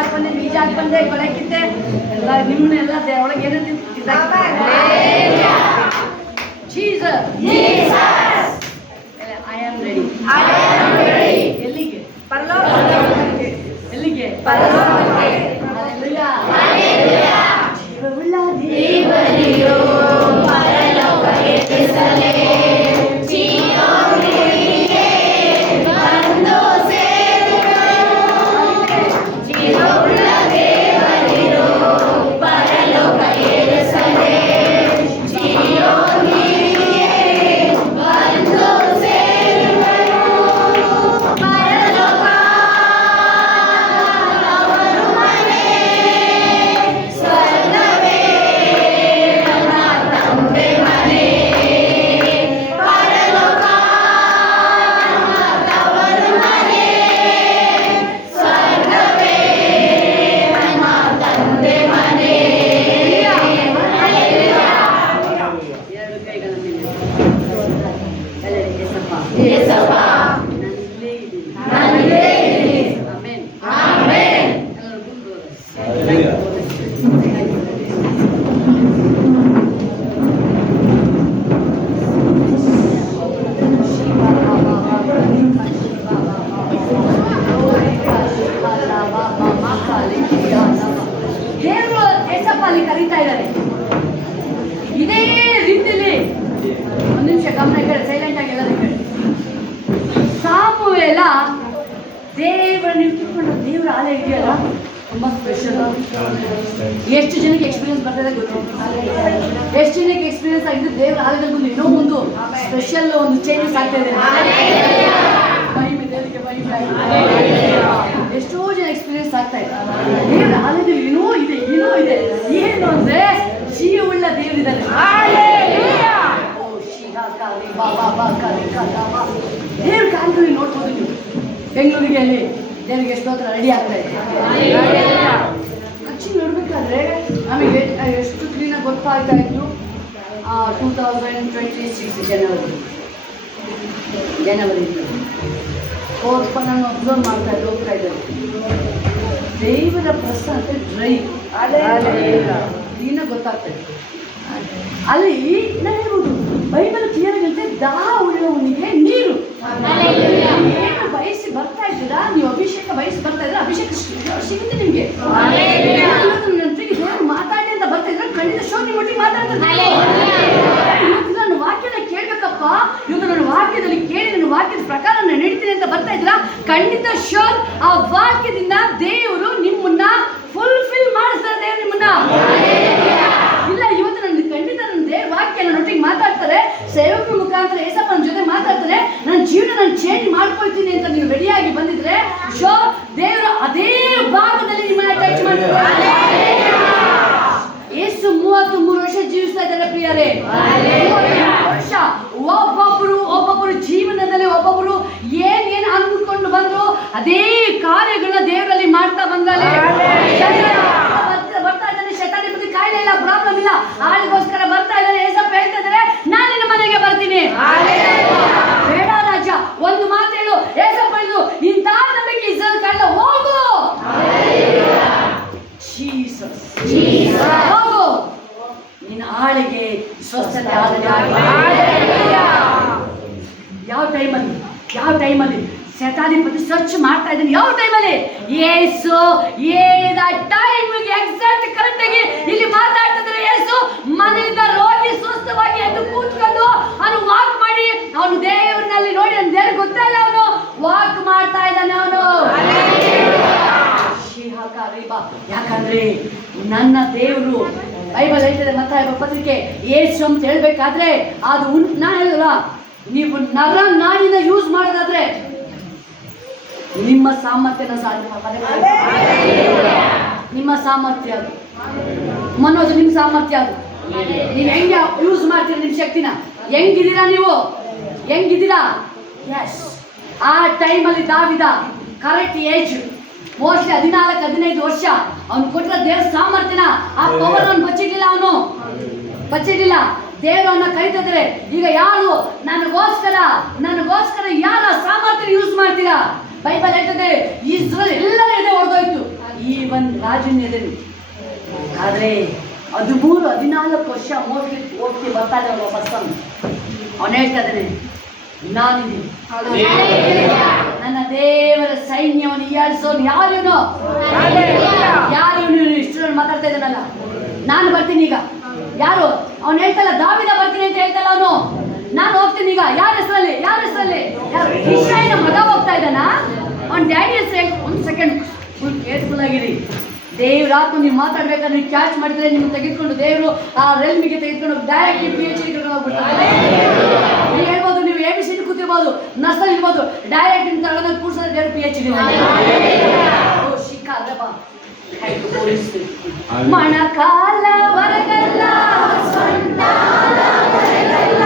ಹಾಕಿ ಬಂದೆ, ಬೀಜ ಹಾಕಿ ಬಂದೆ, ಕೊಳಕಿದ್ದೆ ಎಲ್ಲ ನಿಮ್ಮನ್ನೆಲ್ಲ ಒಳಗೆ ಏನು Jesus. I am ready. ಎಲ್ಲಿಗೆ? ಪರಲೋಕಕ್ಕೆ. ಎಲ್ಲಿಗೆ? ಪರಲೋಕಕ್ಕೆ. Hallelujah. ಜೀವವುಳ್ಳ ದೇವರಿಯೋ ಪರಲೋಕಕ್ಕೆ ಸಲೇ ಜೀವೋನಿಗೆ ಬಂದು ಸೇರುವೆನು. ಜೀವವುಳ್ಳ ದೇವರಿಯೋ ಪರಲೋಕಕ್ಕೆ ಸಲೇ ಕರೀತಾ ಇದ್ದಾರೆ. ಇದೇ ರೀತಿಯಲ್ಲಿ ಒಂದು ನಿಮಿಷ ಗಮನ ಕೇಳಿ, ಸೈಲೆಂಟ್ ಆಗಿ ಎಲ್ಲರೂ ಕೇಳಿ. ಸಾಮುವೇಲ ದೇವರನ್ನು ಇಟ್ಟುಕೊಂಡು ದೇವರ ಆಲಯ ಇದೆಯಲ್ಲ ತುಂಬ ಸ್ಪೆಷಲ್. ಎಷ್ಟು ಜನಕ್ಕೆ ಎಕ್ಸ್ಪೀರಿಯನ್ಸ್ ಬರ್ತದೆ ಗೊತ್ತು? ಎಷ್ಟು ಜನಕ್ಕೆ ಎಕ್ಸ್ಪೀರಿಯನ್ಸ್ ಆಗಿದ್ದು ದೇವರ ಆಲಯದಲ್ಲಿ ಬಂದು ಇನ್ನೂ ಒಂದು ಸ್ಪೆಷಲ್ ಒಂದು ಚೇಂಜಸ್ ಆಗ್ತಾ ಇದೆ. ಎಷ್ಟೋ ಜನ ಎಕ್ಸ್ಪೀರಿಯನ್ಸ್ ಆಗ್ತಾ ಇದೆ. ದೇವರ ಆಲಯದಲ್ಲಿ ಏನೋ ಇದೆ, ಏನೋ ಇದೆ. ಏನು ಅಂದ್ರೆ ಜೀವವುಳ್ಳ ದೇವರಿದ್ದಾರೆ. ದೇವ್ರ ಕಾಲದಲ್ಲಿ ನೋಡ್ಬೋದು ನೀವು. ಬೆಂಗಳೂರಿಗೆ ಅಲ್ಲಿ ದೇವರಿಗೆ ಸ್ತೋತ್ರ ರೆಡಿ ಆಗ್ತಾ ಇದೆ. ಆಕ್ಚುಲಿ ನೋಡ್ಬೇಕಾದ್ರೆ ನಮಗೆ ಎಷ್ಟು ಕ್ಲೀನಾಗಿ ಗೊತ್ತಾಗ್ತಾ ಇತ್ತು. 2026 ಜನವರಿ ಹೋಗ್ಪ ನಾನು ಅಬ್ಸರ್ವ್ ಮಾಡ್ತಾ ಇದ್ದೆ, ಹೋಗ್ತಾ ಇದ್ದೆ. ದೇವರ ಪ್ರಸನ್ನತೆ ಡ್ರೈ ಕ್ಲೀನಾಗಿ ಗೊತ್ತಾಗ್ತಾ ಇತ್ತು. ಅಲ್ಲಿ ನಾನು ಹೇಳ್ಬೋದು, ಬೈಬಲ್ ಕ್ಲಿಯರ್ ಆಗುತ್ತೆ, ದಾಹ ಉಳ್ಳವನಿಗೆ ನೀರು. ಏನು ಬಯಸಿ ಬರ್ತಾ ಇದ್ದೀರಾ ನೀವು, ಅಭಿಷೇಕ ಬಯಸಿ ಬರ್ತಾ ಇದ್ದೀರಾ, ಅಭಿಷೇಕ ಸಿಗುತ್ತೆ ನಿಮಗೆ. ದೇವರು ಮಾತಾಡಿ ಅಂತ ಬರ್ತಾ ಇದ್ರೆ ಖಂಡಿತ ಶೋಧನೆ ಮಟ್ಟಿಗೆ ಮಾತಾಡ್ತಾರೆ. ಇವತ್ತು ನಾನು ವಾಕ್ಯನ ಕೇಳ್ಬೇಕಪ್ಪ, ಇವತ್ತು ನಾನು ವಾಕ್ಯದಲ್ಲಿ ಕೇಳಿ ನನ್ನ ವಾಕ್ಯದ ಪ್ರಕಾರ ನಾನು ನಡೀತೀನಿ ಅಂತ ಬರ್ತಾ ಇದ್ರ ಖಂಡಿತ ಶೋರ್ ಆ ವಾಕ್ಯದಿಂದ ದೇವರು ನಿಮ್ಮನ್ನ ಫುಲ್ಫಿಲ್ ಮಾಡಿಸ್ತಾರೆ. ದೇವರು ನಿಮ್ಮನ್ನ ಇಲ್ಲ, ಇವತ್ತು ನನ್ನ ಖಂಡಿತ ನನ್ನ ದೇವ್ರ ವಾಕ್ಯ ನನ್ನೊಟ್ಟಿಗೆ ಮಾತಾಡ್ತಾರೆ, ಸೇವಕರ ಮುಖಾಂತರ ಏಸಪ್ಪನ ಜೊತೆ ಮಾತಾಡ್ತಾರೆ, ನನ್ನ ಜೀವನ ನಾನು ಚೇಂಜ್ ಮಾಡ್ಕೊಳ್ತೀನಿ ಅಂತ ನೀವು ರೆಡಿಯಾಗಿ ಬಂದಿದ್ರೆ ಶೋ ದೇವರು ಅದೇ ಭಾಗದಲ್ಲಿ ನಿಮ್ಮನ್ನ ಟಚ್ ಮಾಡ್ತಾರೆ. ಏಸು 33 ವರ್ಷ ಜೀವಿಸ್ತಾ ಇದ್ದಾರೆ ಪ್ರಿಯರೇ. 33 ವರ್ಷ ಒಬ್ಬೊಬ್ಬರು ಜೀವನದಲ್ಲಿ ಒಬ್ಬೊಬ್ಬರು ಏನ್ ಅಂದ್ಕೊಂಡು ಬಂದ್ರು ಅದೇ ಕಾರ್ಯಗಳನ್ನ ದೇವರಲ್ಲಿ ಮಾಡ್ತಾ ಬಂದ್ರೆ ಬರ್ತಾ ಇದ್ದಾನೆ. ಶತಾಧಿ ಬುದ್ಧಿ ಕಾಯಿಲೆ ಇಲ್ಲ, ಪ್ರಾಬ್ಲಮ್ ಇಲ್ಲ, ಆಳಿಗೋಸ್ಕರ ಬರ್ತಾ ಇದ್ದಾನೆ. ಏಸಪ್ಪ ಹೇಳ್ತಾ ಇದ್ದಾರೆ, ನಾನು ನಿನ್ನ ಮನೆಗೆ ಬರ್ತೀನಿ. ಬೇಡ ರಾಜ, ಒಂದು ಮಾತು ಹೇಳು, ಏಸಪ್ಪ ಇದು ಇಂಥ ನಂಬಿಕೆ ಇಸ್ರಾಯೇಲ್ ಕಾರಣ ಹೋಗು. ಹೋಗು, ನಿನ್ನ ಆಳಿಗೆ ಸ್ವಸ್ಥತೆ ಆದ. ಯಾವ ಟೈಮಲ್ಲಿ ಶತಾಧಿಪತಿ ಸರ್ಚ್ ಮಾಡ್ತಾ ಇದ್ದೀನಿ, ಯಾವ ಟೈಮಲ್ಲಿ ಯೇಸು ಹೇಳಿದ ಟೈಮಿಗೆ ಎಕ್ಸಾಕ್ಟ್ ಕರೆಕ್ಟ್ ಆಗಿ ಇಲ್ಲಿ ಮಾತಾಡ್ತಾ ಇದ್ದಾರೆ. ಯೇಸು ಮನೆಯಿಂದ ರೋಗಿ ಸ್ವಸ್ಥವಾಗಿ ಎದ್ದು ಕೂತ್ಕೊಂಡು ಅವನು ವಾಕ್ ಮಾಡಿ, ಅವನು ದೇವರಲ್ಲಿ ನೋಡಿ ನನ್ನ ದೇವ್ರಿಗೆ ಗೊತ್ತಲ್ಲ, ಅವನು ವಾಕ್ ಮಾಡ್ತಾ ಇದ್ದಾನೆ. ಅವನು ಯಾಕಂದ್ರೆ ನನ್ನ ದೇವರು ಬೈಬಲ್ ಹೇಳ್ತದೆ, ಮತ್ತಾಯ ಪತ್ರಿಕೆ ಯೇಸು ಅಂತ ಹೇಳ್ಬೇಕಾದ್ರೆ ಅದು ನಾ ಹೇಳಿಲ್ಲ, ನೀವು ನರ ನಾಡಿನ ಯೂಸ್ ಮಾಡೋದಾದ್ರೆ ನಿಮ್ಮ ಸಾಮರ್ಥ್ಯನ ನಿಮ್ಮ ಸಾಮರ್ಥ್ಯ ಅದು ಮನೋಜ್, ನಿಮ್ಮ ಸಾಮರ್ಥ್ಯ ಅದು. ನೀವು ಹೆಂಗೆ ಯೂಸ್ ಮಾಡ್ತೀರ ನಿಮ್ಮ ಶಕ್ತಿನ, ಹೆಂಗಿದ್ದೀರಾ ನೀವು, ಹೆಂಗಿದ್ದೀರಾ? ಎಸ್, ಆ ಟೈಮಲ್ಲಿ ದಾವಿದ ಕರೆಕ್ಟ್ ಏಜ್ ಮೋಸ್ಟ್ಲಿ 14-15 ವರ್ಷ. ಅವ್ನು ಕೊಟ್ಟಿರೋ ದೇವ್ರ ಸಾಮರ್ಥ್ಯನ, ಆ ಪವರ್ ಅವ್ನು ಬಚ್ಚಿರ್ಲಿಲ್ಲ. ದೇವರನ್ನ ಕರೀತಿದ್ರೆ ಈಗ ಯಾರು ನನಗೋಸ್ಕರ ಯಾರ ಸಾಮರ್ಥ್ಯ ಯೂಸ್ ಮಾಡ್ತೀರಾ? ಬೈಬಲ್ ಹೇಳ್ತದೆ ಇಸ್ರೇಲ್ ಎಲ್ಲರ ಎದೆ ಹೊಡೆದೋಯ್ತು. ರಾಜನ ಎದುರು. ಆದರೆ 13-14 ವರ್ಷ ಹೋಗ್ತಿ ಬರ್ತಾ ಇದ್ದಾನೆ ವಾಪಸ್. ಅವನು ಹೇಳ್ತಾ ಇದ್ದಾನೆ, ನಾನಿದ್ದೀನಿ, ನನ್ನ ದೇವರ ಸೈನ್ಯವನ್ನು ಹೀಯಾಳಿಸೋನು ಯಾರೇನೋ ಯಾರು ಇಷ್ಟು ಮಾತಾಡ್ತಾ ಇದ್ದಾನಲ್ಲ, ನಾನು ಬರ್ತೀನಿ ಈಗ. ಯಾರು ಅವನು ಹೇಳ್ತಲ್ಲ, ದಾವಿದ ಬರ್ತೀನಿ ಅಂತ ಹೇಳ್ತಲ್ಲ ಅವನು. ನಾನು ಹೋಗ್ತೀನಿ ಈಗ. ಯಾರ ಹೆಸರಲ್ಲಿ? ಇಸ್ರಾಯೇಲಿನ ಮಗ ಹೋಗ್ತಾ ಇದ್ದಾನ. ಅವ್ನ ಡ್ಯಾಡಿ ಹೆಸರು ಒಂದು ಸೆಕೆಂಡ್ ಫುಲ್ ಕೇರ್ಫುಲ್ ಆಗಿರಿ. ದೇವ್ರ ಆತ್ಮ ನೀವು ಮಾತಾಡ್ಬೇಕಾದ್ರೆ ನೀವು ಕ್ಯಾಚ್ ಮಾಡಿದ್ರೆ ನಿಮ್ಗೆ ತೆಗೆದುಕೊಂಡು ದೇವರು ಆ ರೆಲ್ಮಿಗೆ ತೆಗೆದುಕೊಂಡು ಡೈರೆಕ್ಟ್ PhD ಹೋಗ್ಬಿಡ್ತಾರೆ. ನೀವು ಹೇಳ್ಬೋದು, ನೀವು ABC ಕೂತಿರ್ಬೋದು, ನರ್ಸಲ್ಲಿ ಇರ್ಬೋದು, ಡೈರೆಕ್ಟ್ ನಿಮ್ ತಗೊಂಡು ಕೂರ್ಸೋದು ದೇವ್ರು PhD. ಓ ಶಿಖಾ ಅಲ್ಲಪ್ಪ, ಮಣಕಾಲ ಬರಗಲ್ಲ ಸೊಂಟಾಲ ಬರಗಲ್ಲ,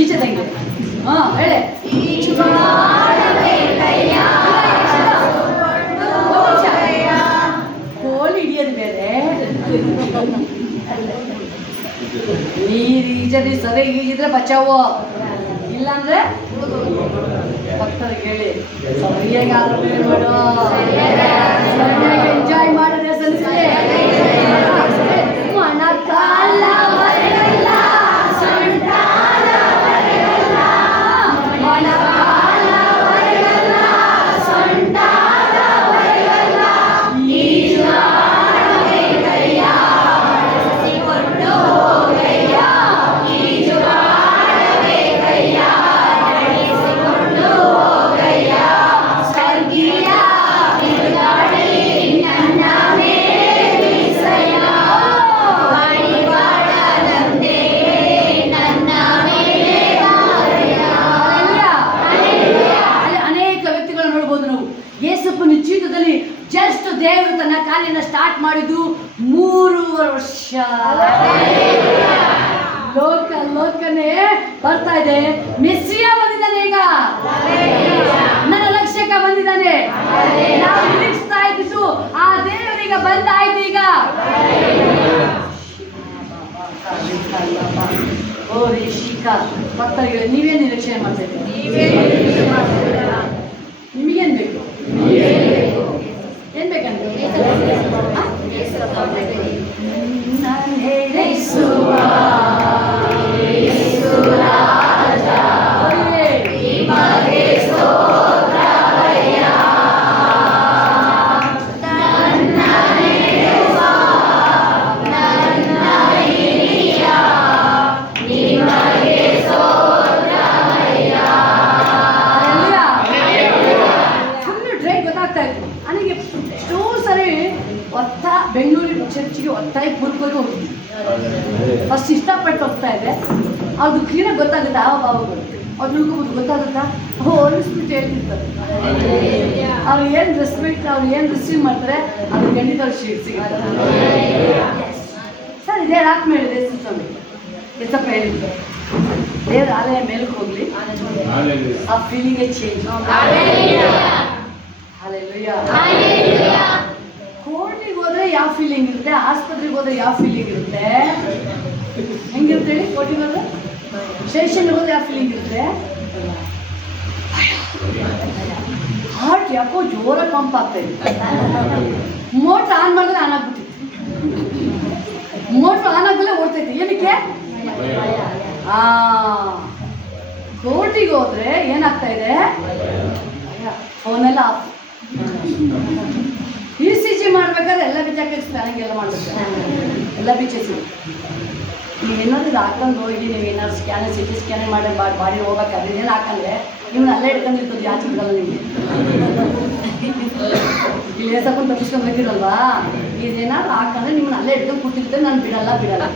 ಈಜದಂಗೆ ಹೇಳೆ ಕೋಳಿ ಹಿಡಿಯೋದು ಬೇರೆ, ನೀರು ಈಜದಿ ಸರಿ ಈಜಿದ್ರೆ ಬಚಾವೋ, ಇಲ್ಲಾಂದ್ರೆ ಭಕ್ತರಿಗೆ ಹೇಳಿ ಸರಿಯಾಗಿ ಎಂಜಾಯ್ ಮಾಡಿದ್ರೆ ಸಲ್ಲಿಸಿದೆ. ಮಣಕಾಲ ಜಸ್ಟ್ ದೇವರು ತನ್ನ ಕಾರ್ಯನ ಸ್ಟಾರ್ಟ್ ಮಾಡಿದ್ದು 3 ವರ್ಷ. ಲೋಕನೇ ಬರ್ತಾ ಇದೆ. ಮೆಸ್ಸಿಯ ಬಂದಿದ್ದಾನೆ ಈಗ, ನನ್ನ ರಕ್ಷಕ ಬಂದಿದ್ದಾನೆ. ನಾವು ನಿರೀಕ್ಷಿಸ್ತಾ ಇದ್ದು ಆ ದೇವರೀಗ ಬಂದಾಯ್ತು ಈಗ. ಓ ರಿಷಿಕ ಭಕ್ತರಿಗೆ ನೀವೇನು ನಿರೀಕ್ಷೆ ಮಾಡ್ತಾ ಇದ್ದೀರಿ? ನಿಮಗೇನು ಬೇಕು? ಏನ್ ಬೇಕಂತ ಬೆಂಗಳೂರಿಗೆ ಚರ್ಚಿಗೆ ಒತ್ತಾಯ ಪೂರ್ವಕವಾಗಿ ಹೋಗ್ತೀನಿ. ಫಸ್ಟ್ ಇಷ್ಟಪಟ್ಟು ಹೋಗ್ತಾ ಇದೆ. ಅದು ಕ್ಲೀನಾಗಿ ಗೊತ್ತಾಗುತ್ತೆ, ಆ ಭಾವಗಳು ಅವ್ರು ತಿಳ್ಕೊಬೋದು, ಗೊತ್ತಾಗುತ್ತಾ? ಹೋಲಿಸ್ಬಿಟ್ಟು ಹೇಳ್ತಿರ್ತಾರೆ. ಅವ್ರು ಏನು ರೆಸ್ಪೆಕ್ಟ್, ಅವ್ರು ಏನು ರಿಸೀವ್ ಮಾಡ್ತಾರೆ, ಅದು ಖಂಡಿತ ಅವ್ರು ಸಿಗುತ್ತೆ. ಸರ್ ಇದೇ ರಾಕ್ ಮೇಲೆ ಸ್ವಾಮಿ ಎಷ್ಟಪ್ಪ ಹೇಳಿದ್ರು, ದೇವ್ರ ಆಲಯ ಮೇಲಕ್ಕೆ ಹೋಗ್ಲಿ, ಆ ಫೀಲಿಂಗೇ ಚೇಂಜ್. ಕೋರ್ಟಿಗೆ ಹೋದ್ರೆ ಯಾವ ಫೀಲಿಂಗ್ ಇರುತ್ತೆ, ಆಸ್ಪತ್ರೆಗೆ ಹೋದ್ರೆ ಯಾವ ಫೀಲಿಂಗ್ ಇರುತ್ತೆ, ಹೆಂಗಿರುತ್ತೆ ಹೇಳಿ? ಕೋರ್ಟಿಗೆ ಹೋದ್ರೆ, ಸ್ಟೇಷನ್ಗೆ ಹೋದ್ರೆ ಯಾವ ಫೀಲಿಂಗ್ ಇರುತ್ತೆ? ಹಾರ್ಟ್ ಯಾಕೋ ಜೋರಾಗಿ ಪಂಪ್ ಆಗ್ತಾ ಇದೆ. ಮೋಟ್ರ್ ಆನ್ ಮಾಡಿದ್ರೆ ಆನ್ ಆಗ್ಬಿಟ್ಟಿತ್ತು, ಮೋಟ್ರ್ ಆನ್ ಆಗಲೇ ಓಡ್ತೈತೆ. ಏನಕ್ಕೆ? ಕೋರ್ಟಿಗೆ ಹೋದ್ರೆ ಏನಾಗ್ತಾ ಇದೆ? ಫೋನೆಲ್ಲ ಆಫ್. ECG ಮಾಡ್ಬೇಕಾದ್ರೆ ಎಲ್ಲ ಬಿಚ್ಚಾಕಿ ಸ್ಕ್ಯಾನಿಂಗ್ ಮಾಡ್ಬೇಕು, ಎಲ್ಲ ಬಿಚ್ಚಿಸಿ. ನೀವೇನಾದ್ರು ಇದು ಹಾಕೊಂಡು ಹೋಗಿ ನೀವೇನಾದ್ರು CT ಸ್ಕ್ಯಾನಿಂಗ್ ಮಾಡಿ ಬಾಡಿ ಹೋಗ್ಬೇಕಾದ್ರೆ ಇದೇನು ಹಾಕಂದ್ರೆ ನೀವು ಅಲ್ಲೇ ಇಟ್ಕೊಂಡಿರ್ತದೆ, ಯಾಕೆ ಬಿಡಲ್ಲ ನಿಮಗೆ. ಇಲ್ಲಿ ಏಸಕೊಂಡು ತಪ್ಪಿಸ್ಕೊಂಡು ಹೋಗಿರಲ್ವಾ, ಇದೇನಾದ್ರು ಹಾಕಂದ್ರೆ ನಿಮ್ಮನ್ನ ಅಲ್ಲೇ ಇಟ್ಕೊಂಡು ಕೂತಿರ್ತಾರೆ, ನಾನು ಬಿಡಲ್ಲ.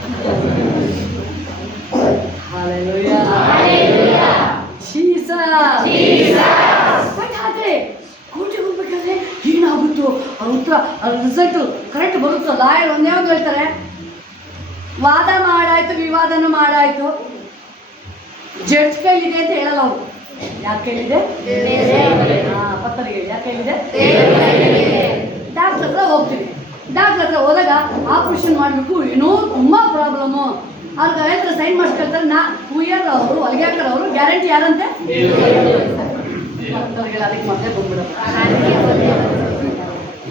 Hallelujah. Jesus. ಬಟ್ ಆದರೆ ಕೋರ್ಟಿಗೆ ಹೋಗ್ಬೇಕಾದ್ರೆ ಏನಾಗುತ್ತೋ ಅವ್ರ ಉತ್ತರ, ರಿಸಲ್ಟು ಕರೆಕ್ಟ್ ಬರುತ್ತೋ? ಲಾಯರ್ ಒಂದೇ ಒಂದು ಹೇಳ್ತಾರೆ, ವಾದ ಮಾಡಾಯ್ತು, ವಿವಾದನೂ ಮಾಡಾಯ್ತು, ಜಡ್ಜ್ ಕೈಲಿದೆ ಅಂತ ಹೇಳಲ್ಲ ಅವರು. ಯಾಕೆ ಕೈಲಿದೆ? ಪತ್ತರಿಗೆ ಯಾಕೆ ಕೈಲಿದೆ? ಡಾಕ್ಟ್ರ್ ಹತ್ರ ಹೋಗ್ತೀವಿ. ಡಾಕ್ಟ್ರ್ ಹತ್ರ ಹೋದಾಗ ಆಪರೇಷನ್ ಮಾಡಬೇಕು, ಏನೋ ತುಂಬ ಪ್ರಾಬ್ಲಮ್ಮು. ಅವ್ರಿಗೆ ಹತ್ರ ಸೈನ್ ಮಾಡಿಸ್ಕೊಳ್ತಾರೆ. 2 ಇಯರ್ ಅವರು ಹೊಲಿಗೆ ಹಾಕೋರು, ಅವರು ಗ್ಯಾರಂಟಿ ಯಾರಂತೆ? ಅದಕ್ಕೆ ಮತ್ತೆ ಬಂದ್ಬಿಡೋದು.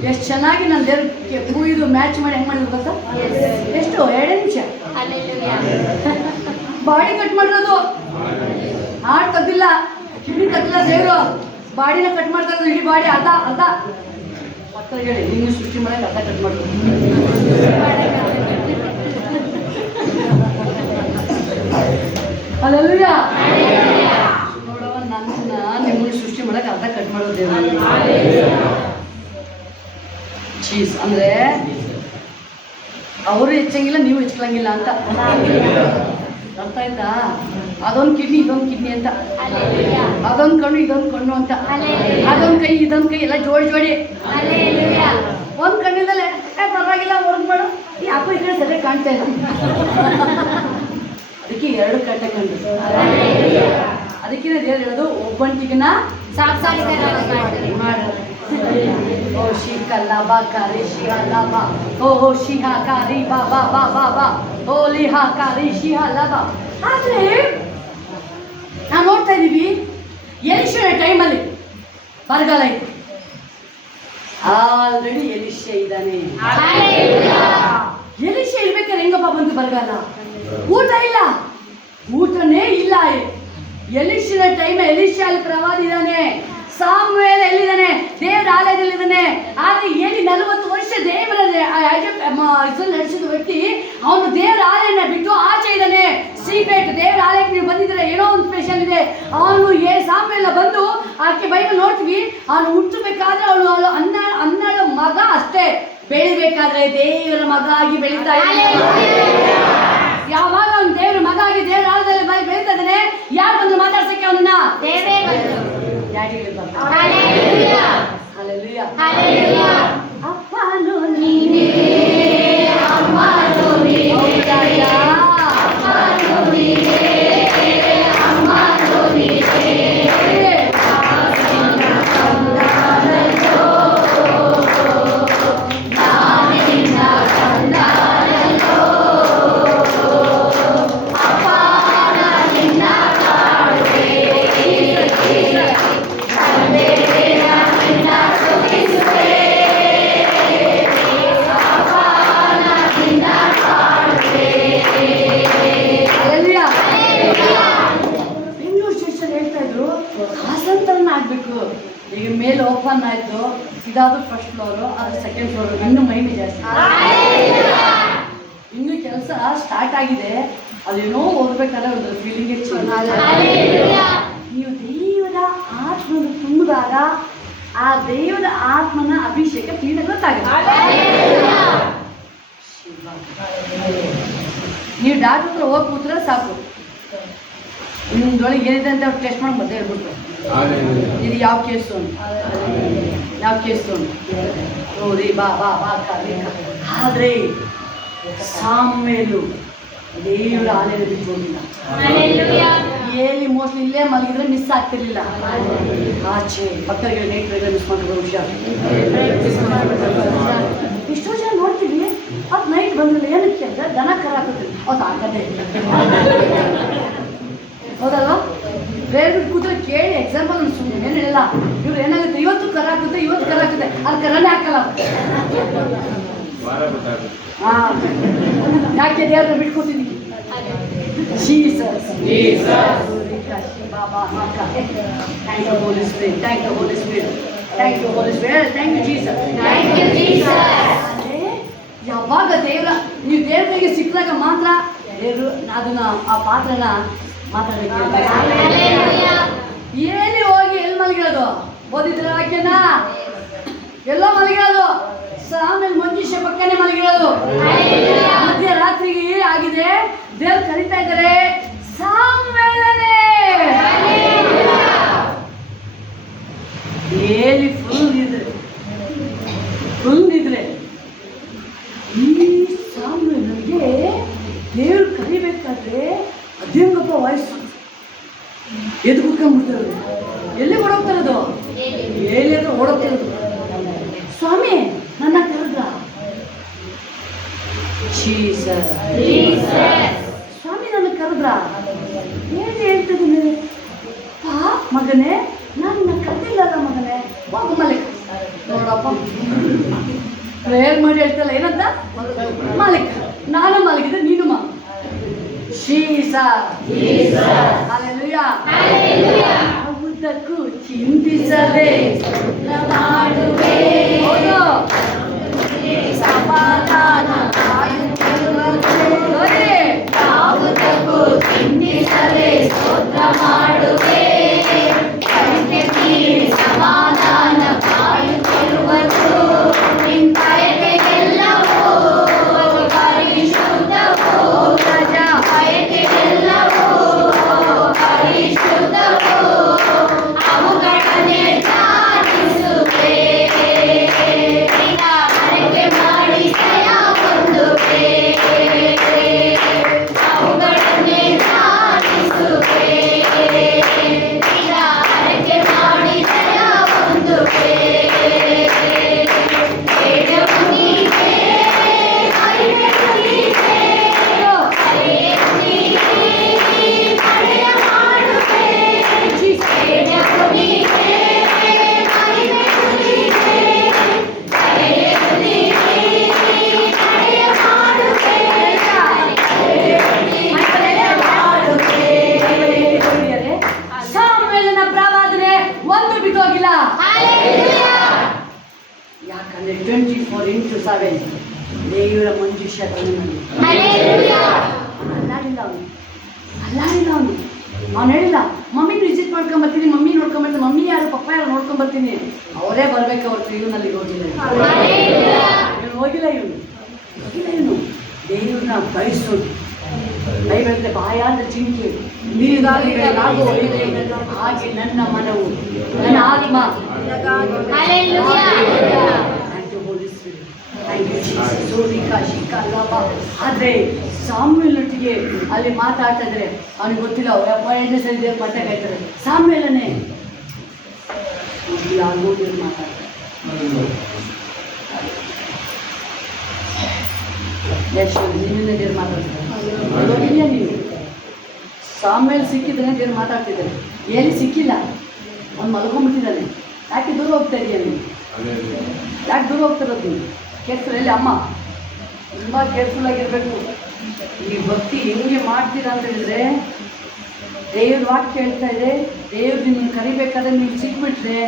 ಎಷ್ಟು ಚೆನ್ನಾಗಿ ನಾನು ದೇವ್ರಿಗೆ ಕೂಯ್ದು ಮ್ಯಾಚ್ ಮಾಡಿ ಹೆಂಗೆ ಮಾಡಿದ್ರು ಗೊತ್ತಾ? ಎಷ್ಟು 2 ನಿಮಿಷ ಬಾಡಿ ಕಟ್ ಮಾಡಿರೋದು, ಹಾಡು ತೆಗ್ದಿಲ್ಲ, ಕಿವಿ ತೆಗ್ದಿಲ್ಲ. ದೇವರು ಬಾಡಿನ ಕಟ್ ಮಾಡ್ತಾ ಇರೋದು, ಇಡೀ ಬಾಡಿ ಅರ್ಧ ಅರ್ಧ. ಮಕ್ಕಳಿಗೆ ಹೇಳಿ, ನೀವು ಸೃಷ್ಟಿ ಮಾಡಿ ಅರ್ಧ ಕಟ್ ಮಾಡ್ಬೋದು. ಅಲ್ಲೆಲ್ಲ ನೋಡವ, ನನ್ನ ನಿಮ್ಮನ್ನು ಸೃಷ್ಟಿ ಮಾಡಕ್ಕೆ ಅರ್ಧ ಕಟ್ ಮಾಡೋದು ದೇವರು. ಚೀಸ್ ಅಂದರೆ ಅವರು ಹೆಚ್ಚಂಗಿಲ್ಲ, ನೀವು ಹೆಚ್ಚಂಗಿಲ್ಲ ಅಂತ ಅರ್ಥ ಆಯ್ತಾ? ಅದೊಂದು ಕಿಡ್ನಿ ಇದೊಂದು ಕಿಡ್ನಿ ಅಂತ, ಅದೊಂದು ಕಣ್ಣು ಇದೊಂದು ಕಣ್ಣು ಅಂತ, ಅದೊಂದು ಕೈ ಇದೊಂದು ಕೈ ಎಲ್ಲ ಜೋಡಿ ಜೋಡಿ. ಒಂದು ಕಣ್ಣಿಂದಲೇ ಪರವಾಗಿಲ್ಲ ವರ್ಕ್ ಮಾಡು, ಯಾಕೋ ಈ ಕಡೆ ಸರಿಯಾಗಿ ಕಾಣ್ತಾ ಇಲ್ಲ, ಅದಕ್ಕೆ 2 ಕಟ್ಟೆ ಕಂಡು. ಅದಕ್ಕೆ ದೇವ್ರು ಹೇಳೋದು, ಒಬ್ಬಂಟಿಗನ ಮಾಡು. ಓ ಶಿಕಲ್ಲ ಬಾ ಕಾರಿ ಶಿಹಲ್ಲ ಬಾ, ಓ ಶಿಹ ಕಾರಿ ಬಾ ಬಾ ಬಾ ಬಾ ಬಾ, ಓ ಲಿಹ ಕಾರಿ ಶಿಹಲ್ಲ ಬಾ. ಆದರೆ ನಾವು ನೋಡ್ತಾ ಇದ್ದೀವಿ, ಎಲಿಷನ ಟೈಮಲ್ಲಿ ಬರಗಾಲ ಇತ್ತು. ಆಲ್ರೆಡಿ ಎಲಿಷ ಇದ್ದಾನೆ. ಎಲಿಷ ಇರ್ಬೇಕಾದ್ರೆ ಹೆಂಗಪ್ಪ ಬಂತು ಬರಗಾಲ? ಊಟ ಇಲ್ಲ, ಊಟನೇ ಇಲ್ಲ. ಎಲಿಷನ ಟೈಮ್ ಎಲಿಷ ಅಲ್ಲಿ ಪ್ರವಾದಿ ಇದ್ದಾನೆ, ಸಾಮುವೇಲ ಎಲ್ಲಿದ್ದಾನೆ? ದೇವರ ಆಲಯದಲ್ಲಿದ್ದಾನೆ. ಆದರೆ ಏಳಿ 40 ವರ್ಷ ದೇವರ ಇದನ್ನು ನಡೆಸಿದ ವ್ಯಕ್ತಿ, ಅವನು ದೇವರ ಆಲಯನ ಬಿಟ್ಟು ಆಚೆ ಇದ್ದಾನೆ. ಸೀಕ್ರೆಟ್ ದೇವರ ಆಲಯಕ್ಕೆ ನೀವು ಬಂದಿದ್ರೆ ಏನೋ ಒಂದು ಸ್ಪೆಷಲ್ ಇದೆ. ಅವನು ಸಾಮುವೇಲ ಬಂದು, ಆಕೆ ಬೈಬಲ್ ನೋಡ್ತೀವಿ, ಅವನು ಹುಟ್ಟಬೇಕಾದ್ರೆ ಅವಳು 12 ಮಗ ಅಷ್ಟೇ. ಬೆಳಿಬೇಕಾದ್ರೆ ದೇವರ ಮಗ ಆಗಿ ಬೆಳೀತಾ ಇದ್ದಾನೆ. ಯಾವಾಗ ಅವನು ದೇವರ ಮಗ ಆಗಿ ದೇವರ ಆಲಯದಲ್ಲಿ ಬೆಳೀತಾ ಇದ್ದಾನೆ, ಯಾರು ಬಂದು ಮಾತಾಡ್ಸಕ್ಕೆ ಅವನನ್ನ? ದೇವರೇ ಬಂದು. ಅಪ್ಪನು ನೀನೇ, ಅಮ್ಮನು ನೀನೇ, ಅಮ್ಮನು ನೀನೇ, ಅಮ್ಮನು ನೀನೇ. ಈಗ ಮೇಲೆ ಓಪನ್ ಆಯಿತು, ಇದಾದ್ರು ಫಸ್ಟ್ ಫ್ಲೋರು, ಅದು ಸೆಕೆಂಡ್ ಫ್ಲೋರು. ಇನ್ನೂ ಮೈಮೆ ಜಾಸ್ತಿ, ಇನ್ನೂ ಕೆಲಸ ಸ್ಟಾರ್ಟ್ ಆಗಿದೆ. ಅದೇನೋ ಓದ್ಬೇಕಾದ್ರೆ ಒಂದು ಫೀಲಿಂಗ್ ಹೆಚ್ಚು. ನೀವು ದೇವರ ಆತ್ಮನ ತುಂಬಿದಾಗ ಆ ದೇವರ ಆತ್ಮನ ಅಭಿಷೇಕ ಕ್ಲೀನಾಗಿ ಗೊತ್ತಾಗುತ್ತೆ. ನೀವು ಡಾಕ್ಟರ್ ಹತ್ರ ಹೋಗಿ ಕೂತ್ರೆ ಸಾಕು, ನಿಮ್ದೊಳಗೆ ಏನಿದೆ ಅಂತ ಅವ್ರು ಟೆಸ್ಟ್ ಮಾಡಿ ಮತ್ತೆ ಹೇಳ್ಬಿಟ್ರು, ಇದು ಯಾವ ಕೇಸು ಅಂತ, ಯಾವ ಕೇಸು ಅಂತ ನೋಡಿ ಬಾ ಬಾ ಬಾ ಕಾಲಿ. ಆದರೆ ಸಾಮೇಲು ದೇವರ ಆಲಯದಲ್ಲಿ ಹೋಗಿಲ್ಲ. ಏಲಿ ಮೋಸ್ಟ್ಲಿ ಇಲ್ಲೇ ಮಲಗಿದ್ರೆ ಮಿಸ್ ಆಗ್ತಿರ್ಲಿಲ್ಲ. ಆಚೆ ಭಕ್ತರಿಗೆ ನೈಟ್ ಮಿಸ್ ಮಾಡ್ಕೊಂಡು ಹುಷಾರು. ಎಷ್ಟೋ ಜನ ನೋಡ್ತೀವಿ, ಅದು ನೈಟ್ ಬಂದಿಲ್ಲ. ಏನಕ್ಕೆ ಅಂದರೆ ದನ ಕರ ಹಾಕೋತೀವಿ, ಅದು ಆಗದೆ ಹೌದಲ್ವಾ? ಬೇರೆ ಬಿಟ್ಟು ಕೂತ್ರೆ ಕೇಳಿ ಎಕ್ಸಾಂಪಲ್ ಸುಮ್ಮನೆ ಏನು ಹೇಳಲ್ಲ. ಇವ್ರು ಏನಾಗುತ್ತೆ, ಇವತ್ತು ಕರ ಹಾಕುತ್ತೆ, ಇವತ್ತು ಕರ ಹಾಕುತ್ತೆ, ಅದು ಕರನೇ ಹಾಕಲ್ಲ. ಹಾಂ, ಯಾಕೆ ದೇವ್ರನ್ನ ಬಿಟ್ಕೊತೀನಿ? ಜೀಸಸ್ ಬಾಬಾ ಮಾತ್ರ. Thank you Holy Spirit, thank you Holy Spirit, thank you Holy Spirit, thank you Jesus, thank you Jesus. ಯಾವಾಗ ದೇವ್ರ ನೀವು ದೇವರಿಗೆ ಸಿಕ್ಕಿದಾಗ ಮಾತ್ರ ದೇವರು ಅದನ್ನ ಆ ಪಾತ್ರನ ಮಾತಾಡಲಿಕ್ಕೆ. ಏನಿ ಹೋಗಿ ಎಲ್ಲಿ ಮಲಗಿರೋದು ಓದಿದ್ರೆ ವಾಕ್ಯನ? ಎಲ್ಲೋ ಮಲಗಿರೋದು, ಆಮೇಲೆ ಮಂಜುಷ ಪಕ್ಕನೆ ಮಲಗಿರೋದು. ಮಧ್ಯರಾತ್ರಿಗೆ ಆಗಿದೆ, ದೇವ್ರು ಕರೀತಾ ಇದ್ದಾರೆ, ಸಾಮ್ವೇಲನೇ. ಏಲಿ ಫುಲ್ ಇದ್ರೆ ಈ ಸಾಮ್ವೇಲನಿಗೆ ದೇವ್ರು ಕರಿಬೇಕಾದ್ರೆ ಅದೇಂಗಪ್ಪ ವಾಯ್ಸ್ ಎದ್ದು ಕುತ್ಕೊಂಡ್ಬಿಡ್ತಾರೆ. ಎಲ್ಲಿ ಓಡೋಗ್ತಾರದು? ಏಲಿ ಹತ್ರ ಓಡೋಗ್ತಿರೋದು. ಸ್ವಾಮಿ ನನ್ನ ಕರೆದ್ರ ಜೀಸಸ್. ಸ್ವಾಮಿ ನನ್ನ ಕರೆದ್ರ ಏನು ಹೇಳ್ತಿದ್ದೀನಿ? ಮಗನೇ ನನ್ನ ಕರೆದಿಲ್ಲಲ್ಲ ಮಗನೇ, ಹೋಗು ಮಲಿಕ. ನೋಡಪ್ಪ ಪ್ರೇಯರ್ ಮಾಡಿ ಹೇಳ್ತಲ್ಲ, ಏನಂತ? ಮಾಲಿಕ. ನಾನು ಮಾಲಿಕಿದ್ರೆ ನೀನು ಮಾ. ಉದ್ದಕ್ಕೂ ಚಿಂತಿಸದೆ ಮಾಡುವೆ, ಸಮಾಧಾನ ಯಾವುದಕ್ಕೂ ಚಿಂತಿಸದೆ ಸ್ತೋತ್ರ ಮಾಡುವೆ, ಸಮಾಧಾನ ಕಾಯುತ್ತಿರುವುದು ಬಯಕೆಗೆಲ್ಲವೂ ಪರಿಶುದ್ಧವೂ, ಬಯಕೆಗೆಲ್ಲವೂ ಪರಿಶುದ್ಧವೂ, ಅವುಗಳನ್ನೇ ಧ್ಯಾನಿಸುವೆ, ಹರಕೆ ಮಾಡಿ ಜಯ ಹೊಂದುವೆ, ಅವುಗಳನ್ನೇ ಧ್ಯಾನಿಸುವೆ, ಹರಕೆ ಮಾಡಿ ಜಯ ಹೊಂದುವೆ. ಯಾಕಂದ್ರೆ 24x7 ದೇವರ ಮಂಜುಷ ಅಲ್ಲಾಡಿಲ್ಲ ಅವನು. ಅವ್ನು ಹೇಳಿಲ್ಲ ಮಮ್ಮಿ ವಿಸಿಟ್ ಮಾಡ್ಕೊಂಬರ್ತೀನಿ, ಮಮ್ಮಿ ನೋಡ್ಕೊಂಬರ್ತೀನಿ, ಮಮ್ಮಿ ಯಾರು ಪಪ್ಪ ಯಾರು ನೋಡ್ಕೊಂಬರ್ತೀನಿ, ಅವರೇ ಬರ್ಬೇಕು. ಅವ್ರ ಇವನಲ್ಲಿ ಹೋಗಿಲ್ಲ, ಇವನು ಹೋಗಿಲ್ಲ, ಇವನು ದೇವ್ರನ್ನ ಬಯಸೋದು. ಬೈಬಲ್ಗೆ ಬಾಯಾದ ಚಿಂತೆ ಹಾಗೆ ನನ್ನ ಮನವು, ನನ್ನ ಆತ್ಮ. ಆದ್ರೆ ಸಾಮ್ಯಲೊಟ್ಟಿಗೆ ಅಲ್ಲಿ ಮಾತಾಡ್ತಾ ಇದ್ರೆ ಅವ್ನಿಗೆ ಗೊತ್ತಿಲ್ಲ, ಅವ್ರಪ್ಪ 8ನೇ ಸರಿ ದೇವ್ರು ಮಾತಾಡ್ತಾರೆ. ಸಾಮ್ಯಲನೇ ಮಾತಾಡ್ತಾರೆ. ನಿನ್ನೆ ದೇವ್ರು ಮಾತಾಡ್ತಾರೆ. ನೀವು ಸಾಮ್ಯಲ್ ಸಿಕ್ಕಿದ್ರೆ ದೇವ್ರು ಮಾತಾಡ್ತಿದ್ದಾರೆ. ಎಲ್ಲಿ ಸಿಕ್ಕಿಲ್ಲ, ಅವ್ನು ಮಲ್ಕೊಂಡ್ಬಿಟ್ಟಿದ್ದಾನೆ. ಯಾಕೆ ದೂರ ಹೋಗ್ತಾ ಇದೆಯಾ ನೀವು? ಯಾಕೆ ದೂರ ಹೋಗ್ತಿರೋದು ನೀವು? ಕೇರ್ಫುಲ್. ಎಲ್ಲಿ ಅಮ್ಮ ತುಂಬ ಕೇರ್ಫುಲ್ ಆಗಿರ್ಬೇಕು. ಈ ಭಕ್ತಿ ಹೆಂಗೆ ಮಾಡ್ತೀರಾ ಅಂತ ಹೇಳಿದ್ರೆ, ದೇವ್ರ ವಾಕ್ಯ ಹೇಳ್ತಾ ಇದೆ, ದೇವ್ರು ನಿಮ್ಮನ್ನು ಕರಿಬೇಕಾದ್ರೆ ನೀವು ಸಿಕ್ಬಿಟ್ರೆ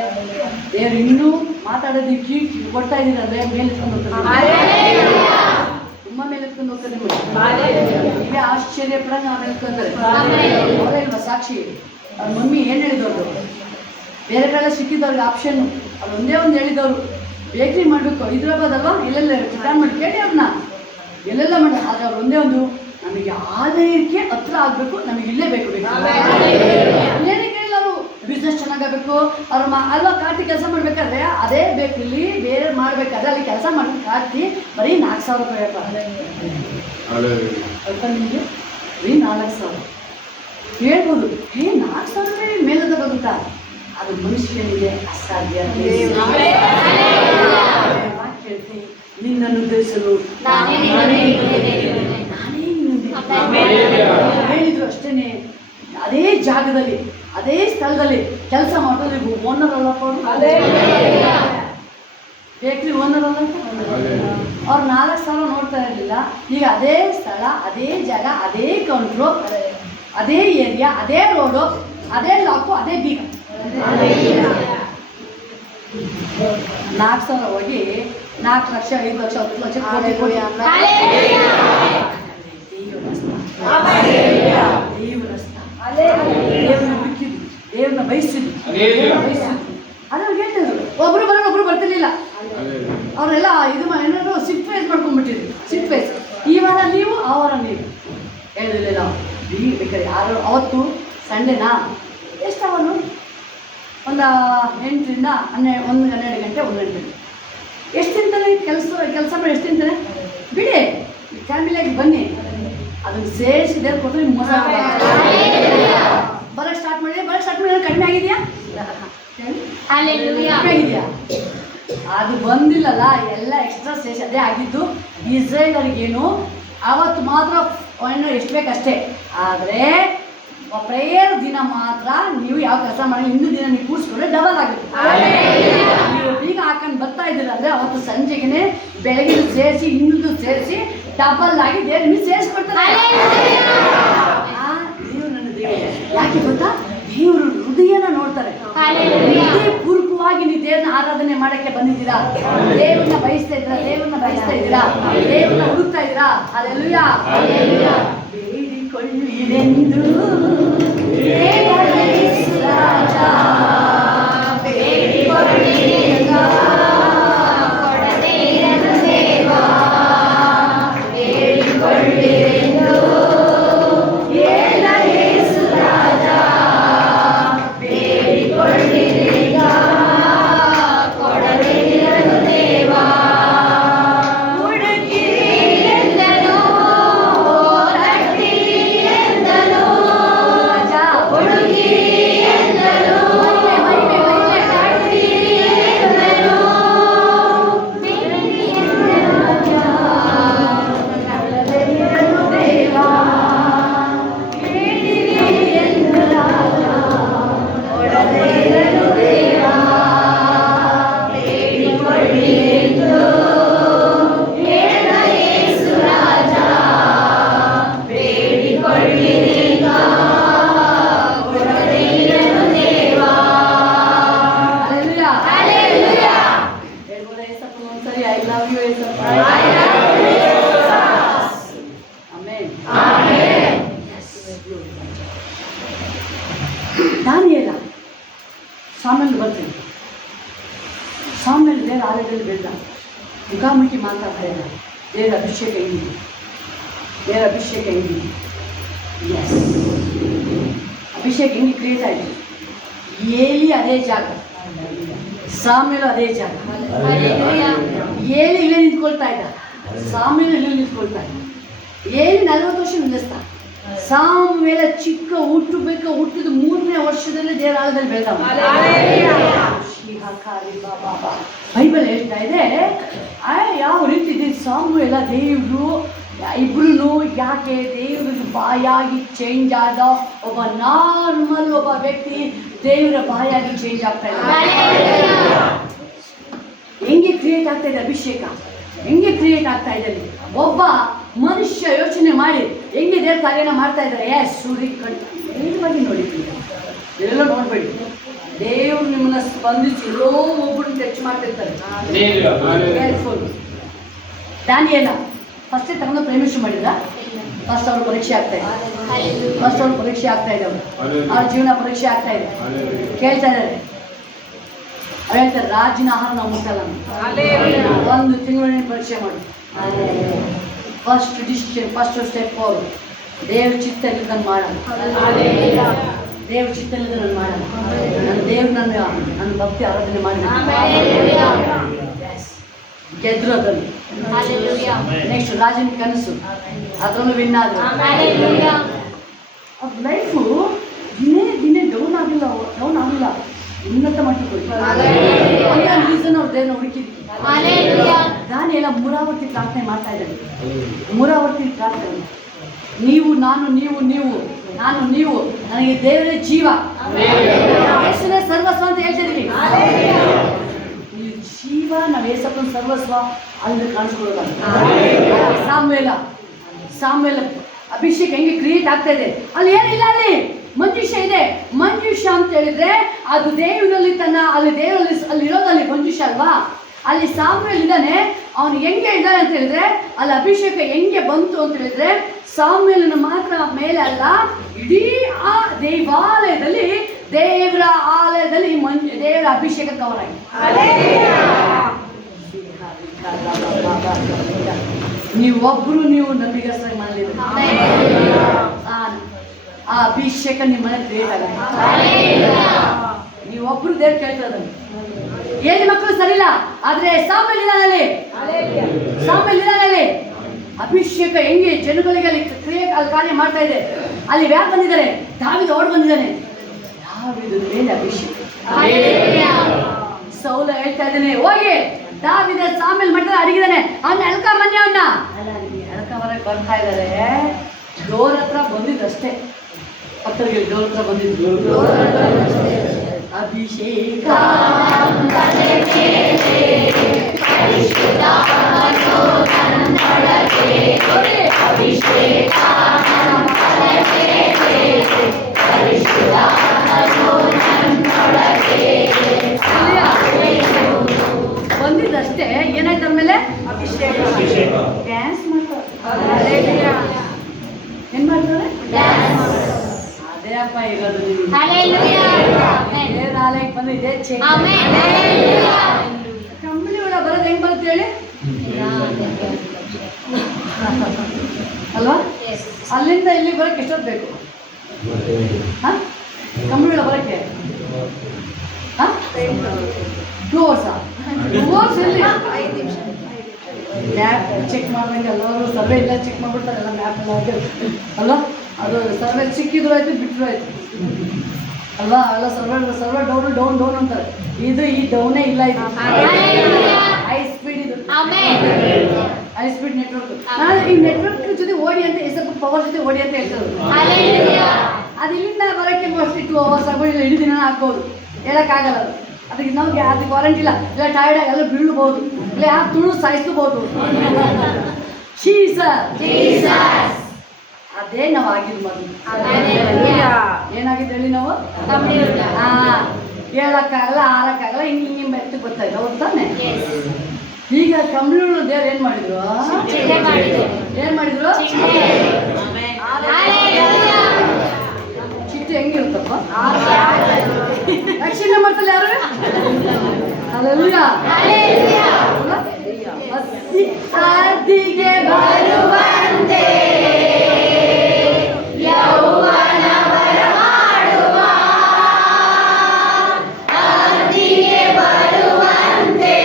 ದೇವ್ರು ಇನ್ನೂ ಮಾತಾಡೋದಕ್ಕೆ ಕೊಡ್ತಾ ಇದ್ದೀರಂದ್ರೆ ಮೇಲೆ ಎತ್ಕೊಂಡು ಹೋಗ್ತಾರೆ, ತುಂಬ ಮೇಲೆ ಎತ್ಕೊಂಡು ಹೋಗ್ತಾರೆ. ನಿಮಗೆ ಆಶ್ಚರ್ಯ ಪಡ ನಾವು ಹೇಳ್ಕೊಂತಾರೆ. ಅವರೇ ಇಲ್ವಾ ಸಾಕ್ಷಿ? ಅವ್ರ ಮಮ್ಮಿ ಏನು ಹೇಳಿದವ್ರು? ಬೇರೆ ಕಡೆ ಸಿಕ್ಕಿದವ್ರಿಗೆ ಆಪ್ಷನ್ ಅವ್ರು ಒಂದೇ ಒಂದು ಹೇಳಿದವರು, ಬೇಕ್ರಿ ಮಾಡಬೇಕು, ಹೈದ್ರಾಬಾದ್ ಅಲ್ವಾ, ಎಲ್ಲೆಲ್ಲ ಚಿಕನ್ ಮಾಡಿ ಕೇಳಿ ಅವ್ರನ್ನ ಎಲ್ಲೆಲ್ಲ ಮಾಡಿ. ಆದರೆ ಅವ್ರು ಒಂದೇ ಒಂದು, ನಮಗೆ ಆದಾಯಕ್ಕೆ ಹತ್ರ ಆಗಬೇಕು, ನಮಗೆ ಇಲ್ಲೇ ಬೇಕು. ಏನೇ ಕೇಳಿಲ್ಲ ಅವರು, ಬಿಸ್ನೆಸ್ ಚೆನ್ನಾಗಬೇಕು, ಅವ್ರ ಅಲ್ವಾ ಕಾರ್ತಿ ಕೆಲಸ ಮಾಡಬೇಕಾದ್ರೆ ಅದೇ ಬೇಕು. ಇಲ್ಲಿ ಬೇರೆ ಮಾಡಬೇಕಾದ್ರೆ ಅಲ್ಲಿ ಕೆಲಸ ಮಾಡಿ ಕಾರ್ತಿ ಬರೀ 4,000 ರೂಪಾಯಿ ಅಲ್ಪ ನಿಮಗೆ, ಬರೀ 4,000 ಹೇಳ್ಬೋದು. 4,000 ರೂಪಾಯಿ ಮೇಲದ ಬರುತ್ತಾ? ಅದು ಮನುಷ್ಯನಿಗೆ ಅಸಾಧ್ಯ. ಕೇಳ್ತೀನಿ, ನಿನ್ನನ್ನು ಉದ್ದೇಶಿಸಲು ನಾನೇ ಹೇಳಿದ್ರು ಅಷ್ಟೇನೆ. ಅದೇ ಜಾಗದಲ್ಲಿ ಅದೇ ಸ್ಥಳದಲ್ಲಿ ಕೆಲಸ ಮಾಡೋದು ಓನರ್ ಅಲ್ಲಪ್ಪ, ಬೇಕ್ರಿ ಓನರ್ ಅಲ್ಲ. ಅವ್ರು 4,000 ನೋಡ್ತಾ ಇರಲಿಲ್ಲ. ಈಗ ಅದೇ ಸ್ಥಳ, ಅದೇ ಜಾಗ, ಅದೇ ಕೌಂಟ್ರು, ಅದೇ ಏರಿಯಾ, ಅದೇ ರೋಡು, ಅದೇ ಲಾಕು, ಅದೇ ಬೀಗ. 4,000 ಹೋಗಿ 4 ಲಕ್ಷ, 5 ಲಕ್ಷ, 10 ಲಕ್ಷ, ಕೋಟಿ. ದೇವ್ರನ್ನ ಬಿಕ್ಕಿದ್ದು, ದೇವ್ರನ್ನ ಬಯಸಿದ್ದು. ಅದ್ರ ಹೇಳ್ತಿದ್ರು, ಒಬ್ರು ಬರ್ತಿರ್ಲಿಲ್ಲ. ಅವರೆಲ್ಲ ಇದು ಏನಾದ್ರು ಸಿಟ್ ವೈಸ್ ಮಾಡ್ಕೊಂಡ್ಬಿಟ್ಟಿದ್ರು. ಸಿಟ್ ವೈಸ್, ಈ ವಾರ ನೀವು, ಆ ವಾರ ನೀವು ಹೇಳಿರಲಿಲ್ಲ. ಬೇಕಾದ್ರೆ ಯಾರು ಅವತ್ತು ಸಂಡೇನಾ ಎಷ್ಟು ಅವನು ಒಂದು 8ರಿಂದ 12 ಗಂಟೆ 1 ಗಂಟೆ ಎಷ್ಟು ತಿಂತಾನೆ ಕೆಲಸ ಮಾಡಿ ಎಷ್ಟು ತಿಂತಾನೆ ಬಿಡಿ, ಫ್ಯಾಮಿಲಿಯಾಗಿ ಬನ್ನಿ. ಅದನ್ನು ಸೇರಿಸಿದೆ ಕೊಟ್ಟರೆ ಮೋಸ ಬರೋಕ್ಕೆ ಸ್ಟಾರ್ಟ್ ಮಾಡಿದ್ರೆ ಕಡಿಮೆ ಆಗಿದೆಯಾ? ಆಗಿದೆಯಾ? ಅದು ಬಂದಿಲ್ಲಲ್ಲ, ಎಲ್ಲ ಎಕ್ಸ್ಟ್ರಾ ಸ್ಟೇಷನ್ ಅದೇ ಆಗಿದ್ದು. ಇಸ್ರೇಲರಿಗೇನು ಅವತ್ತು ಮಾತ್ರ ಎಷ್ಟು ಬೇಕಷ್ಟೇ. ಆದರೆ ಪ್ರೇಯರ್ ದಿನ ಮಾತ್ರ ನೀವು ಯಾವ ಕೆಲಸ ಮಾಡಿ ಇನ್ನೂ ದಿನ ನೀವು ಕೂರಿಸ್ಕೊಂಡ್ರೆ ಡಬಲ್ ಆಗುತ್ತೆ. ನೀವು ಬೀಗ ಹಾಕೊಂಡು ಬರ್ತಾ ಇದ್ದೀರ ಅಂದರೆ ಅವತ್ತು ಸಂಜೆಗೆ ಬೆಳಗ್ಗೆ ಸೇರಿಸಿ ಇನ್ನೂ ಸೇರಿಸಿ ಡಬಲ್ ಆಗಿ ದೇವ್ರು ನಿಮಗೆ ಸೇರಿಸ್ಕೊಡ್ತಾರೆ. ದೇವ್ರು ನನ್ನ ದೇವರು ಯಾಕೆ ಗೊತ್ತಾ? ದೇವರು ಹೃದಯನ ನೋಡ್ತಾರೆ. ಪೂರ್ವಕವಾಗಿ ನೀವು ದೇವ್ರನ್ನ ಆರಾಧನೆ ಮಾಡಕ್ಕೆ ಬಂದಿದ್ದೀರಾ, ದೇವ್ರನ್ನ ಬಯಸ್ತಾ ಇದ್ದೀರಾ, ದೇವ್ರನ್ನ ಬಯಸ್ತಾ ಇದ್ದೀರಾ, ದೇವ್ರನ್ನ ಹುಡುಕ್ತಾ ಇದ್ದೀರಾ. ಹಲ್ಲೆಲೂಯಾ. ಬೇಡಿಕೊಳ್ಳಿರೆಂದು ರಾಜ ಬೇಡಿಕೊಳ್ಳಿರೆಂದ ಕೊಡದೆ ಇರದು ದೇವ ಬೇಡಿಕೊಳ್ಳಿರೆಂದು ಏನ ಯೇಸು ರಾಜ ಬೇಡಿಕೊಳ್ಳಿರೆಂದ ಕೊಡದೆ ಇರದು ದೇವ ಹುಡುಕಿರಿ ಎಂದನು ರಟ್ಟಿರಿ ಎಂದನು ರಾಜ ಹುಡುಕಿರಿ ಎಂದನು ರಟ್ಟಿರಿ ಎಂದನು ಬೇಡಿರಿ ಎಂದ ರಾಜ ಕೊಡದೆ ಇರದು ದೇವ ಬೇಡಿರಿ ಎಂದ ರಾಜ ಕೊಡದೆ ಇರದು ದೇವ ಬೇಡಿಕೊಳ್ಳಿ ಎಂದು ಏನ ಯೇಸು ರಾಜ ಬೇಡಿಕೊಳ್ಳಿರೆಂದ ಕೊಡದೆ ಇರದು ದೇವ. ಹಲ್ಲೆಲೂಯಾ. ಹಲ್ಲೆಲೂಯಾ. ಹೇಳ್ಬೋದಾ ಯೇಸಪ್ಪನ ಒಂದ್ಸರಿ I love you Yesappa. I love you Jesus. Amen. Amen. ದಾನಿಯೇಲ ಸಾಮೇಲ್ ಬರ್ತೀನಿ. ಸಾಮೇಲ್ ದೇವರ ಆಲಯದಲ್ಲಿ ಬೆಳೆದ, ಮುಖಾಮುಖಿ ಮಾತಾಡ್ತಾ ಇದ್ದ. ದೇವರ ಅಭಿಷೇಕ ಹೆಂಗಿದೆ, ದೇವರ ಅಭಿಷೇಕ ಹೆಂಗಿದೆ. ಎಸ್, ಅಭಿಷೇಕ ಹೆಂಗೆ ಕ್ರಿಯೇಟ್ ಆಯಿತು. ಏಲಿ ಅದೇ ಜಾಗ, ಸಾಮೇಲು ಅದೇ ಜಾಗ. ಏಲಿ ಇಲ್ಲೇ ನಿಂತ್ಕೊಳ್ತಾ ಇದ್ದ, ಸಾಮೇಲು ಇಲ್ಲೇ ನಿಂತ್ಕೊಳ್ತಾ ಇದ್ದ. ಏಲಿ 40 ವರ್ಷ ನಿಲ್ಲಿಸ್ತ. ಸಾಮೇಲ ಚಿಕ್ಕ ಹುಟ್ಟಿದ 3ನೇ ವರ್ಷದಲ್ಲಿ ದೇವರ ಆಲಯದಲ್ಲಿ ಬೆಳೆದ. ಬೈಬಲ್ ಹೇಳ್ತಾ ಇದೆ ಯಾವ ರೀತಿ ಇದೆ ಸಾಮುವೇಲ ದೇವರು ಇಬ್ರು ಯಾಕೆ ದೇವ್ರಿಗೆ ಬಾಯಾಗಿ ಚೇಂಜ್ ಆದ ಒಬ್ಬ ನಾರ್ಮಲ್ ಒಬ್ಬ ವ್ಯಕ್ತಿ ದೇವರ ಬಾಯಾಗಿ ಚೇಂಜ್ ಆಗ್ತಾ ಇದ್ದಾರೆ. ಹೆಂಗೆ ಕ್ರಿಯೇಟ್ ಆಗ್ತಾ ಇದೆ ಅಭಿಷೇಕ, ಹೆಂಗೆ ಕ್ರಿಯೇಟ್ ಆಗ್ತಾ ಇದೆ. ಒಬ್ಬ ಮನುಷ್ಯ ಯೋಚನೆ ಮಾಡಿ ಹೆಂಗೆ ದೇವ್ರ ಕಾರ್ಯನ ಮಾಡ್ತಾ ಇದ್ದಾರೆ. ಸೂರ್ಯ ಕಣ್ಣು ನೇರವಾಗಿ ನೋಡಿದ್ದೀವಿ, ಎಲ್ಲ ನೋಡ್ಬೇಡಿ. ದೇವ್ರು ನಿಮ್ಮನ್ನ ಸ್ಪಂದಿಸಿ ಎಲ್ಲೋ ಒಬ್ಬರು ಟಚ್ ಮಾಡ್ತಿರ್ತಾರೆ. ದಾನಿಯೇಲ ಫಸ್ಟೇ ತಗೊಂಡು ಪ್ರೇಮಿಸಿ ಮಾಡಿದ್ರ. ಫಸ್ಟ್ ಅವ್ರ ಪರೀಕ್ಷೆ ಆಗ್ತಾ ಇದೆ, ಫಸ್ಟ್ ಅವ್ರ ಪರೀಕ್ಷೆ ಆಗ್ತಾ ಇದೆ, ಅವ್ರ ಜೀವನ ಪರೀಕ್ಷೆ ಆಗ್ತಾ ಇದೆ. ಕೇಳ್ತಾ ಇದ್ದಾರೆ, ಅವ್ರು ಹೇಳ್ತಾರೆ ರಾಜಿನ ಆಹಾರ ನಾವು ಮುಟ್ಟಲ್ಲ, 1 ತಿಂಗಳ ಪರೀಕ್ಷೆ ಮಾಡಿ. ಫಸ್ಟ್ ಡಿಸಿಷನ್, ಫಸ್ಟ್ ಸ್ಟೆಪ್ ಅವರು ದೇವ್ರ ಚಿತ್ತ ಇಲ್ಲದನ್ನು ಮಾಡೋಣ. ದೇವ್ರ ಚಿತ್ತ ಇಲ್ಲದ ನಾನು ಮಾಡೋಣ. ನನ್ನ ದೇವ್ರು ನನ್ನ ಭಕ್ತಿ ಆರಾಧನೆ ಮಾಡಿ ಗೆದ್ರು ಅದನ್ನು. ನೆಕ್ಸ್ಟ್ ರಾಜನ ಕನಸು, ಅದನ್ನು ವಿನ್ ಆದ್ರು. ಅವ್ರ ಲೈಫು ದಿನೇ ಡೌನ್ ಆಗಿಲ್ಲ, ಉನ್ನತ ಮಟ್ಟಿಗೆ ಹೋಯ್ತು. ರೀಸನ್ ಅವ್ರ ದೇವ್ರನ್ನ ಹುಡುಕಿದ್ವಿ. ದಾನಿಯೇಲ 3 ಆವರ್ತಿ ಪ್ರಾರ್ಥನೆ ಮಾಡ್ತಾ ಇದ್ದಾರೆ. 3 ಆವರ್ತಿ ಪ್ರಾರ್ಥನೆ, ನೀವು ನಾನು ನೀವು ನನಗೆ ದೇವರೇ ಜೀವ, ಯೇಸುವೇ ಸರ್ವಸ್ವ ಅಂತ ಹೇಳ್ತಿದ್ದೀವಿ. ನೀವು ಜೀವ, ನಾವು ಯೇಸಪ್ಪನ ಸರ್ವಸ್ವ ಅಲ್ಲಿ ಕಾಣಿಸ್ಕೊಳ್ಳೋದ. ಸಾಮೇಲ ಅಭಿಷೇಕ ಹೆಂಗೆ ಕ್ರಿಯೇಟ್ ಆಗ್ತಾ ಇದೆ. ಅಲ್ಲಿ ಏನಿಲ್ಲ, ಅಲ್ಲಿ ಮಂಜುಷ ಇದೆ. ಮಂಜುಷ ಅಂತ ಹೇಳಿದ್ರೆ ಅದು ದೇವರಲ್ಲಿ ಅಲ್ಲಿ ಇರೋದಲ್ಲಿ ಮಂಜುಷ ಅಲ್ವಾ. ಅಲ್ಲಿ ಸಾಮೇಲ್ ಇದ್ದಾನೆ. ಅವನು ಹೆಂಗೆ ಇದ್ದಾನೆ ಅಂತ ಹೇಳಿದ್ರೆ ಅಲ್ಲಿ ಅಭಿಷೇಕ ಹೆಂಗೆ ಬಂತು ಅಂತ ಹೇಳಿದ್ರೆ ಸಾಮೇಲನ ಮಾತ್ರ ಮೇಲೆ ಅಲ್ಲ, ಇಡೀ ಆ ದೇವಾಲಯದಲ್ಲಿ ದೇವರ ಆಲಯದಲ್ಲಿ ದೇವರ ಅಭಿಷೇಕ ಕವರ್ ಆಗಿದೆ. ನೀವು ನಂಬಿಗಸ್ತಾಗಿ ಮಾಡಲಿಲ್ಲ, ಆ ಅಭಿಷೇಕ ನಿಮ್ಮ ಮನೆ ಕ್ರಿಯೇಟ್ ಆಗುತ್ತೆ. ನೀವೊಬ್ರು ದೇವ್ರು ಕೇಳ್ತಿರೋದನ್ನು. ಏನಿ ಮಕ್ಕಳು ಸರಿಲ್ಲ, ಆದ್ರೆ ಸಾಮೇಲ್ ಇದ್ದಾನಲ್ಲಿ ಅಭಿಷೇಕ ಹೆಂಗೆ ಜನಗಳಿಗೆ ಅಲ್ಲಿ ಕ್ರಿಯೇಟ್ ಅಲ್ಲಿ ಕಾರ್ಯ ಮಾಡ್ತಾ ಇದೆ. ಅಲ್ಲಿ ಯಾರು ಬಂದಿದ್ದಾರೆ? ದಾವೀದ ಓಡ್ ಬಂದಿದ್ದಾನೆ. ದಾವೀದನ ಮೇಲೆ ಅಭಿಷೇಕ. ಸೌಲ ಹೇಳ್ತಾ ಇದ್ದೇನೆ, ಹೋಗಿ ದಾವಿದ ಸಾಮೇಲ್ ಮಾಡಿದ್ರೆ ಅಡಗಿದಾನೆ, ಅವನ್ನ ಎಳ್ಕ ಮನ್ನಿ ಅವನ್ನ ಎಳ್ಕೊಂಬರಕ್ಕೆ ಬರ್ತಾ ಇದ್ದಾರೆ. ಡೋರ್ ಹತ್ರ ಬಂದಿದ್ದಷ್ಟೇ, ಪಕ್ಕರಿಗೆ ಡೋರ್ ಹತ್ರ ಬಂದಿದ್ದು ಅಭಿಷೇಕ ಬಂದಿದ್ದಷ್ಟೇ. ಏನಾಯ್ತು ಆಮೇಲೆ? ಡ್ಯಾನ್ಸ್ ಮಾಡ್ತಾರೆ. ಏನ್ ಮಾಡ್ತಾರೆ? ಅದೇ ಅಪ್ಪ ಇರೋದು. ನಾಲ್ಕು ಬಂದು ಇದೆ ಕಂಬಳಿ ಒಳ ಬರೋದು ಹೆಂಗ್ ಬರುತ್ತೆ ಹೇಳಿ ಅಲ್ವಾ? ಅಲ್ಲಿಂದ ಇಲ್ಲಿ ಬರೋಕ್ಕೆ ಎಷ್ಟೊತ್ತು ಬೇಕು? ಕಂಬಳಿ ಒಳ ಬರೋಕ್ಕೆ 2 hours. 2 hours ಎಲ್ಲಿ? ಮ್ಯಾಪ್ ಚೆಕ್ ಮಾಡ್ದಂಗೆ ಎಲ್ಲರೂ ಸರ್ವೆ ಇಲ್ಲ ಚೆಕ್ ಮಾಡ್ಬಿಡ್ತಾರೆ, ಎಲ್ಲ ಮ್ಯಾಪ್ ಎಲ್ಲ ಅಲ್ವಾ? ಅದು ಸರ್ವೆ ಸಿಕ್ಕಿದ್ರು ಆಯ್ತು, ಬಿಟ್ಟರು ಆಯ್ತು ಅಲ್ವಾ? ಎಲ್ಲ ಸರ್ವೆ ಡೌನ್ ಅಂತಾರೆ. ಇದು ಈ ಡೌನೇ ಇಲ್ಲ, ಇದು ಹೈ ಸ್ಪೀಡ್, ಇದು ಹೈ ಸ್ಪೀಡ್ ನೆಟ್ವರ್ಕ್. ನಾನು ಈ ನೆಟ್ವರ್ಕ್ ಜೊತೆ ಓಡಿ ಅಂತ ಸ್ವಲ್ಪ ಪವರ್ ಜೊತೆ ಓಡಿ ಅಂತ ಹೇಳ್ತಾರೆ. ಅದು ಇಲ್ಲಿಂದ ಬರೋಕ್ಕೆ ಮೋಸ್ಟ್ಲಿ 2 hours ಆಗ್ಬೋದು, ಇಲ್ಲ ಇಡೀ ದಿನ ಆಗ್ಬೋದು, ಹೇಳೋಕ್ಕಾಗಲ್ಲ ಅದು. ಅದಕ್ಕೆ ನಮಗೆ ಅದು ವಾರಂಟಿ ಇಲ್ಲ. ಇಲ್ಲ ಟೈರ್ಡ್ ಆಗಿ ಎಲ್ಲ ಬೀಳ್ಬೋದು, ಇಲ್ಲ ಯಾರು ತುಳು ಸಾಯಿಸ್ಬೋದು. ಅದೇ ನಾವು ಆಗಿದ್ದು ಮೊದಲು. ಏನಾಗಿದ್ದು ಹೇಳಿ ನಾವು? ಹೇಳಕ್ಕಾಗಲ್ಲ, ಆರಕ್ಕಾಗಲ್ಲ, ಹಿಂಗೆ ಮೆತ್ತಗೆ ಬರ್ತಾ ಇದ್ದ, ಹೌದು ತಾನೆ? ಈಗ ಕಂಬಳಿಗಳು ದೇವ್ರು ಏನ್ ಮಾಡಿದ್ರು? ಚಿಟ್ಟೆ ಹೆಂಗಿರುತ್ತಪ್ಪ? ದಕ್ಷಿಣ ಮಾಡ್ತಲ್ಲ ಯಾರು? ಅಲ್ಲೆಲ್ಲೂಯಾ. ಅದಿಗೆ ಬರುವಂತೆ ಯೌವನ ಬರಮಾಡುವ, ಅದಿಗೆ ಬರುವಂತೆ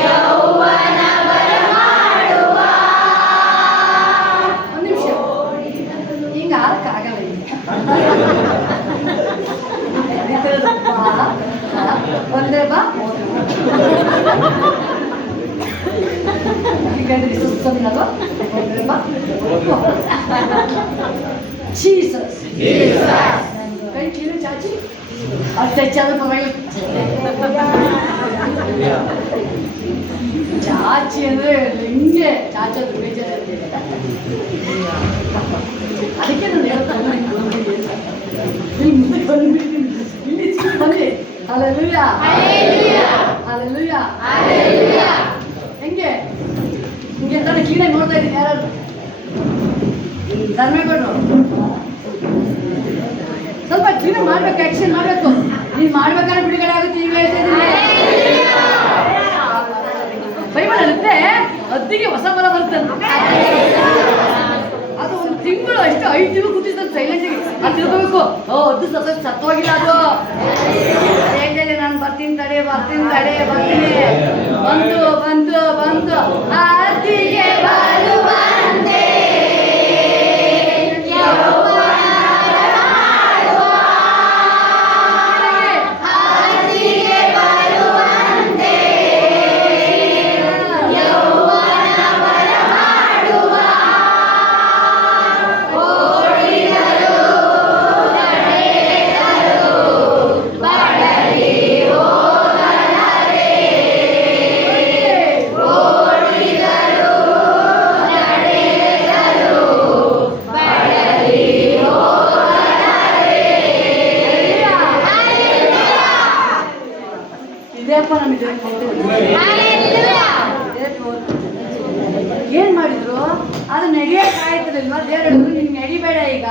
ಯೌವನ ಬರಮಾಡುವ. ಒಂದು ನಿಮಿಷ, ಹಿಂಗ ಆಗಲ್ಲ. ಒಂದೇ ಬಾ ಸುಸ್ತನಲ್ವಾ? ಜೀಸಸ್ ಕೈ ಚೀಲ ಚಾಚಿ ಅತ್ಯಾಚಾರ ಪರವಾಗಿಲ್ಲ. ಚಾಚಿ ಅಂದ್ರೆ ಹಿಂಗೆ ಚಾಚೋದು ಬೇಜಾರ. ಅದಕ್ಕೆ ನಾನು ಹೇಳ್ತಾನೆ ಇಲ್ಲಿ ಮುಂದೆ ಬಂದ್ಬಿಟ್ಟಿದ್ದೀನಿ, ಇಲ್ಲಿ ಬನ್ನಿ. Hallelujah, hallelujah. ಹೆಂಗೆ ಹಿಂಗೆ ತಾನೇ ಕ್ಲೀನಾಗಿ ನೋಡ್ತಾ ಇದ್ದೀನಿ. ಯಾರು ಧರ್ಮೇಗೌಡರು ಸ್ವಲ್ಪ ಕ್ಲೀನಾಗಿ ಮಾಡ್ಬೇಕು, ಆಕ್ಷನ್ ಮಾಡಬೇಕು. ನೀನು ಮಾಡ್ಬೇಕಾದ್ರೆ ಬಿಡುಗಡೆ ಆಗುತ್ತೆ. ಈಗ ಹೇಳ್ತಾ ಇದ್ದೀನಿ, ಬೈಬಲ್ ಇರುತ್ತೆ ಅದ್ದಿಗೆ ಹೊಸ ಬಲ ಬರುತ್ತೆ. ಅದು 1 ತಿಂಗಳು ಅಷ್ಟು 5 ತಿಂಗಳು ಕೂತಿರ್ತದೆ ಸೈಲೆಂಟಾಗಿ. ಅದು ತಿಳ್ಕೋಬೇಕು, ಅದು ಸತ್ವಾಗಿಲ್ಲ. ಅದು ಹೇಳ್ತೇನೆ, ನಾನು ಬರ್ತೀನಿ ತಡೆ, ಬಂದು ಅದಿಗೆ ಬರುವಂತೆ ಏನ್ ಮಾಡಿದ್ರು? ಅದು ನೆಗೆಯಕ್ ಆಯ್ತಿರಲ್ವಾ? ದೇವ್ರು ಹೇಳಿದ್ರು ನಿನ್ ನೆಗಿಬೇಡ, ಈಗ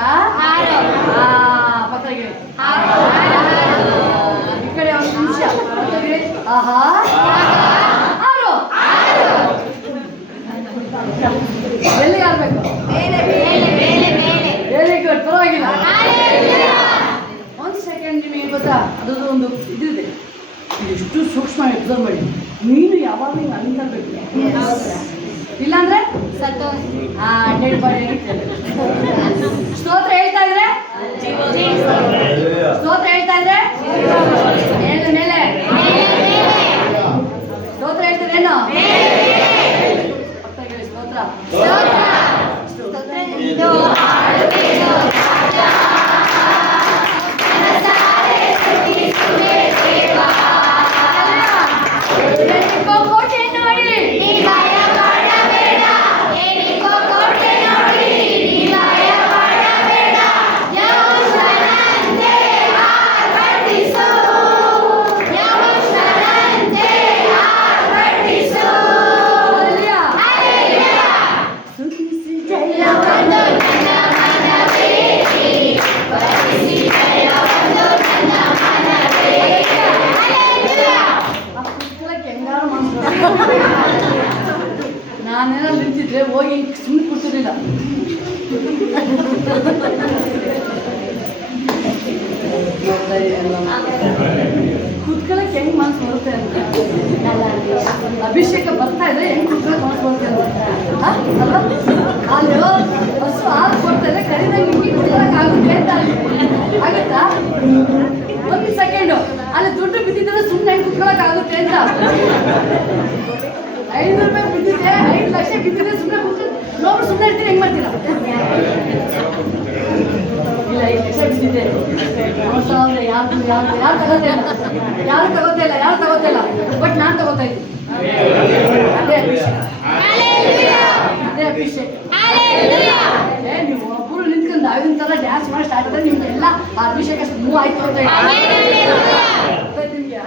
ಪತ್ರಗಿರಿ ಈ ಕಡೆ 1 ನಿಮಿಷ ಪತ್ರಗಿರಿ. ಆಹಾ ಆರು ಎಲ್ಲಿ ಆಡ್ಬೇಕು? ವೆರಿ ಗುಡ್, ಪರವಾಗಿಲ್ಲ. 1 ಸೆಕೆಂಡ್. ನಿಮಗೆ ಗೊತ್ತಾ ಅದು ಒಂದು ಇದಿದೆ, ಎಷ್ಟು ಸೂಕ್ಷ್ಮ ಎಕ್ಸಾಮ್ ಮಾಡಿ. ನೀನು ಯಾವಾಗ ಹಿಂಗೆ ಅನ್ಕೊಳ್ಬೇಕು, ಇಲ್ಲಾಂದ್ರೆ ಡೆಡ್ ಬಾಡಿ ಸ್ತೋತ್ರ ಹೇಳ್ತಾ ಇದ್ರೆ ಸ್ತೋತ್ರ ಹೇಳ್ತಾ ಇದ್ರೆ ಮೇಲೆ ಮೇಲೆ ಸ್ತೋತ್ರ ಹೇಳ್ತೀರೇನು? ಪಕ್ಕದಲ್ಲಿ ಹೇಳಿ ಸ್ತೋತ್ರ. ನಾನೇನೋ ನಿಂತಿದ್ರೆ ಹೋಗಿ ಸುಮ್ಮನೆ ಕೂತಿರ್ಲಿಲ್ಲ. ಕೂತ್ಕೊಳ್ಳಕ್ಕೆ ಹೆಂಗ್ ಮನಸ್ಸು ಬರುತ್ತೆ ಅಂತ. ಅಭಿಷೇಕ ಬರ್ತಾ ಇದ್ರೆ ಹೆಂಗ್ ಕೂತ್ಕೊಳ್ಳೋಕೆ ಮನಸ್ಸು ಬರುತ್ತೆ ಅಲ್ವಾ? ಅಲ್ಲಿ ಹಸು ಹಾಲು ಕೊಡ್ತಾ ಇದ್ರೆ ಕರಿದಂಗೆ ಹಿಂಗೆ ಕುಡಿಯೋಕೆ ಆಗುತ್ತೆ ಅಂತ ಆಗುತ್ತಾ? ಒಂದು ಸೆಕೆಂಡು ಅಲ್ಲಿ ದುಡ್ಡು ಬಿದ್ದಿದ್ರೆ ಸುಮ್ಮನೆ ಹೆಂಗೆ ಕುತ್ಕೊಳ್ಳೋಕೆ ಆಗುತ್ತೆ ಅಂತ. 5 ರೂಪಾಯಿ ಬಿದ್ದಿದೆ, 5 ಲಕ್ಷ ಬಿದ್ದಿದೆ, ಸುಮ್ಮನೆ ಕೂತ್ಕೊಂಡು ನೋಡ್ಬಿಟ್ಟು ಸುಮ್ಮನೆ ಇರ್ತೀನಿ. ಹೆಂಗೆ ಮಾಡ್ತೀರಾ? ಇಲ್ಲ 5 ಲಕ್ಷ ಬಿದ್ದಿದೆ, ಯಾರು ತಗೋತಾ ಇಲ್ಲ ಬಟ್ ನಾನು ತಗೋತಾ ಇದ್ದೀನಿ. ಅದೇ ಅಭಿಷೇಕ. ನೀವು ಒಬ್ಬರು ನಿಂತ್ಕೊಂಡು ಆಗಿನ ಥರ ಡ್ಯಾನ್ಸ್ ಮಾಡಿ ಸ್ಟಾರ್ಟ್ ಮಾಡಿದ್ರೆ ನಿಮ್ಗೆಲ್ಲ ಆ ಅಭಿಷೇಕ ಮೂವ್ ಆಯ್ತು ಅಂತ ನಿಮ್ಗೆ.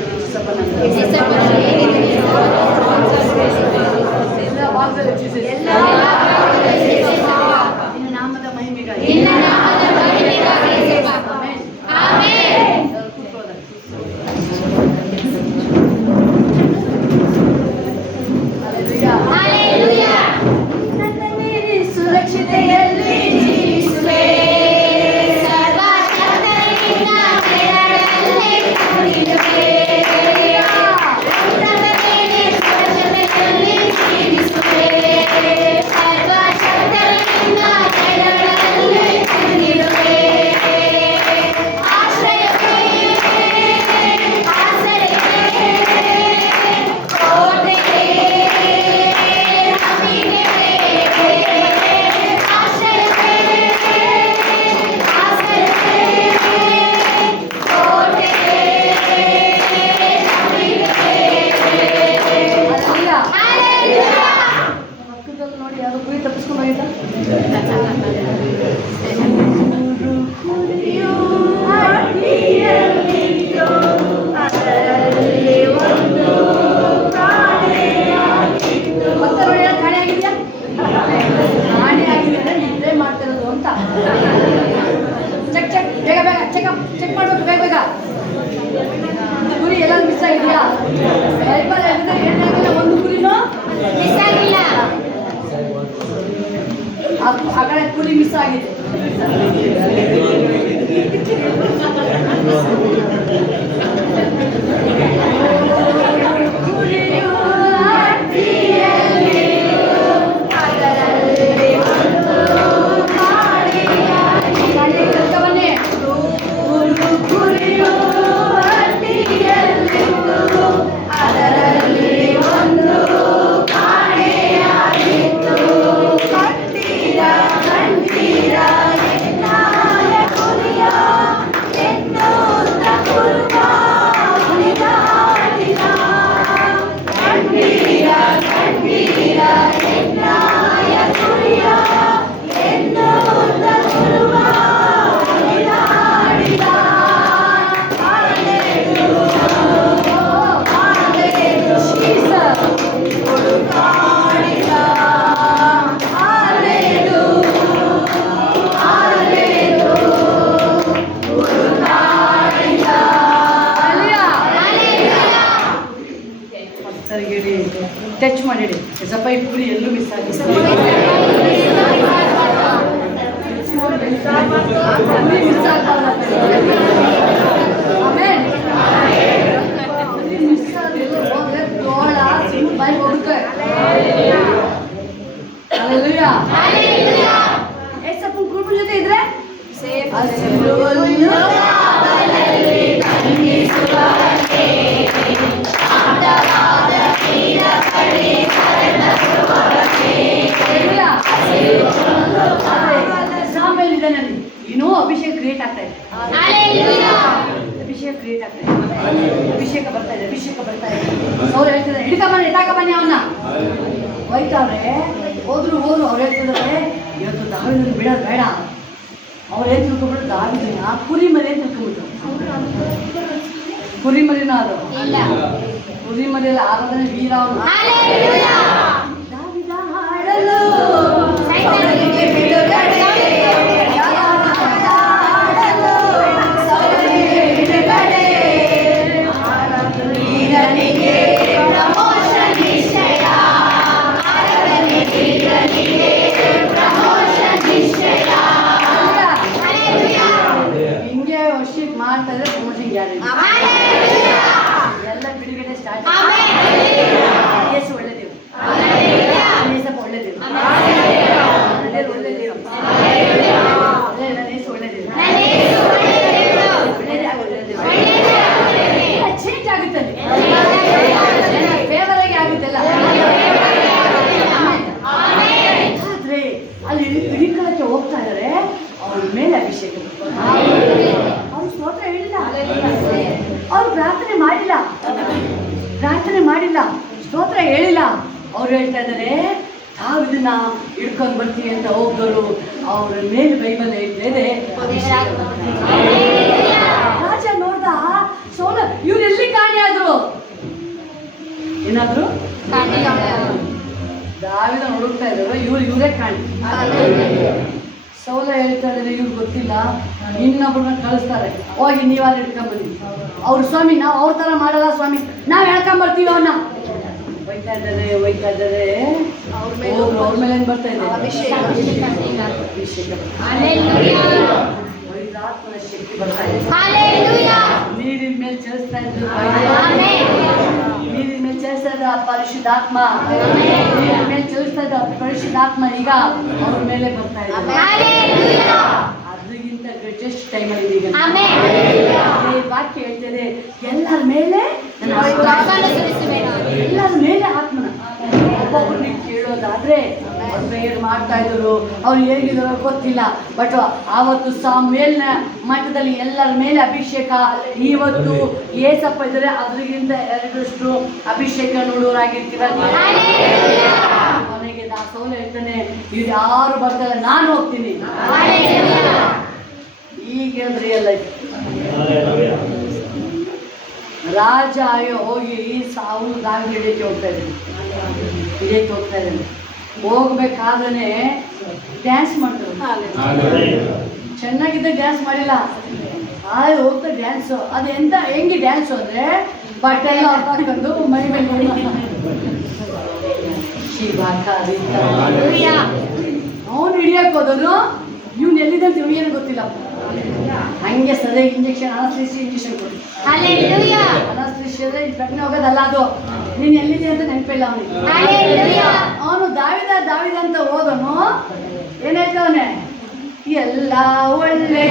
ಪಟ್ಟಿ ಯೇಸಪ್ಪನ ಎಲ್ಲ ಭಾಗದಲ್ಲಿ ನಿನ್ನ ನಾಮದ ಮಹಿಮೆಗಾಗಿ ಸುರಕ್ಷತೆಯಲ್ಲಿ ಜೀವಿಸುವೆ ನೋಡಿ ಯಾರು ಗುರಿ ತಪ್ಪಿಸ್ಕೊಂಡು ಹೋಗಿದ್ದ ಮತ್ತೆ ನೋಡಿ ಕಾಣೆ ಆಗಿದೆಯಾ ಕಾಣೆ ಆಗಿದ್ರೆ ನಿದ್ರೆ ಮಾಡ್ತಿರೋದು ಅಂತ ಚೆಕ್ ಬೇಗ ಬೇಗ ಚೆಕ್ ಮಾಡ್ಬೇಕು ಬೇಗ ಬೇಗ ಗುರಿ ಎಲ್ಲ ಮಿಸ್ ಆಗಿದೆಯಾ ಬೈಬಲ್ ಏನಾಗಿಲ್ಲ ಒಂದು ಗುರಿನೂ ಮಿಸ್ ಆಗಿಲ್ಲ ಆ ಕಡೆ ಕುರಿ ಮಿಸ್ ಆಗಿದೆ ಟಚ್ ಮಾಡಿಡಿ ಸ್ವಲ್ಪ ಈ ಪುರಿ ಎಲ್ಲೂ ಮಿಸ್ ಆಗಿದೆ ಆಮೇಲೆ ಮಿಸ್ ಆಗಿಲ್ಲ ಹೋದ್ರೆ ತೋಳ ಬಾಯಿ ಹೋಗುತ್ತೆ ಸ್ವಲ್ಪ ಕುಟುಂಬ ಜೊತೆ ಇದ್ರೆ ಇನ್ನೂ ಅಭಿಷೇಕ ಕ್ರಿಯೇಟ್ ಆಗ್ತಾ ಇದೆ ಅಭಿಷೇಕ ಬರ್ತಾ ಇದೆ ಅವ್ರು ಹೇಳ್ತಿದ್ದಾರೆ ಹಿಡ್ಕೊಂಬನ್ನಿ ತಾಕಬನ್ನಿ ಅವನ್ನ ಹೋಯ್ತವ್ರೆ ಹೋದ್ರು ಅವ್ರು ಹೇಳ್ತಿದ್ದಾರೆ ಇವತ್ತು ದಾವಿದನ್ನು ಬಿಡೋದು ಬೇಡ ಅವ್ರು ಏನ್ ತಿಳ್ಕೊಬಿಟ್ಟು ದಾವಿದನ್ನ ಕುರಿ ಮರಿ ತಿಳ್ಕೊಂಬಿಟ್ರು ಕುರಿ ಮರಿನ ಅದು ಕುರಿ ಮರಿಯಲ್ಲಿ ಆರಾಧನೆ ವೀರ ಅವನು ದಾವಿದ ಹಾಡಲು ಹಿಂಗೆ ವರ್ಷಕ್ಕೆ ಮಾಡ್ತಾ ಇದ್ರೆ ಪ್ರಮೋಷನ್ ಗ್ಯಾರಂಟಿ ಎಲ್ಲ ಬಿಡುಗಡೆ ಸ್ಟಾರ್ಟ್ ಯೇಸು ಒಳ್ಳೆ ದೇವರು ಯೇಸಪ್ಪ ಒಳ್ಳೆ ದೇವರು ಒಳ್ಳೆ ದೇವರು ಯೇಸು ಒಳ್ಳೆ ದೇವರು ಚೇಂಜ್ ಆಗುತ್ತೆ ಫೇವರ್ ಆಗಿ ಆಗುತ್ತಲ್ಲ ಆದ್ರೆ ಅಲ್ಲಿ ಹಿಡಿಕಳಕ್ಕೆ ಹೋಗ್ತಾ ಇದಾರೆ ಅವ್ರ ಮೇಲೆ ಅಭಿಷೇಕ ಅವ್ರು ಸ್ತೋತ್ರ ಹೇಳಿಲ್ಲ ಅವ್ರು ಪ್ರಾರ್ಥನೆ ಮಾಡಿಲ್ಲ ಸ್ತೋತ್ರ ಹೇಳಿಲ್ಲ ಅವ್ರು ಹೇಳ್ತಾ ಇದ್ದಾರೆ ನಾವಿದನ್ನ ಹಿಡ್ಕೊಂಡು ಬರ್ತೀವಿ ಅಂತ ಹೋಗೋರು ಅವ್ರ ಮೇಲೆ ಬೈಬಲ್ ಹೇಳ್ತಾ ರಾಜ ನೋಡ್ದ ಸೋಲ ಇವ್ರು ಎಲ್ಲಿ ಕಾಣೆ ಆದ್ರು ಏನಾದ್ರು ದಾವಿದ ಹುಡುಕ್ತಾ ಇದ್ದಾರೆ, ಇವರೇ ಕಾಣಿ. ಸೌಲ ಹೇಳ್ತಾ ಇದ್ದಾರೆ, ಇವ್ರಿಗೆ ಗೊತ್ತಿಲ್ಲ, ಇನ್ನೊಬ್ಬರನ್ನ ಕಳಿಸ್ತಾರೆ, ಹೋಗಿ ನೀವಾರು ಹಿಡ್ಕೊಂಬನ್ನಿ. ಅವ್ರು ಸ್ವಾಮಿ ನಾವು ಅವ್ರ ಥರ ಮಾಡಲ್ಲ ಸ್ವಾಮಿ, ನಾವು ಹೇಳ್ಕೊಂಬರ್ತೀವಿ ಅವನ್ನ. ಒಯ್ತಾ ಇದ್ದಾರೆ ಅವ್ರ ಮೇಲೆ ಏನು ಬರ್ತಾ ಇದೆ? ಅಭಿಷೇಕ. ಪವಿತ್ರಾತ್ಮನ ಶಕ್ತಿ ಬರ್ತಾ ಇದೆ. ನೀರಿನ ಮೇಲೆ ಚಲಿಸ್ತಾ ಇದ್ರು, ನೀರಿನ ಮೇಲೆ ಚಲಿಸ್ತಾ ಇದ್ದ ಪರಿಶುದ್ಧಾತ್ಮ, ನೀರಿನ ಮೇಲೆ ಚಲಿಸ್ತಾ ಇದ್ದ ಪರಿಶುದ್ಧಾತ್ಮ ಈಗ ಅವ್ರ ಮೇಲೆ ಬರ್ತಾ ಇದೆ. ಅದಕ್ಕಿಂತ ಗ್ರೇಟೆಸ್ಟ್ ಟೈಮಲ್ಲಿ ಈಗ ವಾಕ್ಯ ಹೇಳ್ತದೆ, ಎಲ್ಲರ ಮೇಲೆ ಎಲ್ಲರ ಮೇಲೆ ಆತ್ಮನ. ಒಬ್ಬೊಬ್ಬರನ್ನ ಕೇಳೋದಾದ್ರೆ ಅವ್ರು ಪ್ರೇಯರ್ ಮಾಡ್ತಾ ಇದ್ರು, ಅವ್ರು ಹೇಗಿದ್ರು ಗೊತ್ತಿಲ್ಲ, ಬಟ್ ಆವತ್ತು ಮೇಲಿನ ಮಟ್ಟದಲ್ಲಿ ಎಲ್ಲರ ಮೇಲೆ ಅಭಿಷೇಕ. ಇವತ್ತು ಏಸಪ್ಪ ಇದ್ರೆ ಅದ್ರಿಗಿಂತ 2 ಅಭಿಷೇಕ ನೋಡೋರಾಗಿರ್ತೀರ. ಮನೆಗೆ ಸೌಲ ಹೇಳ್ತಾನೆ, ಇವ್ರು ಯಾರು ಬರ್ತಾರೆ, ನಾನು ಹೋಗ್ತೀನಿ. ಈಗ ರಿಯಲ್ ಲೈಫ್. ರಾಜ ಹೋಗಿ ಸಾವು ದಾವಿ ಹಿಡಿಯಕ್ಕೆ ಹೋಗ್ತಾ ಇದ್ದಾನೆ. ಹೋಗ್ಬೇಕಾದ್ರೆ ಡ್ಯಾನ್ಸ್ ಮಾಡ್ತಾರೆ. ಚೆನ್ನಾಗಿದ್ದ ಡ್ಯಾನ್ಸ್ ಮಾಡಿಲ್ಲ, ಹೋಗ್ತಾ ಡ್ಯಾನ್ಸು. ಅದು ಹೆಂಗೆ ಡ್ಯಾನ್ಸು ಅಂದರೆ ಬಟ್ಟೆ ಎಲ್ಲ ಹಾಕೊಂಡು ಮೈ ಮೇಲೆ ಅವನು ಹಿಡಿಯಕ್ಕೆ ಹೋದನು. ಇವ್ನು ಎಲ್ಲಿದ್ದಂತ ಇವನಿಗೇನು ಗೊತ್ತಿಲ್ಲ. ಹಂಗೆ ಸದೇ ಇಂಜೆಕ್ಷನ್ ಇಂಜೆಕ್ಷನ್ ಕೊಡಿ. ಅನಸ್ತೀಸಿಯಾದ್ರೆ ಕಡಿಮೆ ಹೋಗೋದಲ್ಲ ಅದು. ನೀನು ಎಲ್ಲಿದೆ ಅಂತ ನೆನಪಿಲ್ಲ ಅವನಿಗೆ. ಅವನು ದಾವಿದ ಅಂತ ಹೋದನು. ಏನಾಯ್ತವನೆ? ಎಲ್ಲ ಒಳ್ಳೆಯದೇ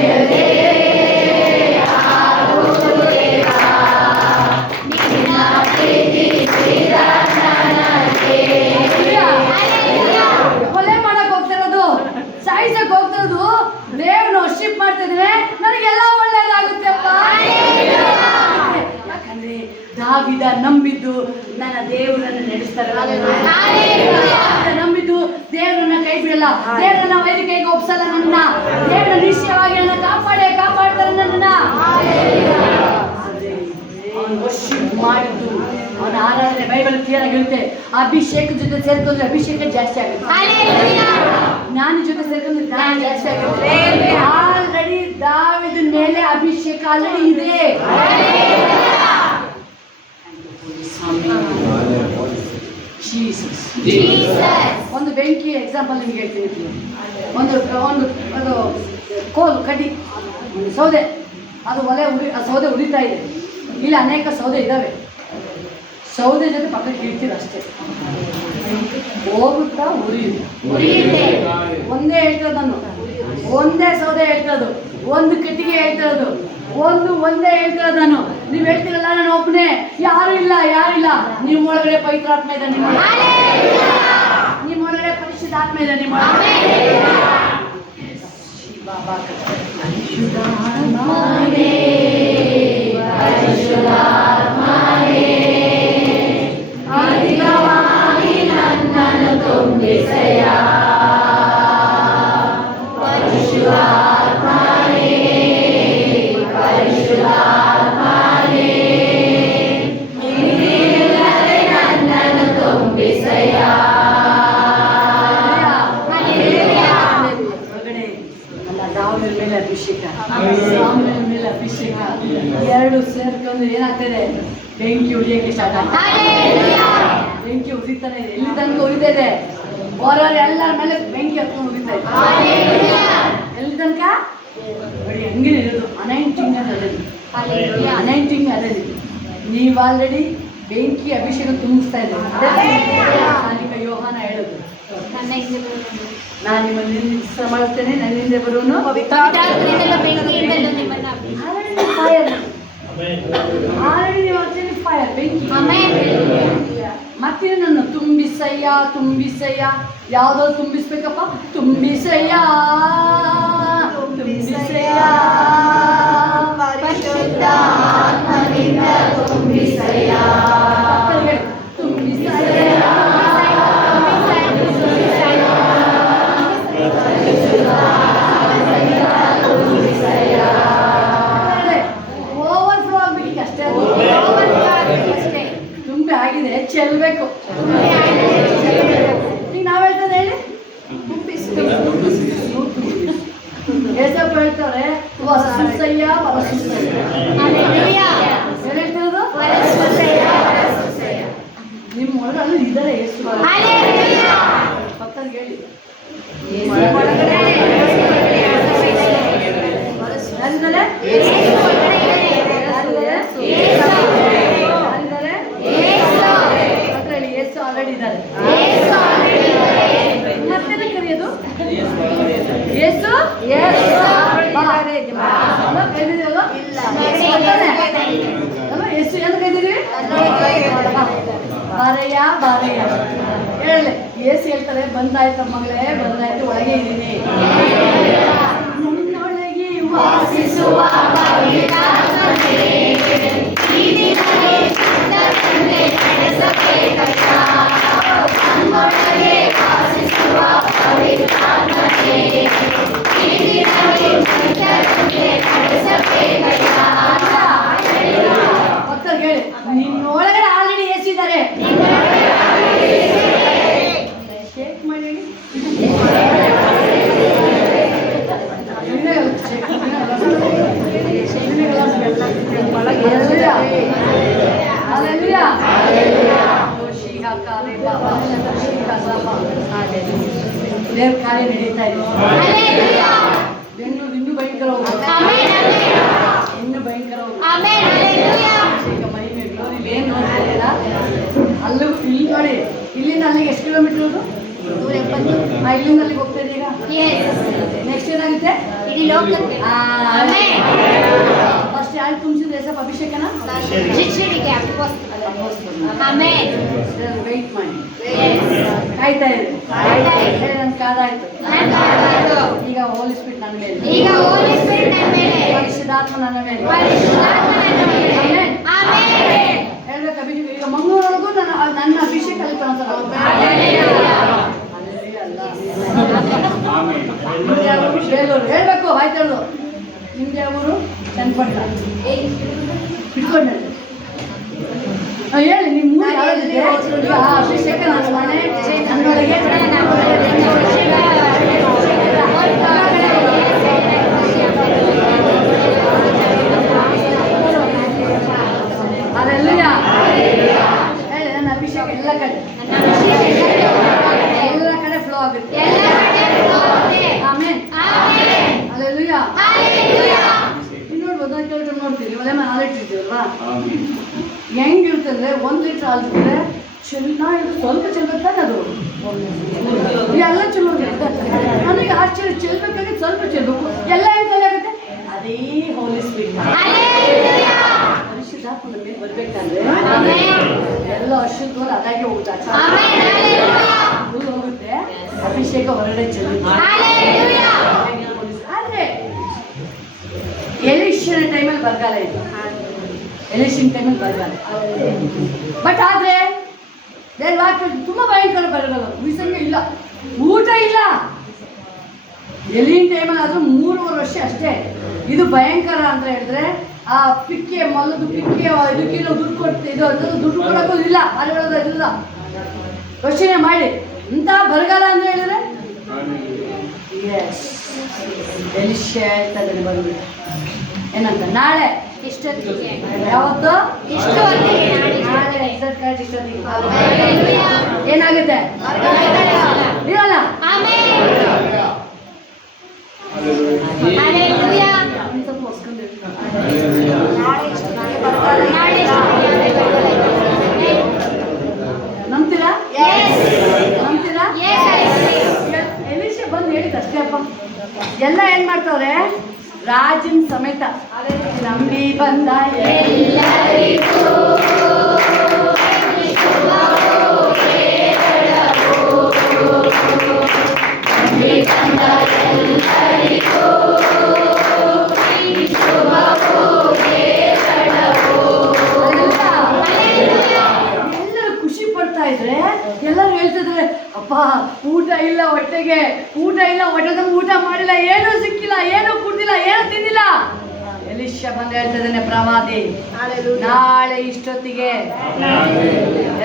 ಕೊಲೆ ಮಾಡಕ್ ಹೋಗ್ತಿರೋದು, ಸಾಯಿಸಕ್ ಹೋಗ್ತಿರೋದು, ದೇವ್ರನ್ನ ವರ್ಷಿಪ್ ಮಾಡ್ತಿದ್ರೆ ನನಗೆಲ್ಲ ಒಳ್ಳೇದಾಗುತ್ತೆಪ್ಪ. ಯಾಕಂದ್ರೆ ದಾವಿದ ನಂಬಿದ್ದು ನನ್ನ ದೇವರನ್ನು ನಡೆಸ್ತಾರೆ. ನಂಬಿದ್ದು ದೇವರನ್ನ ಕೈ ಬಿಡಲ್ಲ, ದೇವರನ್ನ ವೇದಿಕೆಗೆ ಒಪ್ಸಲ್ಲ. ನನ್ನ ದೇವರ ನಿಶ್ಚಯವಾಗಿ ನನ್ನ ಕಾಪಾಡ್ತಾರೆ ನನ್ನನ್ನ. ವರ್ಷಿಪ್ ಮಾಡಿದ್ದು ಅವನ ಆರಾಧನೆ ಬೈಬಲ್ ಕ್ಲಿಯರ್ ಆಗಿರುತ್ತೆ. ಅಭಿಷೇಕ ಜೊತೆ ಸೇರ್ಕೊಂಡ್ರೆ ಅಭಿಷೇಕ ಜಾಸ್ತಿ ಆಗುತ್ತೆ. ಜ್ಞಾನ ಜೊತೆ ಸೇರ್ಕೊಂಡ್ರೆ ಜ್ಞಾನ ಜಾಸ್ತಿ ಆಗುತ್ತೆ. ಆಲ್ರೆಡಿ ದಾವಿದನ ಮೇಲೆ ಅಭಿಷೇಕ ಆಲ್ರೆಡಿ ಇದೆ. ಒಂದು ಬೆಂಕಿ ಎಕ್ಸಾಂಪಲ್ ನಿಮ್ಗೆ ಹೇಳ್ತೀನಿ. ಒಂದು ಅದು ಕೋಲು ಕಡ್ಡಿ ಸೌದೆ, ಅದು ಸೌದೆ ಉರಿತಾ ಇದೆ. ಇಲ್ಲಿ ಅನೇಕ ಸೌದೆ ಇದ್ದಾವೆ. ಸೌದೆ ಜೊತೆ ಪಕ್ಕಕ್ಕೆ ಇಡ್ತೀರ ಅಷ್ಟೇ, ಹೋಗುತ್ತಾ ಉರಿಯುತ್ತೆ. ಒಂದೇ ಹೇಳ್ತಿರೋದು ನಾನು, ಒಂದೇ ಸೌದೆ ಹೇಳ್ತಿರೋದು, ಒಂದು ಕಟ್ಟಿಗೆ ಹೇಳ್ತಿರೋದು, ಒಂದೇ ಹೇಳ್ತಿರೋದು ನಾನು. ನೀವು ಹೇಳ್ತಿರಲ್ಲ ನಾನು ಒಬ್ಬನೇ, ಯಾರು ಇಲ್ಲ. ನಿಮ್ಮ ಒಳಗಡೆ ಪವಿತ್ರಾತ್ಮ ಇದೆ, ನಿಮ್ಮ ಒಳಗಡೆ ಪರಿಶುದ್ಧಾತ್ಮ ಇದೆ. ನಿಮ್ಮ ನನ್ನನ್ನು ತುಂಬಿಸೆಯ ಅಭಿಷೇಕ ಎರಡು ಸೇರ್ಕೊಂಡು ಏನಾಗ್ತದೆ? ಬೆಂಕಿ ಉರಿಯಕ್ಕೆ ಸ್ಟಾರ್ಟ್ ಆಗ್ತದೆ. ಬೆಂಕಿ ಉರಿತಾನೆ ಇದೆ. ಎಲ್ಲಿ ತನಕ ಉರಿತಾ ಇದೆ? ಹೊರಗೆ ಎಲ್ಲರ ಮೇಲೆ ಬೆಂಕಿ ಹತ್ಕೊಂಡು ಉರಿತಾ ಇದೆ. ಎಲ್ಲಿ ತನಕ ನೋಡಿ, ಹಂಗೆ ಇರೋದು ಅನೈಂಟಿಂಗ್ ಅದರಲ್ಲಿ ನೀವು ಆಲ್ರೆಡಿ ಬೆಂಕಿ ಅಭಿಷೇಕ ತುಂಬಿಸ್ತಾ ಇದ್ದೀವಿ. ನಾನೀಗ ಯೋಹಾನ ಹೇಳೋದು, ನಾನು ನಿಮ್ಮನ್ನು ಮಾಡ್ತೇನೆ, ನನ್ನಿಂದ ಬರುವನು ಫೈರ್ ಬೆಂಕಿ. ಮತ್ತೆ ನನ್ನ ತುಂಬಿಸಯ್ಯ ಯಾವುದೋ ತುಂಬಿಸ್ಬೇಕಪ್ಪ, ತುಂಬಿಸಯ್ಯ ತುಂಬಿ ಆಗಿದೆ. ವರಸುಸಯ್ಯ ವರಸುಸಯ್ಯ. ಏನ್ ಹೇಳ್ತಿರೋದು? ನಿಮ್ಮ ಒಳಗಡೆ ಇದ್ದಾರೆ ಯೇಸು. ಪಕ್ಕದಲ್ಲಿ ಹೇಳಿ ಯೇಸು ಆಲ್ರೆಡಿ ಇದ್ದಾರೆ. ಮತ್ತೆ ಕರೆಯೋದು ಯೇಸು ಯೇಸು ಎಂದು ಕೈದಿರಿ. ಬಾರಯ್ಯ ಬಾರಯ್ಯ ಹೇಳಲೆ. ಯೇಸು ಹೇಳ್ತಾರೆ ಬಂದಾಯ್ತು ಮಗಳೇ, ಬಂದಾಯ್ತು, ಒಳಗೆ ಇದ್ದೀನಿ. ನನ್ನೊಳಗೆ ವಾಸಿಸುವ ಹೇಳಿ, ನಿನ್ನೊಳಗಡೆ ಆಲ್ರೆಡಿ ಎಸಿದ್ದಾರೆ. ಶೇಕ್ ಮಾಡಿ ದೇವ್ರ ಕಾರ್ಯ ನಡೀತಾ ಇದೆ. ಬೆಂಗಳೂರು ಇನ್ನೂ ಭಯಂಕರ ಇನ್ನೂ ಭಯಂಕರ ಮಹಿಮೆ ಗ್ಲೋರಿ ಏನು ನೋಡ್ತಿದ್ದೀರ? ಅಲ್ಲೂ ಇಲ್ಲಿ ನೋಡಿ, ಇಲ್ಲಿಂದ ಅಲ್ಲಿಗೆ ಎಷ್ಟು ಕಿಲೋಮೀಟರ್ ಇರೋದು? 170. ಇಲ್ಲಿಂದ ಅಲ್ಲಿಗೆ ಹೋಗ್ತಾ ಇದ್ದೀರಾ? ನೆಕ್ಸ್ಟ್ ಏನಾಗುತ್ತೆ? ಫಸ್ಟ್ ಯಾರು ತುಂಬಿಸಿದ್ರೆ ಸ್ವಲ್ಪ ಅಭಿಷೇಕನ ವೆಯ್ಟ್ ಮಾಡಿ, ಕಾಯ್ತಾ ಇದೆ. ನನ್ನ ಕಾದಾಯ್ತು. ಈಗ ಹೋಲಿ ಸ್ಪಿರಿಟ್ ನನ್ನ ಮೇಲೆ, ಪರಿಶುದ್ಧಾತ್ಮ ನನ್ನ ಮೇಲೆ. ಹೇಳ್ಬೇಕು ಅಭಿಷೇಕ. ಈಗ ಮಂಗಳೂರೊಳಗೂ ನನ್ನ ಅಭಿಷೇಕ ಅಲ್ಲಿ ಬೇಲೂರು ಹೇಳ್ಬೇಕು. ಆಯ್ತು, ನಿಮ್ಗೆ ಊರು ಚನ್ನಪಟ್ಟ ಇಟ್ಕೊಂಡೆ ಹೇಳಿ. ನಿಮ್ಮ ಊರು ಯಾವುದಿದೆ? ಅಭಿಷೇಕ ನನ್ನ ಮನೆ ನನ್ನೊಳಗೆ ಅಲ್ಲೆಲ್ಲ ಹೇಳಿ. ನನ್ನ ಅಭಿಷೇಕ ಎಲ್ಲ ಕಡೆ ಫ್ಲೋ ಆಗುತ್ತೆ. ಆಮೇಲೆ ಅಲ್ಲೆಲ್ಲೂಯಾ. ಇನ್ನೊಂದು ಕೆಲಸ ನೋಡ್ತೀವಿ, ಒಲೆ ಮೇಲೆ ಹಾಲು ಇಟ್ಟಿರ್ತೀವಲ್ವಾ, ಹೆಂಗಿರ್ತಂದ್ರೆ 1 ಲೀಟ್ರ್ ಹಾಲು ಬಿಟ್ಟರೆ ಚೆನ್ನಾಗಿ ಸ್ವಲ್ಪ ಚೆಲ್ಬೇಕಾದ್ರೆ ಅದು ಎಲ್ಲ ಚಲೋ ನನಗೆ ಆಶ್ಚರ್ಯ. ಚೆಲ್ಬೇಕಾದ್ರೆ ಸ್ವಲ್ಪ ಚೆಲ್ಬೇಕು, ಎಲ್ಲ ಹೆಂಗೆ ಆಗುತ್ತೆ? ಅದೇ ಹೋಲಿ ಸ್ಪಿರಿಟ್ ಪರಿಶುದ್ಧಾತ್ಮದ ಮೇಲೆ ಬರ್ಬೇಕಂದ್ರೆ ಎಲ್ಲ ಅಶುದ್ಧವಾಗಿ ಅದಾಗೆ ಹೋಗ್ತಾರೆ. ಫುಲ್ ಹೋಗುತ್ತೆ, ಅಭಿಷೇಕ ಹೊರಗಡೆ ಚೆಲ್ಲುತ್ತೆ. ಆದ್ರೆ ಎಲೆಕ್ಷನ್ ಟೈಮಲ್ಲಿ ಬರಗಾಲ ಇದೆ, ಎಲೆಕ್ಷನ್ ಟೈಮಲ್ಲಿ ಬರಗಾಲ. ಬಟ್ ಆದ್ರೆ ಬೇರೆ ವಾಕ್ಯ ತುಂಬಾ ಭಯಂಕರ ಬರಗಾಲ. ಉಳಿಸಂಗೆ ಇಲ್ಲ, ಊಟ ಇಲ್ಲ. ಎಲ್ಲಿನ ಟೈಮಲ್ಲಿ ಆದ್ರೂ 3 ವರ್ಷ ಅಷ್ಟೇ. ಇದು ಭಯಂಕರ ಅಂತ ಹೇಳಿದ್ರೆ ಆ ಪಿಕ್ಕೆ ಮಲ್ಲದು ಪಿಕ್ಕೆ ಇದಕ್ಕಿಲ್ಲ ದುಡ್ಡು ಕೊಡ್ತೀವಿ, ಇದು ದುಡ್ಡು ಕೊಡೋಕ್ಕೂ ಇಲ್ಲ, ಅಲ್ಲಿಲ್ಲ. ಯೋಚನೆ ಮಾಡಿ, ಇಂಥ ಬರಗಾಲ ಅಂತ ಹೇಳಿದ್ರೆ ಎಸ್ ಎಲಿಶ್ಯ ಹೇಳ್ತಾರೆ ಬಂದ್ಬಿಟ್ಟು ಏನಂತ ನಾಳೆ ಇಷ್ಟೊತ್ತಿಗೆ, ಯಾವತ್ತು ನಾಳೆ ಎಕ್ಸಾಕ್ಟ್ ಕರೆಕ್ಟ್ ಇಷ್ಟೊತ್ತಿಗೆ ಏನಾಗುತ್ತೆ? ಇರಲ್ಲ. ನಂಬ್ತೀರಾ? ನಂಬ್ತೀರಾ? ಎಲಿಶಾ ಬಂದು ಹೇಳಿದ ಅಷ್ಟೇ ಅಪ್ಪ. ಎಲ್ಲ ಏನ್ ಮಾಡ್ತವ್ರೆ? ರಾಜನ್ ಸಮೇತ ನಂಬಿ ಬಂದ ಎಲ್ಲರಿಗೂ ಎಲ್ಲರೂ ಹೇಳ್ತಿದ್ರೆ ಅಪ್ಪ ಊಟ ಇಲ್ಲ ಹೊಟ್ಟೆಗೆ, ಊಟ ಇಲ್ಲ ಹೊಟ್ಟೆಗೆ, ಊಟ ಮಾಡಿಲ್ಲ, ಏನೂ ಸಿಕ್ಕಿಲ್ಲ, ಏನೂ ಕುಡ್ದಿಲ್ಲ, ಏನೂ ತಿಂದಿಲ್ಲ. ಎಲಿಶಾ ಬಂದು ಹೇಳ್ತಿದ್ದಾನೆ ಪ್ರವಾದಿ ನಾಳೆ ಇಷ್ಟೊತ್ತಿಗೆ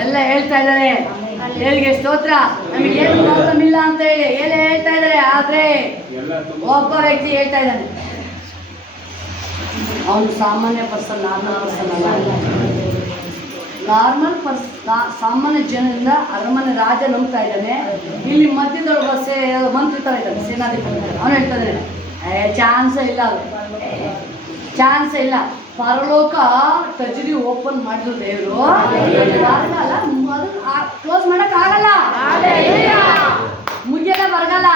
ಎಲ್ಲ ಹೇಳ್ತಾ ಇದ್ದಾರೆ. ಹೇಳಿಗೆ ಸ್ತೋತ್ರ, ನಮಗೇನು ಪ್ರಾಬ್ಲಮ್ ಇಲ್ಲ ಅಂತ ಹೇಳಿ ಹೇಳ್ತಾ ಇದ್ದಾರೆ. ಆದ್ರೆ ಒಬ್ಬ ವ್ಯಕ್ತಿ ಹೇಳ್ತಾ ಇದ್ದಾನೆ ಅವನು ಸಾಮಾನ್ಯ ಪರ್ಸನ್, ನಾರ್ಮಲ್ ಪರ್ಸನ್ ಅಲ್ಲ. ನಾರ್ಮಲ್ ಸಾಮಾನ್ಯ ಜನರಿಂದ ಅರಮನೆ ರಾಜ ನಂಬ್ತಾ ಇದ್ದಾನೆ. ಇಲ್ಲಿ ಮಧ್ಯದೊಳಗೆ ಮಂತ್ರಿ ಥರ ಇದ್ದಾನೆ, ಸೇನಾಧಿಪತಿ. ಅವನು ಹೇಳ್ತಾನೆ ಚಾನ್ಸೇ ಇಲ್ಲ, ಚಾನ್ಸೇ ಇಲ್ಲ. ಪರಲೋಕ ಟಜರಿ ಓಪನ್ ಮಾಡಿದ್ರು ದೇವರು, ಆಗಲ್ಲ, ಕ್ಲೋಸ್ ಮಾಡಕ್ ಆಗಲ್ಲ, ಮುಗಿಯಲ್ಲ, ಬರಗಲ್ಲ.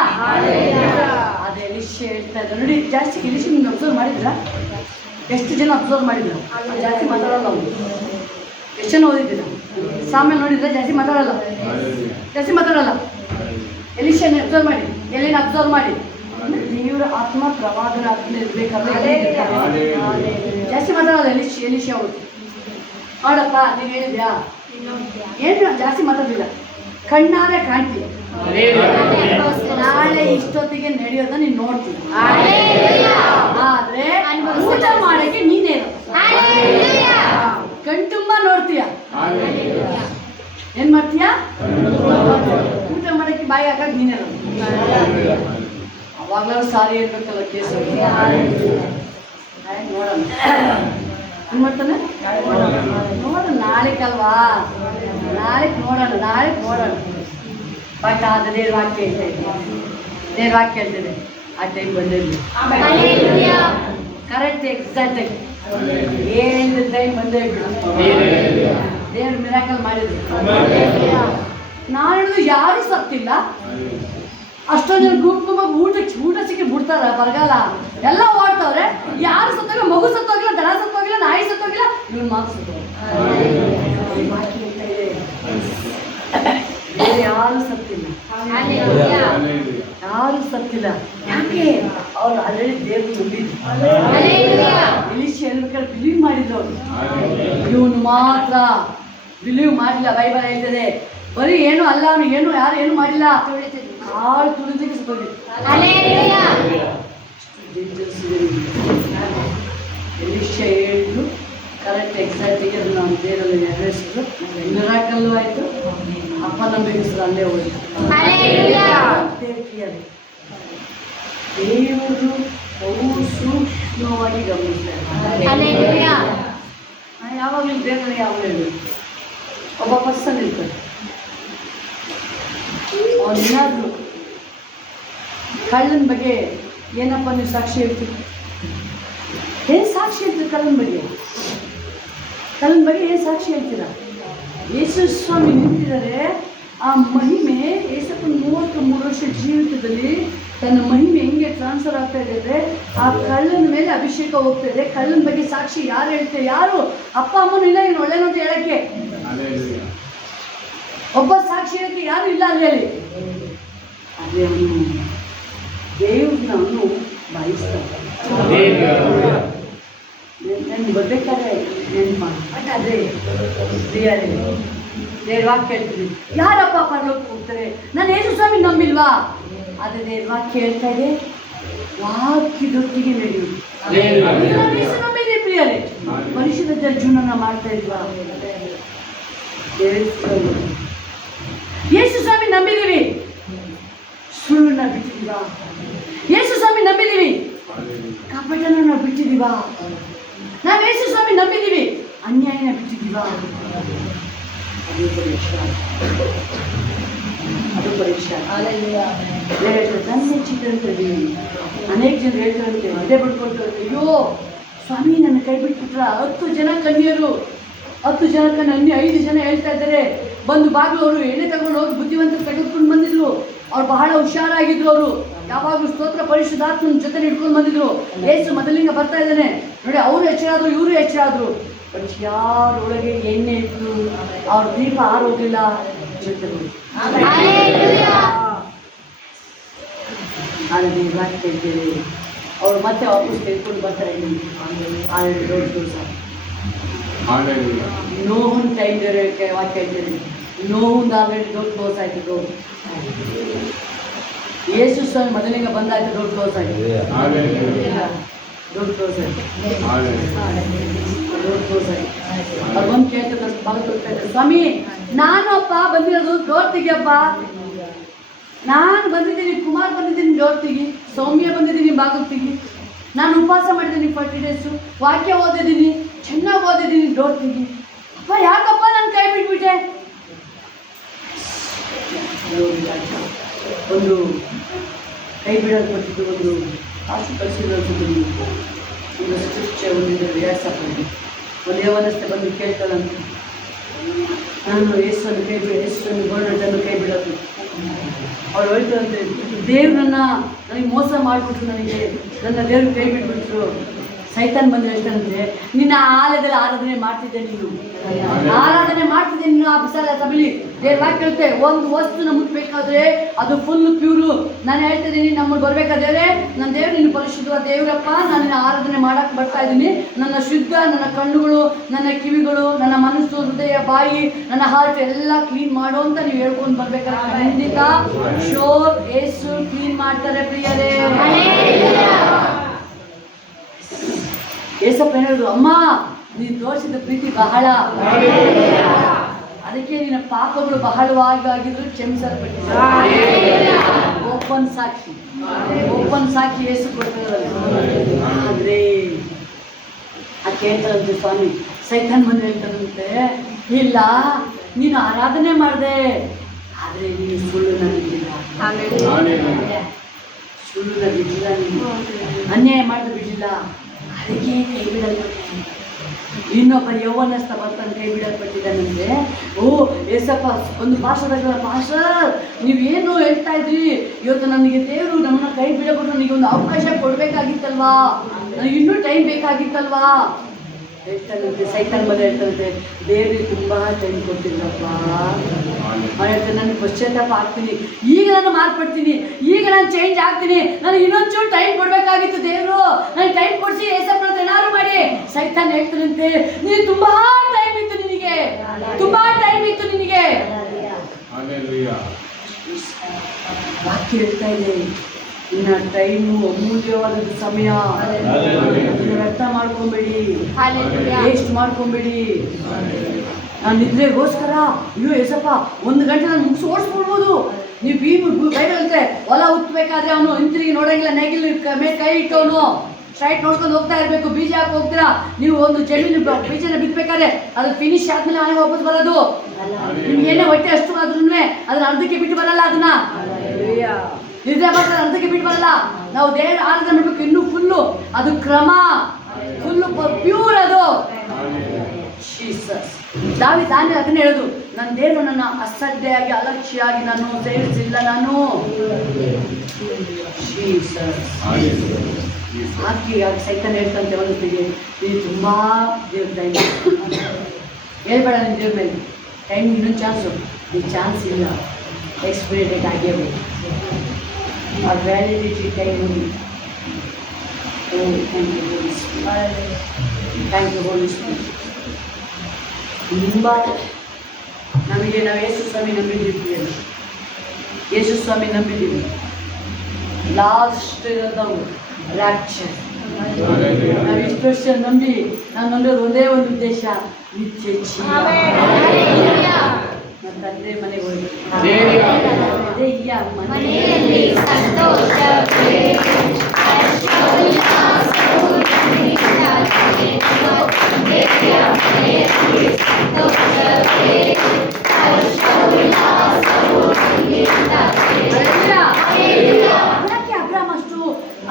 ಅದೇ ಎಲಿಶಾ ಹೇಳ್ತಾ ಇದ್ದ ನೋಡಿ. ಜಾಸ್ತಿ ಎಲಿಶಾ ನಿಮ್ಗೆ ಅಬ್ಸರ್ವ್ ಮಾಡಿದ್ರ? ಎಷ್ಟು ಜನ ಅಬ್ಸರ್ವ್ ಮಾಡಿದ್ರು? ಜಾಸ್ತಿ ಮಾತಾಡಲ್ಲ ಅವನು. ಎಷ್ಟು ಜನ ಓದಿದ್ದೀರ? ಸಾಮಾನ್ಯ ನೋಡಿದ್ರೆ ಜಾಸ್ತಿ ಮಾತಾಡಲ್ಲ, ಜಾಸ್ತಿ ಮಾತಾಡಲ್ಲ. ಎಲಿಶಾನ ಅಬ್ಸರ್ವ್ ಮಾಡಿ, ಎಲ್ಲಿನ ಅಬ್ಸರ್ವ್ ಮಾಡಿ. ದೇವರ ಆತ್ಮ ಪ್ರವಾದನ ಆತ್ಮ ಇರ್ಬೇಕಾದ್ರೆ ಜಾಸ್ತಿ ಮಾತಾಡಲ್ಲ ಎಲಿಶಾ ಅವರು. ನೋಡಪ್ಪ ನೀನು ಹೇಳಿದ್ಯಾ ಏನು ಜಾಸ್ತಿ ಮಾತಾಡಲಿಲ್ಲ, ಕಣ್ಣಾರೆ ಕಾಣ್ತೀಯ. ನಾಳೆ ಇಷ್ಟೊತ್ತಿಗೆ ನಡೆಯೋದ ನೀನು ನೋಡ್ತೀಯ, ಆದ್ರೆ ಊಟ ಮಾಡಕ್ಕೆ ನೀನೇ ಕಣ್ತುಂಬ ನೋಡ್ತೀಯ. ಏನ್ ಮಾಡ್ತೀಯ? ಊಟ ಮಾಡಕ್ಕೆ ಬಾಯಿ ಹಾಕಕ್ ನೀನೇ ಅವಾಗ್ಲಾದ್ರು ಸಾರಿ ಹೇಳ್ಬೇಕಲ್ಲ ಕೇಸ್. ನೋಡೋಣ ಏನ್ ಮಾಡ್ತಾನೆ, ನೋಡೋಣ ನಾಳೆಗಲ್ವಾ, ನಾಳೆಗೆ ನೋಡೋಣ. ಬಟ್ ಅದು ದೇವ್ರ ವಾಕ್ಯ ಹೇಳ್ತೇನೆ, ಆ ಟೈಮ್ ಬಂದಿರಲಿ. ಕರೆಕ್ಟ್ ಎಕ್ಸಾಕ್ಟ್ ಆಗಿ ಏನು ಟೈಮ್ ಬಂದೇ ದೇವ್ರ ಮಿರಾಕಲ್ ಮಾಡಿದ್ರು. ನಾನು ಹೇಳಿದ್ರು ಯಾರು ಸತ್ತಿಲ್ಲ, ಅಷ್ಟೊಂದು ಜನ ಗುಂಪು ಊಟ ಸಿಕ್ಕಿ ಬಿಡ್ತಾರ, ಬರಗಾಲ ಎಲ್ಲ ಓಡ್ತವ್ರೆ. ಯಾರು ಸತ್ತೋಗಿಲ್ಲ, ಮಗು ಸತ್ತೋಗಿಲ್ಲ, ದನ ಸತ್ತೋಗಿಲ್ಲ, ನಾಯಿ ಸತ್ತೋಗಿಲ್ಲ, ಇವನ್ ಮಾತು ಸತ್ತೋಗಿಲ್ಲ. ಯಾರು ಸತ್ತಿಲ್ಲ, ಯಾರು ಸತ್ತಿಲ್ಲ. ಯಾಕೆ? ಅವ್ರು ಆಲ್ರೆಡಿ ದೇವ್ರು ನಂಬಿದ್ರು. ಎಲಿಶಾ ಹೇಳ್ಬೇಕಾದ್ರೆ ಬಿಲೀವ್ ಮಾಡಿದ್ರು ಅವ್ರು. ಇವನು ಮಾತ್ರ ಬಿಲೀವ್ ಮಾಡಿಲ್ಲ. ಬೈಬಲ್ ಹೇಳ್ತದೆ ಬರೀ ಏನು ಅಲ್ಲ, ಅವನು ಏನು ಯಾರು ಏನು ಮಾಡಿಲ್ಲ, ಕಾಳು ತುಳಿದಕ್ಕೆ ಸತ್ತೋಗಿತ್ತು. ಎಲಿಶಾ ಹೇಳಿದ್ರು ಕರೆಕ್ಟ್ ಎಕ್ಸಾಕ್ಟಿಗೆ ಅದು ನಾವು ದೇವರಲ್ಲಿ ನೆರವೇರಿಸಿದ್ರು. ಮಿರಾಕಲ್ಲು ಆಯಿತು, ಅಪನಂಬಿಕೆ ಅಲ್ಲೇ ಹೋಯ್ತು. ದೇವರು ಬಹು ಸೂಕ್ಷ್ಮವಾಗಿ ಗಮನಿಸ್ತಾರೆ. ಯಾವಾಗಲೂ ದೇವರಲ್ಲಿ ಯಾವಾಗ ಹೇಳಿ ಒಬ್ಬ ಪರ್ಸನ್ ಇರ್ತಾರೆ, ಅವನೇನಾದ್ರು ಕಳ್ಳನ ಬಗ್ಗೆ ಏನಪ್ಪ ನೀವು ಸಾಕ್ಷಿ ಹೇಳ್ತೀರಿ? ಏನು ಸಾಕ್ಷಿ ಹೇಳ್ತೀರಿ? ಕಳ್ಳನ ಬಗ್ಗೆ ಏನು ಸಾಕ್ಷಿ ಹೇಳ್ತೀರಾ? ಯೇಸು ಸ್ವಾಮಿ ನಿಂತಿದ್ದಾರೆ. ಆ ಮಹಿಮೆ ಯೇಸಪ್ಪನ 33 ವರ್ಷ ಜೀವಿತದಲ್ಲಿ ತನ್ನ ಮಹಿಮೆ ಹೆಂಗೆ ಟ್ರಾನ್ಸ್ಫರ್ ಆಗ್ತಾ ಇದೆ ಅಂದರೆ ಆ ಕಳ್ಳನ ಮೇಲೆ ಅಭಿಷೇಕ ಹೋಗ್ತಾ ಇದೆ. ಕಳ್ಳನ ಬಗ್ಗೆ ಸಾಕ್ಷಿ ಯಾರು ಹೇಳ್ತಾರೆ? ಯಾರು ಅಪ್ಪ ಅಮ್ಮನೂ ಇಲ್ಲ, ಇನ್ನು ಒಳ್ಳೆನೋ ಅಂತ ಹೇಳಕ್ಕೆ ಒಬ್ಬ ಸಾಕ್ಷಿ ಹೇಳಕ್ಕೆ ಯಾರು ಇಲ್ಲ ಅಲ್ಲಿ ಹೇಳಿ. ಅದೇ ಅವನು ದೇವ್ರನ್ನ ಅವನು ಬಾಯಿಸ್ತಾನೆ. ನನ್ಗೆ ಬರ್ಬೇಕಾದ್ರೆ ನೆನ್ಪು ಮಾಡಿ. ಬಟ್ ಅದೇ ದೇವ್ರ ವಾಕ್ಯ ಹೇಳ್ತೀನಿ, ಯಾರಪ್ಪ ಪರಲೋಕ ಹೋಗ್ತಾರೆ? ನಾನು ಯೇಸು ಸ್ವಾಮಿ ನಂಬಿಲ್ವಾ? ಅದೇ ದೇವ್ರ ವಾಕ್ಯ ಹೇಳ್ತಾ ಇದೆ, ವಾಕ್ಯದೊಟ್ಟಿಗೆ ನಡೆಯುವುದು. ನಂಬಿದೆ ಪ್ರಿಯರೇ, ಪರಿಶುದ್ಧ ಜೀವನ ಮಾಡ್ತಾ ಇದ್ವಾ? ಯೇಸು ಸ್ವಾಮಿ ನಂಬಿದೀವಿ, ಸುಳ್ಳನ್ನ ಬಿಟ್ಟಿದೀವಾ? ಯೇಸು ಸ್ವಾಮಿ ನಂಬಿದೀವಿ, ಕಪಟನ ಬಿಟ್ಟಿದೀವಾ? ನಾವು ಯೇಸು ಸ್ವಾಮಿ ನಂಬಿದೀವಿ, ಅನ್ಯಾಯನ ಬಿಟ್ಟಿದೀವಾ? ಅದು ಪರೀಕ್ಷೆ. ನನ್ನ ಚಿಕ್ಕಂತೇಳಿ ಅನೇಕ ಜನರು ಹೇಳ್ತಾರಂತೆ, ಅದೇ ಬಿಟ್ಕೊಳ್ತಾರೆ, ಅಯ್ಯೋ ಸ್ವಾಮಿ ನನ್ನ ಕೈ ಬಿಟ್ಬಿಟ್ರ. 10 ಜನ ಕನ್ಯರು, 10 ಜನ ಕಣ್ಣು 5 ಜನ ಹೇಳ್ತಾ ಇದ್ದಾರೆ. ಬಂದು ಬಾಗಿಲು ಅವರು ಎಣ್ಣೆ ತಗೊಂಡು ಹೋಗಿ ಬುದ್ಧಿವಂತರು ತೆಗೆದುಕೊಂಡು ಬಂದಿದ್ರು. ಅವ್ರು ಬಹಳ ಹುಷಾರಾಗಿದ್ರು. ಅವರು ಯಾವಾಗಲೂ ಸ್ತೋತ್ರ ಪರಿಶುದ್ಧಾತ್ಮನ ಜೊತೆ ಹಿಡ್ಕೊಂಡು ಬಂದಿದ್ರು. ಯೇಸು ಮೊದಲಿಂದ ಬರ್ತಾ ಇದ್ದಾನೆ ನೋಡಿ. ಅವರು ಎಚ್ಚರಾದ್ರು, ಇವರು ಎಚ್ಚರಾದ್ರು. ಬಟ್ ಯಾರೊಳಗೆ ಎಣ್ಣೆ ಇತ್ತು, ಅವ್ರ ದೀಪ ಆರೋಗ್ಲಿಲ್ಲ. ಜೊತೆಗಳು ಹೇಳ್ತೇವೆ, ಅವ್ರು ಮತ್ತೆ ವಾಪಸ್ ತೆಗೆದುಕೊಂಡು ಬರ್ತಾರೆ. ನೋವಿನ ಟೈಮ್ ವಾಕ್ಯ ಹೇಳ್ತೇನೆ, ನೋವಿಂದ ಆಲ್ರೆಡಿ ಡೋರ್ ಕ್ಲೋಸ್ ಆಯ್ತು. ಡೋರ್ ಯೇಸು ಸ್ವಾಮಿ ಮೊದಲಿಂದ ಬಂದಾಯ್ತು, ಡೋರ್ ಕ್ಲೋಸ್ ಆಯ್ತು. ಡೋರ್ ಕ್ಲೋಸ್ ಆಯ್ತು. ಡೋರ್ ಕ್ಲೋಸ್ ಆಯ್ತು. ಅವ್ರು ಬಂದು ಕೇಳ್ತಾರೆ, ಬಾಗಿಲು ತೊಳ್ತಾ ಇದ್ದಾರೆ, ಸ್ವಾಮಿ ನಾನು ಅಪ್ಪ ಬಂದಿರೋದು, ಡೋರ್ ತೆಗಿಯಪ್ಪ. ನಾನು ಬಂದಿದ್ದೀನಿ, ಕುಮಾರ್ ಬಂದಿದ್ದೀನಿ, ಡೋರ್ ತೆಗಿ. ಸೌಮ್ಯ ಬಂದಿದ್ದೀನಿ, ಬಾಗಿಲು ತೆಗಿ. ನಾನು ಉಪವಾಸ ಮಾಡಿದ್ದೀನಿ 40 ಡೇಸು, ವಾಕ್ಯ ಓದಿದ್ದೀನಿ, ಚೆನ್ನಾಗಿ ಓದಿದ್ದೀನಿ, ನೋಡ್ತೀನಿ. ಅಪ್ಪ ಯಾಕಪ್ಪ ನಾನು ಕೈ ಬಿಟ್ಬಿಟ್ಟೆ? ಒಂದು ಕೈ ಬಿಡೋದು ಬರ್ತಿದ್ದು, ಒಂದು ಕಾಸು ಕಳಿಸಿರೋದು, ಒಂದು ಸ್ಕ್ರಿಪ್ಚರ್ ಒಂದಿದ್ದು ವ್ಯಾಟ್ಸಪ್ಪಲ್ಲಿ ಒಂದು ಯವನಸ್ಥೆ ಬಂದು ಕೇಳ್ತಾಳಂತ, ನಾನು ಯೇಸುವನ್ನು ಕೈ ಬಿಡ, ಯೇಸುವನ್ನು ಗೋಲ್ಡನ್ನು ಕೈ ಬಿಡೋದು. ಅವ್ರು ಹೇಳ್ತಾರಂತೆ, ದೇವ್ರನ್ನ ನನಗೆ ಮೋಸ ಮಾಡಿಬಿಟ್ರು, ನನ್ನ ದೇವ್ರು ಕೈ ಬಿಟ್ಬಿಟ್ರು. ಸೈತಾನ್ ಬಂದು ಹೇಳ್ತಾನಂತೆ, ನಿನ್ನ ಆಲಯದಲ್ಲಿ ಆರಾಧನೆ ಮಾಡ್ತಿದ್ದೆ, ನೀನು ಆರಾಧನೆ ಮಾಡ್ತಿದ್ದೆ, ನೀನು ಆ ಬಿಸಾಲ ಸಬಲಿ ದೇವ್ರ ಕೇಳ್ತೆ, ಒಂದು ವಸ್ತುನ ಮುಟ್ಬೇಕಾದ್ರೆ ಅದು ಫುಲ್ ಪ್ಯೂರು. ನಾನು ಹೇಳ್ತಿದ್ದೀನಿ, ನಮ್ಮನ್ನು ಬರ್ಬೇಕಾದ್ರೆ ನನ್ನ ದೇವ್ರು ನಿನ್ನ ಪರಿಶುದ್ಧ ದೇವ್ರಪ್ಪ, ನಾನು ನಿನ್ನ ಆರಾಧನೆ ಮಾಡಕ್ಕೆ ಬರ್ತಾ ಇದ್ದೀನಿ, ನನ್ನ ಶುದ್ಧ, ನನ್ನ ಕಣ್ಣುಗಳು, ನನ್ನ ಕಿವಿಗಳು, ನನ್ನ ಮನಸ್ಸು, ಹೃದಯ, ಬಾಯಿ, ನನ್ನ ಹಾರ್ಟ್ ಎಲ್ಲ ಕ್ಲೀನ್ ಮಾಡು ಅಂತ ನೀವು ಹೇಳ್ಕೊಂಡು ಬರ್ಬೇಕಾದ್ರೆ ಖಂಡಿತ ಶೋರ್ ಏಸು ಕ್ಲೀನ್ ಮಾಡ್ತಾರೆ ಪ್ರಿಯರೇ. ಏಸಪ್ಪ ಹೇಳೋದು, ಅಮ್ಮ ನೀನು ತೋರಿಸಿದ ಪ್ರೀತಿ ಬಹಳ, ಅದಕ್ಕೆ ನಿನ್ನ ಪಾಪಗಳು ಬಹಳವಾಗಿ ಆಗಿದ್ರು ಕ್ಷಮಿಸಲ್ಪಟ್ಟಿದ್ದಾರೆ. ಓಪನ್ ಸಾಕ್ಷಿ ಏಸು ಕೊಡ್ತಾರೆ. ಆದ್ರೆ ಅದು ಕೇಳ್ತಾರಂತೆ ಸ್ವಾಮಿ, ಸೈತಾನ್ ಬಂದು ಹೇಳ್ತಾರಂತೆ, ಇಲ್ಲ ನೀನು ಆರಾಧನೆ ಮಾಡಿದೆ, ಆದರೆ ನೀನು ಸುಳ್ಳನ್ನ ಬಿಡಲಿಲ್ಲ, ನೀನು ಅನ್ಯಾಯ ಮಾಡಿದ ಬಿಡಲಿಲ್ಲ, ಅದಕ್ಕೆ ಕೈ ಬಿಡಲ್ಪಟ್ಟೆ. ಇನ್ನೊಬ್ಬ ಯೌವನಸ್ಥ ಬರ್ತಾನೆ, ಕೈ ಬಿಡಲ್ಪಟ್ಟಿದ್ದಾನಂದ್ರೆ, ಓ ಏಸಪ್ಪ ಒಂದು ಪಾಸ್ಟರ್ ನೀವೇನು ಹೇಳ್ತಾ ಇದ್ರಿ, ಇವತ್ತು ನನಗೆ ದೇವರು ನಮ್ಮನ್ನ ಕೈ ಬಿಡಬಿಟ್ಟು ನನಗೆ ಒಂದು ಅವಕಾಶ ಕೊಡಬೇಕಾಗಿತ್ತಲ್ವಾ, ನನಗೆ ಇನ್ನೂ ಟೈಮ್ ಬೇಕಾಗಿತ್ತಲ್ವಾ ಹೇಳ್ತಾನಂತೆ. ಸೈತಾನ್ ಬಂದು ಹೇಳ್ತಾನಂತೆ, ದೇವ್ರಿಗೆ ತುಂಬ ಟೈಮ್ ಕೊಟ್ಟಿಲ್ಲಪ್ಪ, ಹೇಳ್ತಾನೆ, ನಾನು ಪಶ್ಚಾತ್ತಾಪ ಆಗ್ತೀನಿ, ಈಗ ನಾನು ಮಾರ್ಪಡ್ತೀನಿ, ಈಗ ನಾನು ಚೇಂಜ್ ಆಗ್ತೀನಿ, ನನಗೆ ಇನ್ನೊಂಚೂರು ಟೈಮ್ ಕೊಡಬೇಕಾಗಿತ್ತು ದೇವರು, ನನಗೆ ಟೈಮ್ ಕೊಡಿಸಿ ಏಸಪ್ಪ ಅಂತ ಏನಾದ್ರು ಮಾಡಿ. ಸೈತಾನ್ ಹೇಳ್ತಾನಂತೆ, ನೀನು ತುಂಬಾ ಟೈಮ್ ಇತ್ತು ನಿನಗೆ, ವಾಕ್ಯ ಹೇಳ್ತಾ ಇದೆ, ಇನ್ನ ಟೈಮು ಅಮೂಲ್ಯವಾದ ಸಮಯ, ವ್ಯರ್ಥ ಮಾಡ್ಕೊಂಬೇಡಿ, ವೇಸ್ಟ್ ಮಾಡ್ಕೊಂಬೇಡಿ. ನಾನು ನಿದ್ರೆಗೋಸ್ಕರ ಅಯ್ಯೋ ಏಸಪ್ಪ 1 ಗಂಟೆ ನಾನು ಮುಗಿಸಿ ಓಡಿಸ್ಬಿಡ್ಬೋದು. ನೀವು ಬೈರಲ್ತೆ ಹೊಲ ಉತ್ಬೇಕಾದ್ರೆ ಅವನು ಹಿಂತಿರುಗಿ ನೋಡಂಗಿಲ್ಲ, ನೇಗಿಲ್ ಮೇಲೆ ಕೈ ಇಟ್ಟವನು ಸ್ಟ್ರೈಟ್ ನೋಡ್ಕೊಂಡು ಹೋಗ್ತಾ ಇರಬೇಕು. ಬೀಜ ಹಾಕಿ ಹೋಗ್ತೀರಾ ನೀವು, ಒಂದು ಜಮೀನು ಬೀಜನ ಬಿತ್ತಬೇಕಾದ್ರೆ ಅದು ಫಿನಿಶ್ ಆದ್ಮೇಲೆ ಮನೆಗೆ ವಾಪಸ್ ಬರೋದು. ನಿಮ್ಗೆ ಏನೇ ಹೊಟ್ಟೆ ಅಷ್ಟು ಆದ್ರೂ ಅದನ್ನ ಅರ್ಧಕ್ಕೆ ಬಿಟ್ಟು ಬರಲ್ಲ, ಅದನ್ನ ನಿದ್ರೆ ಬರ್ತಾರೆ ಅರ್ಧಕ್ಕೆ ಬಿಟ್ಟು ಬರಲ್ಲ. ನಾವು ದೇವ್ರ ಆರಾಧನೆ ಮಾಡಬೇಕು, ಇನ್ನೂ ಫುಲ್ಲು ಅದು ಕ್ರಮ, ಫುಲ್ಲು ಪ್ಯೂರ್ ಅದು. ದಾವಿದ ಅದನ್ನೇ ಹೇಳೋದು, ನನ್ನ ದೇವರು ನನ್ನ ಅಸಡ್ಡೆಯಾಗಿ ಅಲಕ್ಷ್ಯಾಗಿ ನಾನು ಸೇರಿಸಿಲ್ಲ, ನಾನು ಹಾಕಿ ಸೈತಾನ್ ಹೇಳ್ತಂತೆ ಅವನಿಗೆ, ನೀನು ತುಂಬ ದೇವ್ರ ಟೈಮ್ ಹೇಳ್ಬೇಡ, ನಿನ್ನ ದೇವ್ರ ಮೇಲೆ ಟೈಮ್ ಇನ್ನೊಂದು ಚಾನ್ಸು, ಈ ಚಾನ್ಸ್ ಇಲ್ಲ, ಎಕ್ಸ್ಪೈರಿ ಡೇಟ್ ಆಗೇ ಬೇಕು, ಆ ವ್ಯಾಲಿಡಿಟಿ ಟೈಮ್ ఉంది. Thank you Holy Spirit. ತುಂಬ ನಮಗೆ ನಾವು ಯೇಸು ಸ್ವಾಮಿ ನಂಬಿದ್ದೀವಿ, ಯೇಸು ಸ್ವಾಮಿ ನಂಬಿದ್ದೀವಿ. ಲಾಸ್ಟ್ ಇರೋದು ರಾಕ್ಷಸ. ನಾವು ಇಷ್ಟು ವರ್ಷ ನಂಬಿ ನಾವು ನಂಬಿರೋದು ಒಂದೇ ಒಂದು ಉದ್ದೇಶ, ನಿತ್ಯ ಜೀವ. ನನ್ನ ತಂದೆ ಮನೆಗೆ ಹೋಗಿ ಮನೆಯಲ್ಲಿ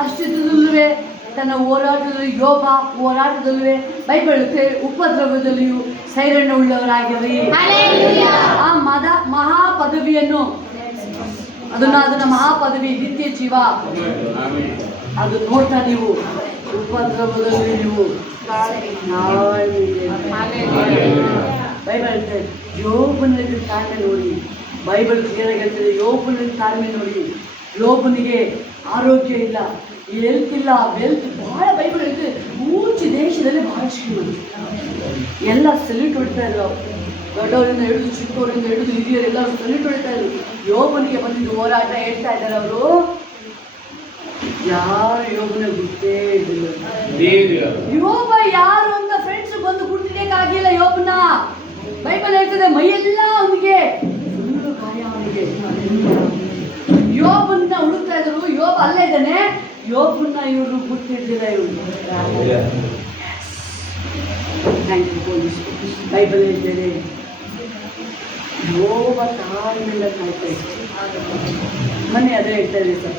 ಅಷ್ಟಿದ್ದಲ್ವೇ ತನ್ನ ಹೋರಾಟದಲ್ಲೂ ಬೈಬಲ್ ಉಪದ್ರವದಲ್ಲಿಯೂ ಸೈರಣ್ಯ ಉಳ್ಳವರಾಗಿರಿ. ಆ ಮಹಾಪದವಿಯನ್ನು ಅದನ್ನ ಮಹಾಪದವಿ ನಿತ್ಯ ಜೀವ ಅದು ನೋಡ್ತಾ ನೀವು ಉಪದ್ರವದಲ್ಲಿ ನೀವು ಬೈಬಲ್ ಹೇಳ್ತಾರೆ, ಯೋಬನಲ್ಲಿ ತಾಳ್ಮೆ ನೋಡಿ. ಬೈಬಲ್ ಕ್ಲಿಯರಾಗಿ ಹೇಳ್ತದೆ, ಯೋಬನಲ್ಲಿ ತಾಳ್ಮೆ ನೋಡಿ. ಯೋಬನಿಗೆ ಆರೋಗ್ಯ ಇಲ್ಲ, ಹೆಲ್ತ್ ಇಲ್ಲ, ವೆಲ್ತ್ ಭಾಳ ಬೈಬಲ್ ಹೇಳ್ತದೆ. ಮೂಚಿ ದೇಶದಲ್ಲಿ ಭಾಳ ಶ್ರೀಮಂತ, ಎಲ್ಲ ಸೆಲ್ಯೂಟ್ ಹೊಡಿತಾ ಇದ್ರು, ದೊಡ್ಡವರಿಂದ ಹಿಡಿದು ಚಿಕ್ಕವರಿಂದ ಹಿಡಿದು ಹಿರಿಯರೆಲ್ಲರೂ ಸೆಲ್ಯೂಟ್ ಹೊಡಿತಾ ಇದ್ರು. ಯೋಬನಿಗೆ ಬಂದಿದ್ದು ಹೋರಾಟ ಹೇಳ್ತಾ ಇದ್ದಾರೆ ಅವರು. ಯಾರು ಯೋಬನ ಗುರ್ತೇ ಇರಲಿಲ್ಲ. ಯೋಬ ಯಾರು ಅಂತ ಫ್ರೆಂಡ್ಸ್ ಬಂದು ಗುರ್ತಿಲಿಕ್ಕಾಗಿಲ್ಲ ಯೋಬನ. ಬೈಬಲ್ ಹೇಳ್ತದೆ ಮೈಯೆಲ್ಲ ಅವನಿಗೆ ಸುಳ್ಳು ಗಾಯ, ಅವನಿಗೆ ಯೋಬನ್ನ ಹುಡುಕ್ತಾ ಇದ್ರು. ಯೋಬ ಅಲ್ಲೇ ಇದ್ದಾನೆ, ಯೋಬನ್ನ ಇವರು ಗೊತ್ತಿಡ್ದಿಲ್ಲ ಇವರು. Thank you police. ಬೈಬಲ್ ಹೇಳ್ತೇನೆ, ಯೋಬ ತಾಳ್ಮೆಯಿಂದ ಕಾಯ್ತಾ ಇತ್ತು. ಮೊನ್ನೆ ಅದೇ ಹೇಳ್ತಾ ಇದ್ದೀವಿ ಸರ್,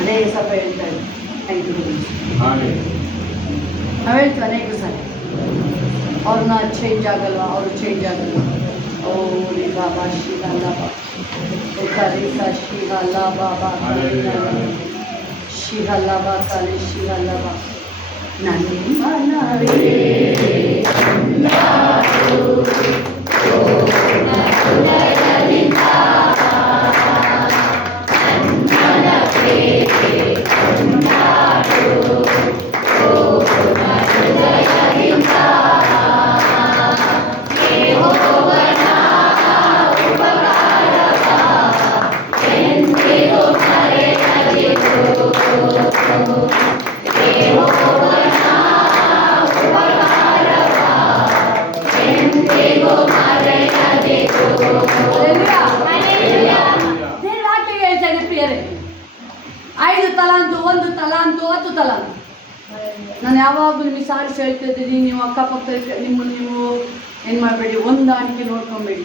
ಅದೇ ಸ್ವಲ್ಪ ಹೇಳ್ತಾ ಇದ್ದೆ. Thank you police. ನಾವು ಹೇಳ್ತೀವಿ ಅನೇಕ ಸರ್, ಅವ್ರನ್ನ ಚೇಂಜ್ ಆಗಲ್ವ, ಅವರು ಚೇಂಜ್ ಆಗಲ್ವ. ಓ ರೀ ಬಾಬಾ ಶಿವಲ್ಲ ರೀಸಾ ಶಿವಲ್ಲ ಬಾಬಾ ಶಿವಲ್ಲ ಬಾ ಕಾಲಿ ಶಿವಲ್ಲ ಬಾ ನನ್ನ ಮನವೇ ನಾನು ಯಾವಾಗಲೂ ನಿಮಗೆ ಸಾರಿಸಿ ಹೇಳ್ತಾ ಇದ್ದೀನಿ, ನೀವು ಅಕ್ಕಪಕ್ಕ ನೀವು ಏನು ಮಾಡಬೇಡಿ, ಹೊಂದಾಣಿಕೆ ನೋಡ್ಕೊಬೇಡಿ.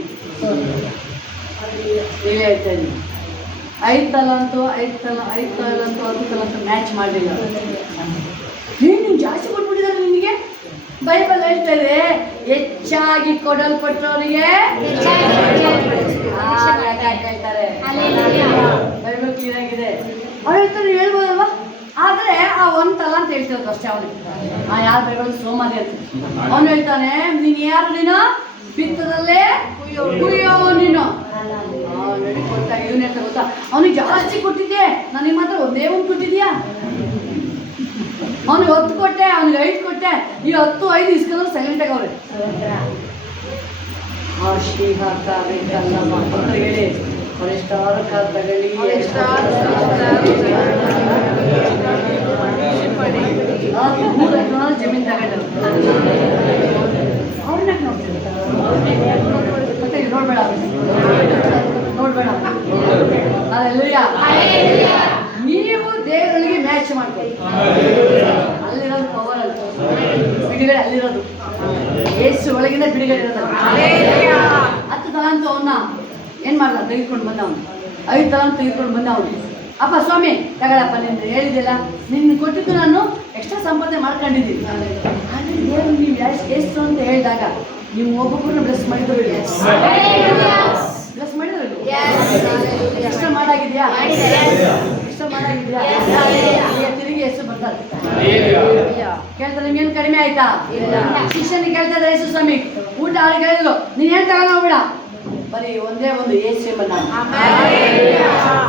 ಹೇಳಿ ಹೇಳ್ತಾ ಇದ್ದೀನಿ, 5 ತಲಾಂತು 10 ತಲಾಂತು ಮ್ಯಾಚ್ ಮಾಡಲಿಲ್ಲ. ನೀವು ಜಾಸ್ತಿ ಕೊಟ್ಬಿಟ್ಟಿದ್ದಾರೆ ನಿಮಗೆ. ಬೈಬಲ್ ಹೇಳ್ತಾ ಇದೆ, ಹೆಚ್ಚಾಗಿ ಕೊಡಲ್ಪಟ್ಟವರಿಗೆ ಹೇಳ್ತಾರೆ. ಬೈಬಲ್ ಕ್ಲಿಯರ್ ಆಗಿದೆ. ಅವ್ರು ಹೇಳ್ತಾರೆ, ನೀವು ಹೇಳ್ಬೋದಲ್ವಾ. ಆದರೆ ಆ 1 ತಲಾಂತ ಹೇಳ್ತಿರೋದು ಅಷ್ಟೇ ಅವನಿಗೆ. ಯಾರು ಬೈಬಲ್ ಸೋಮಾರಿ ಅಂತ ಅವನು ಹೇಳ್ತಾನೆ, ನೀನು ಯಾರು, ನೀನು ಬಿತ್ತದಲ್ಲೇ ಕುಯ್ಯೋ ನೀನು. ಕೊಟ್ಟ ಇವನು ಹೇಳ್ತಾ ಗೊತ್ತಾ, ಅವನಿಗೆ ಜಾಸ್ತಿ ಕೊಟ್ಟಿದ್ದೆ, ನನಗೆ ಮಾತ್ರ ಒಂದೇ ಒಂದು ಕೊಟ್ಟಿದ್ಯಾ. ಅವನಿಗೆ 10 ಕೊಟ್ಟೆ, ಅವನಿಗೆ 5 ಕೊಟ್ಟೆ, ಈ 10 5 ಇಸ್ಕೊಂಡ್ರೆ ಸೈಲೆಂಟಾಗಿ ಅವ್ರೆ. ಶ್ರೀ ಹಾಕಲ್ಲ ಹೇಳಿ, ಅವರೆಷ್ಟಾರು ಕಾರ್ ತಗೊಳ್ಳಿ, ಜಮೀನು ತಗೊಂಡು ಅವ್ರನ್ನ ನೋಡ್ತೀನಿ. ಮತ್ತೆ ನೋಡ್ಬೇಡ ನೀವು ದೇವರೊಳಗೆ ಮ್ಯಾಚ್ ಮಾಡ್ಕೊಳ್ಳಿ. ಅಲ್ಲಿರೋದು ಪವರ್ ಅಲ್ಲ, ಬಿಡುಗಡೆ ಅಲ್ಲಿರೋದು. ಯೇಸು ಒಳಗಿಂದ ಬಿಡುಗಡೆ ಇರೋದು. 10 ತಲಾಂತು ಅವನ್ನ ಏನು ಮಾಡ್ದ, ತೆಗೆದುಕೊಂಡು ಬಂದ ಅವನು. 5 ತಲಾಂತು ತೆಗೆದುಕೊಂಡು ಬಂದ ಅವನು. ಅಪ್ಪ ಸ್ವಾಮಿ ತಗೊಳಪ್ಪ, ನಿನ್ನ ಹೇಳಿದೆಲ್ಲ, ನಿನ್ನ ಕೊಟ್ಟಿದ್ದು ನಾನು ಎಕ್ಸ್ಟ್ರಾ ಸಂಪಾದನೆ ಮಾಡ್ಕೊಂಡಿದ್ದೀನಿ. ಆದರೆ ದೇವರು ನೀವು ಎಷ್ಟು ಅಂತ ಹೇಳಿದಾಗ ನೀವು ಒಬ್ಬೊಬ್ಬರನ್ನ ಬ್ಲೆಸ್ ಮಾಡಿದ್ರು, ಬ್ಲೆಸ್ ಮಾಡಿದ್ರು. ಎಕ್ಸ್ಟ್ರಾ ಮಾಡಾಗಿದೆಯಾ, ಎಕ್ಸ್ಟ್ರಾ ಮಾಡಾಗಿದೆಯಾ, ತಿರುಗಿ ಎಷ್ಟು ಬರ್ತಾರೆ. ಕೇಳ್ತಾರೆ, ನಿಮ್ಗೇನು ಕಡಿಮೆ ಆಯ್ತಾ? ಶಿಷ್ಯನಿಗೆ ಕೇಳ್ತಾ ಇದ್ದಾರೆ, ಯೇಸು ಸ್ವಾಮಿ ಊಟ ಅವ್ರಿಗೆ ಹೇಳಿದ್ರು, ನೀನು ಏನು ತಗೊಂಡು ಹೋಗ್ಬೇಡ, ಬರೀ ಒಂದೇ ಒಂದು ಏಸು ಬಂದ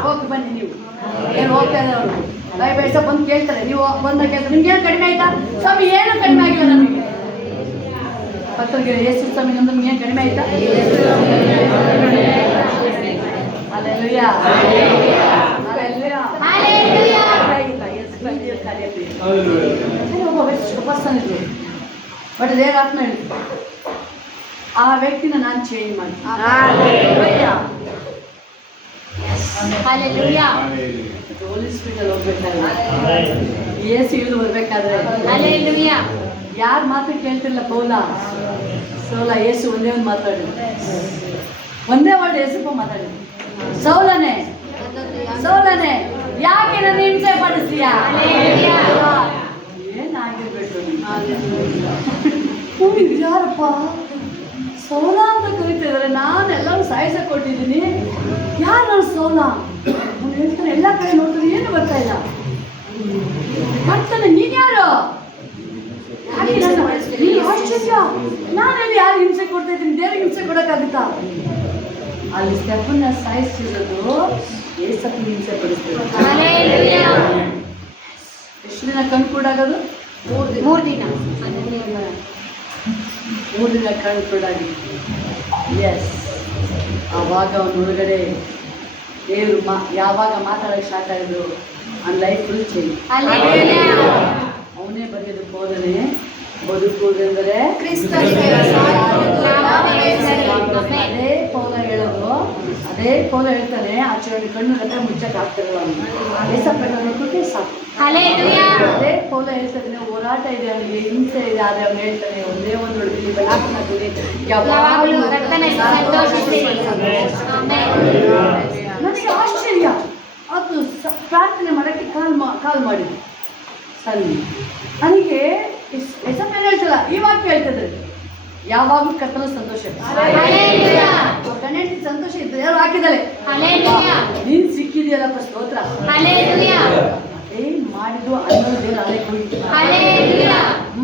ಹೋಗಿ ಬನ್ನಿ. ನೀವು ಏನು ಹೋಗ್ತಾ ಇದ್ದಾರೆ ಅವರು ಬೈಸ ಬಂದು ಕೇಳ್ತಾರೆ, ನೀವು ಬಂದ ಕೇಳ್ತಾರೆ, ನಿಮ್ಗೇನು ಕಡಿಮೆ ಆಯ್ತಾ? ಸ್ವಾಮಿ ಏನು ಕಡಿಮೆ ಆಗಿಲ್ಲ ನಮಗೆ. ಪತ್ರಿಗೆ ಯೇಸು ಸ್ವಾಮಿ ನಮ್ಗೆ ಏನು ಕಡಿಮೆ ಆಯ್ತಾ? ಅಲ್ಲೆಲ್ಲೂಯಾ, ಒಬ್ಬ ಪರ್ಸನ್ ಇದ್ರು, ಬಟ್ ದೇವರ ಆತ್ಮ ಹೇಳಿದ್ರು, ಆ ವ್ಯಕ್ತಿನ ನಾನು ಚೇಂಜ್ ಮಾಡಿ ಹೋಲಿ ಸ್ಪೀಡಲ್ಲಿ ಹೋಗ್ಬೇಕಾದ್ರೆ, ಏಸು ಇಳಿದು ಬರ್ಬೇಕಾದ್ರೆ ಯಾರು ಮಾತು ಕೇಳ್ತಿರ್ಲಿಲ್ಲ. ಸೌಲ ಏಸು ಒಂದೇ ಒಂದು ಮಾತಾಡಿದ್ರು, ಒಂದೇ ವರ್ಡ್ ಏಸಪ್ಪ ಮಾತಾಡಿದ್ರು, ಸೌಲನೇ ಯಾಕೆ ನನ್ನ ಹಿಂಸೆ ಪಡಿಸ್ತೀಯಾ? ಏನಾಗಿರ್ಬೇಕು ಯಾರಪ್ಪ ಸೌಲ ಅಂತ ಕರಿತಿದ್ದಾರೆ, ನಾನು ಎಲ್ಲರೂ ಸಾಯಿಸ ಕೊಟ್ಟಿದ್ದೀನಿ, ಯಾರು ನಾನು ಸೌಲ? ಅವ್ನು ಹೇಳ್ತಾನೆ, ಎಲ್ಲ ಕಡೆ ನೋಡ್ತಾರೆ ಏನು ಬರ್ತಾ ಇಲ್ಲ. ಬರ್ತಾನೆ, ನೀನ್ಯಾರು? ಆಶ್ಚರ್ಯ, ನಾನೆಲ್ಲಿ ಯಾರು ಹಿಂಸೆ ಕೊಡ್ತಾ ಇದ್ದೀನಿ, ದೇವ್ರಿಗೆ ಹಿಂಸೆ ಕೊಡೋಕ್ಕಾಗುತ್ತಾ? ಅಲ್ಲಿ ಸ್ಟೆಫನ್ನ ಸಾಯಿಸಿರೋದು ಏಸಪ್ಪನ ಹಿಂಸೆ ಪಡಿಸ್ತಾರೆ. ಎಷ್ಟು ದಿನ ಕಣ್ಣು ಕೂಡಾಗೋದು? 3 ದಿನ ಕಣ್ಣು ಕೂಡಾಗಿ. ಎಸ್, ಆವಾಗ ಅವನ ಒಳಗಡೆ ದೇವರು ಯಾವಾಗ ಮಾತಾಡೋಕ್ಕೆ ಸ್ಟಾರ್ಟ್ ಆಗಿದ್ರು, ಅವ್ನ ಲೈಫ್ ಫುಲ್ ಚೇಂಜ್. ಅವನೇ ಬರೆಯೋದಕ್ಕೆ ಹೋದರೆ ಬದುಕುವುದೆಂದರೆ ಕ್ರಿಸ್ತನಿಗೆ ಅದೇ ಪೌಲ ಹೇಳೋದು. ಅದೇ ಪೌಲ ಹೇಳ್ತಾನೆ, ಆಚರಣೆ ಕಣ್ಣು ಗಂಟೆ ಮುಚ್ಚಕ್ಕೆ ಆಗ್ತಿರಲ್ಲ ಏಸಪ್ಪನಕ್ಕೆ ಸಾಕು. ಅದೇ ಪೌಲ ಹೇಳ್ತಾನೆ, ಹೋರಾಟ ಇದೆ ಅವನಿಗೆ, ಹಿಂಸೆ ಇದೆ, ಆದ್ರೆ ಅವ್ನು ಹೇಳ್ತಾನೆ ಒಂದೇ ಒಂದು ಹುಡುಗಿ ಬೆಳಕಿನಾಗ್ತದೆ ಯಾವಾಗಲೂ. ನನಗೆ ಆಶ್ಚರ್ಯ ಅದು ಪ್ರಾರ್ಥನೆ ಮಾಡೋಕ್ಕೆ ಕಾಲ್ ಮಾಡಿದ್ರು ಸನ್ನಿ. ನನಗೆ ಎಸಪ್ಪೇನು ಹೇಳ್ತಲ್ಲ, ಈ ವಾಕ್ಯ ಹೇಳ್ತಿದ್ರೆ ಯಾವಾಗಲೂ ಕರ್ತನ ಸಂತೋಷ, ಕಣ್ಣೆಂಟಿ ಸಂತೋಷ ಇದ್ರೆ ಯಾರು ಹಾಕಿದಾಳೆ ನೀನ್ ಸಿಕ್ಕಿದೆಯಲ್ಲಪ್ಪ ಸ್ತೋತ್ರ. ಏನ್ ಮಾಡಿದ್ದು ಅನ್ನೋದು ದೇವ್ರ ಅಲೆ ಹೋಯ್ತು.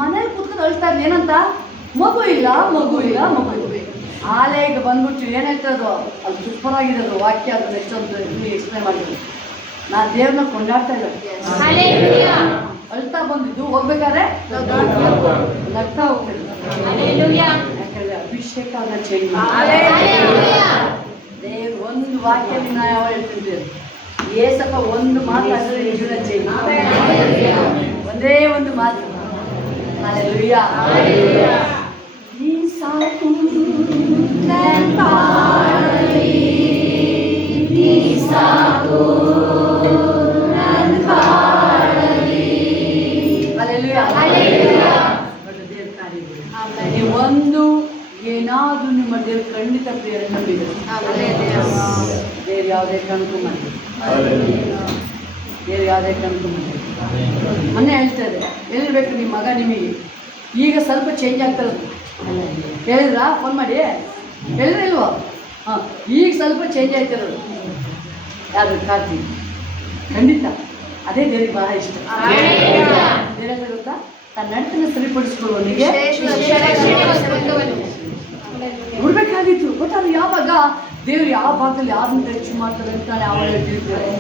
ಮನೇಲಿ ಕುತ್ಕೊಂಡು ಅಳ್ತಾ ಇದ್ದ ಏನಂತ, ಮಗು ಇಲ್ಲ ಮಗು ಇಲ್ಲ ಮಗು ಇಲ್ಲ. ಆಲೆಗೆ ಬಂದ್ಬಿಟ್ಟು ಏನ್ ಹೇಳ್ತದೋ ಅದು ಸೂಪರ್ ಆಗಿದೆ ಅದು ವಾಕ್ಯ. ಅದು ಎಷ್ಟೊಂದು ಎಕ್ಸ್ಪ್ಲೇನ್ ಮಾಡಿದ್ರು. ನಾನು ದೇವ್ರನ್ನ ಕೊಂಡಾಡ್ತಾ ಇದ್ದೆ, ಅಳ್ತಾ ಬಂದಿದ್ದು ಹೋಗ್ಬೇಕಾದ್ರೆ ನಗ್ತಾ ಹೋಗ್ತಿದ್ದೆ. ಯಾಕಂದ್ರೆ ಅಭಿಷೇಕ ಅನ್ನ ಚೇಂಜ್ ದೇವ್ರು ಒಂದು ವಾಕ್ಯದಲ್ಲಿ ನಾ ಯಾವ ಹೇಳ್ತಿದ್ದೇವೆ, ಏಸಪ್ಪ ಒಂದು ಮಾತಾಡಿದ್ರೆ ಜೀವನ ಚೇಂಜ್. ಒಂದೇ ಒಂದು ಮಾತು, ಹಲ್ಲೆಲೂಯಾ. ನೀ ಸಾಕು ನೀ ಸಾಕು ಒಂದು ಏನಾದ್ರೂ ನಿಮ್ಮ ದೇವ್ರ ಖಂಡಿತ ಪ್ರಿಯರ ನಂಬಿದೆ. ದೇವ್ರು ಯಾವುದೇ ಕಣ್ಕು ಮಾಡಿ, ದೇವ್ರು ಯಾವುದೇ ಕಣ್ಕು ಮಾಡಿ. ಮೊನ್ನೆ ಹೇಳ್ತಾರೆ, ಎಲ್ಲಿರ್ಬೇಕು ನಿಮ್ಮ ಮಗ ನಿಮಗೆ ಈಗ ಸ್ವಲ್ಪ ಚೇಂಜ್ ಆಗ್ತಿರೋದು ಹೇಳಿದ್ರಾ? ಫೋನ್ ಮಾಡಿ ಹೇಳಿದ್ರೆ ಇಲ್ವೋ? ಹಾಂ, ಈಗ ಸ್ವಲ್ಪ ಚೇಂಜ್ ಆಗ್ತಿರೋದು ಯಾರು? ಕಾರ್ತಿಕ್. ಖಂಡಿತ ಅದೇ ದೇವ್ರಿಗೆ ಬಹಳ ಇಷ್ಟ. ಬೇರೆ ಗೊತ್ತಾ, ತನ್ನ ನಡತನ ಸರಿಪಡಿಸ್ಕೊಳ್ಳೋನಿಗೆ ಹುಡ್ಬೇಕಾಗಿತ್ತು. ಗೊತ್ತಾದ್ರೆ ಯಾವಾಗ ದೇವ್ರು ಯಾವ ಭಾಗದಲ್ಲಿ ಯಾರನ್ನ ಟಚ್ ಮಾಡ್ತಾರೆ ಅಂತ ಯಾವಾಗ ಹೇಳ್ತಿರ್ತಾರೆ.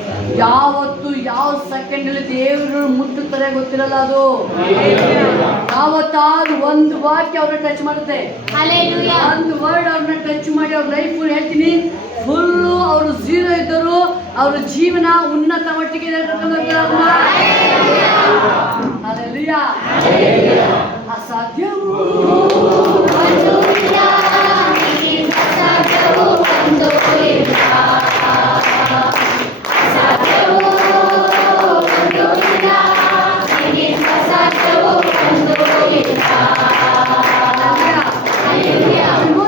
ಯಾವತ್ತು ಯಾವ ಸೆಕೆಂಡಲ್ಲಿ ದೇವರು ಮುಟ್ಟುತ್ತಾರೆ ಗೊತ್ತಿರಲ್ಲ. ಅದು ಯಾವತ್ತಾದ್ರೂ ಒಂದು ವಾಕ್ಯ ಅವ್ರನ್ನ ಟಚ್ ಮಾಡುತ್ತೆ, ಒಂದು ವರ್ಡ್ ಅವ್ರನ್ನ ಟಚ್ ಮಾಡಿ ಅವ್ರ ಲೈಫ್ ಹೇಳ್ತೀನಿ ಫುಲ್ಲು. ಅವರು ಝೀರೋ ಇದ್ದರು, ಅವ್ರ ಜೀವನ ಉನ್ನತ ಮಟ್ಟಿಗೆ ಅಸಾಧ್ಯವು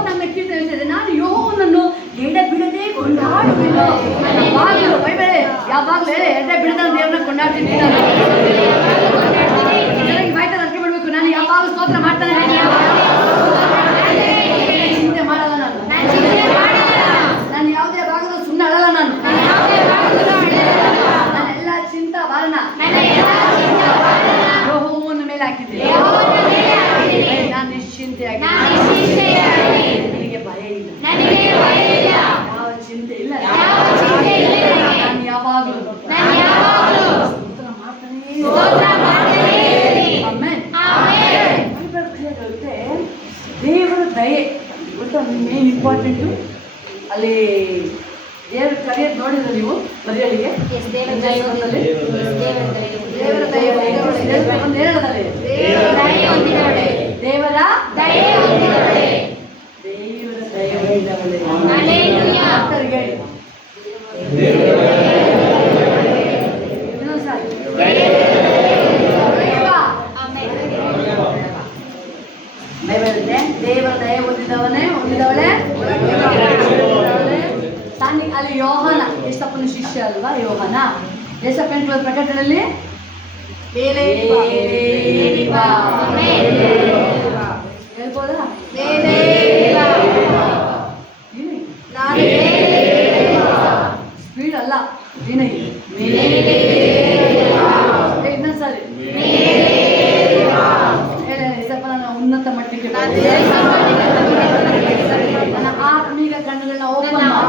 ನನ್ನ ಕೀರ್ತ ಹೇಳ್ತಿದ್ದೆ, ನಾನು ಯೋಹನನ್ನು ಎಡೆ ಬಿಡದೆ ಕೊಂಡಾಡುವೆನು. ಬಾಗಿಲು ಬೈಬೇಳೆ, ಯಾವಾಗಲೂ ಹೇಳಿ ಎಡೆ ಬಿಡದ ದೇವ್ರನ್ನ ಕೊಂಡಾಡ್ತೀನಿ. ಬಾಯ್ತಾರೆ ಅರ್ಕೆ ಮಾಡ್ಬೇಕು, ನಾನು ಯಾವಾಗಲೂ ಸ್ತೋತ್ರ ಮಾಡ್ತಾನೆ, ಚಿಂತೆ ಮಾಡಲ್ಲ ನಾನು. ನಾನು ಯಾವುದೇ ಭಾಗದ ಸುಮ್ಮನೆ ಅಳಲ್ಲ ನಾನು. ನಾನೆಲ್ಲ ಚಿಂತ ಬಾರನ ಯೋಹೋವನ ಮೇಲೆ ಹಾಕಿದ್ದೀನಿ. ನಾನು ನಿಶ್ಚಿಂತೆಯಾಗಿ, ನನಗೆ ಭಯ ಇಲ್ಲ, ಯಾವ ಚಿಂತೆ ಇಲ್ಲ. ನಾನು ಯಾವಾಗಲೂ ಸ್ತೋತ್ರ ಮಾಡ್ತಾನೆ. ದೇವರ ದಯೆ ಗೊತ್ತಾ, ಮೇನ್ ಇಂಪಾರ್ಟೆಂಟು. ಅಲ್ಲಿ ದೇವರ ಕರೆಯೋದು ನೋಡಿದ್ರೆ ನೀವು ಮರಿಯಳಿಗೆ ದೇವರ ದಯೆ ಒಂದು ಹೇಳೋದಲ್ಲಿ ದೇವರ ದಯೆ ಹೊಂದಿದವಳೆ. ದೇವರ ದಯೆ ಹೊಂದಿದವಳೆ. ಅಲ್ಲಿ ಯೋಹನ ಯೇಸಪ್ಪನ ಶಿಷ್ಯ ಅಲ್ವಾ ಯೋಹನ. ಯೇಸಪ್ಪನ ಪ್ರಕಟಣೆಯಲ್ಲಿ ಹೇಳ್ಬೋದಾ? ಸ್ಪೀಡ್ ಅಲ್ಲ, ಇನ್ನೊಂದ್ಸರಿ ಯೇಸಪ್ಪ ನನ್ನ ಉನ್ನತ ಮಟ್ಟಿಗೆ ನನ್ನ ಆತ್ಮೀಗ ಕಣ್ಣುಗಳನ್ನ ಓಪನ್ ಮಾಡಿ,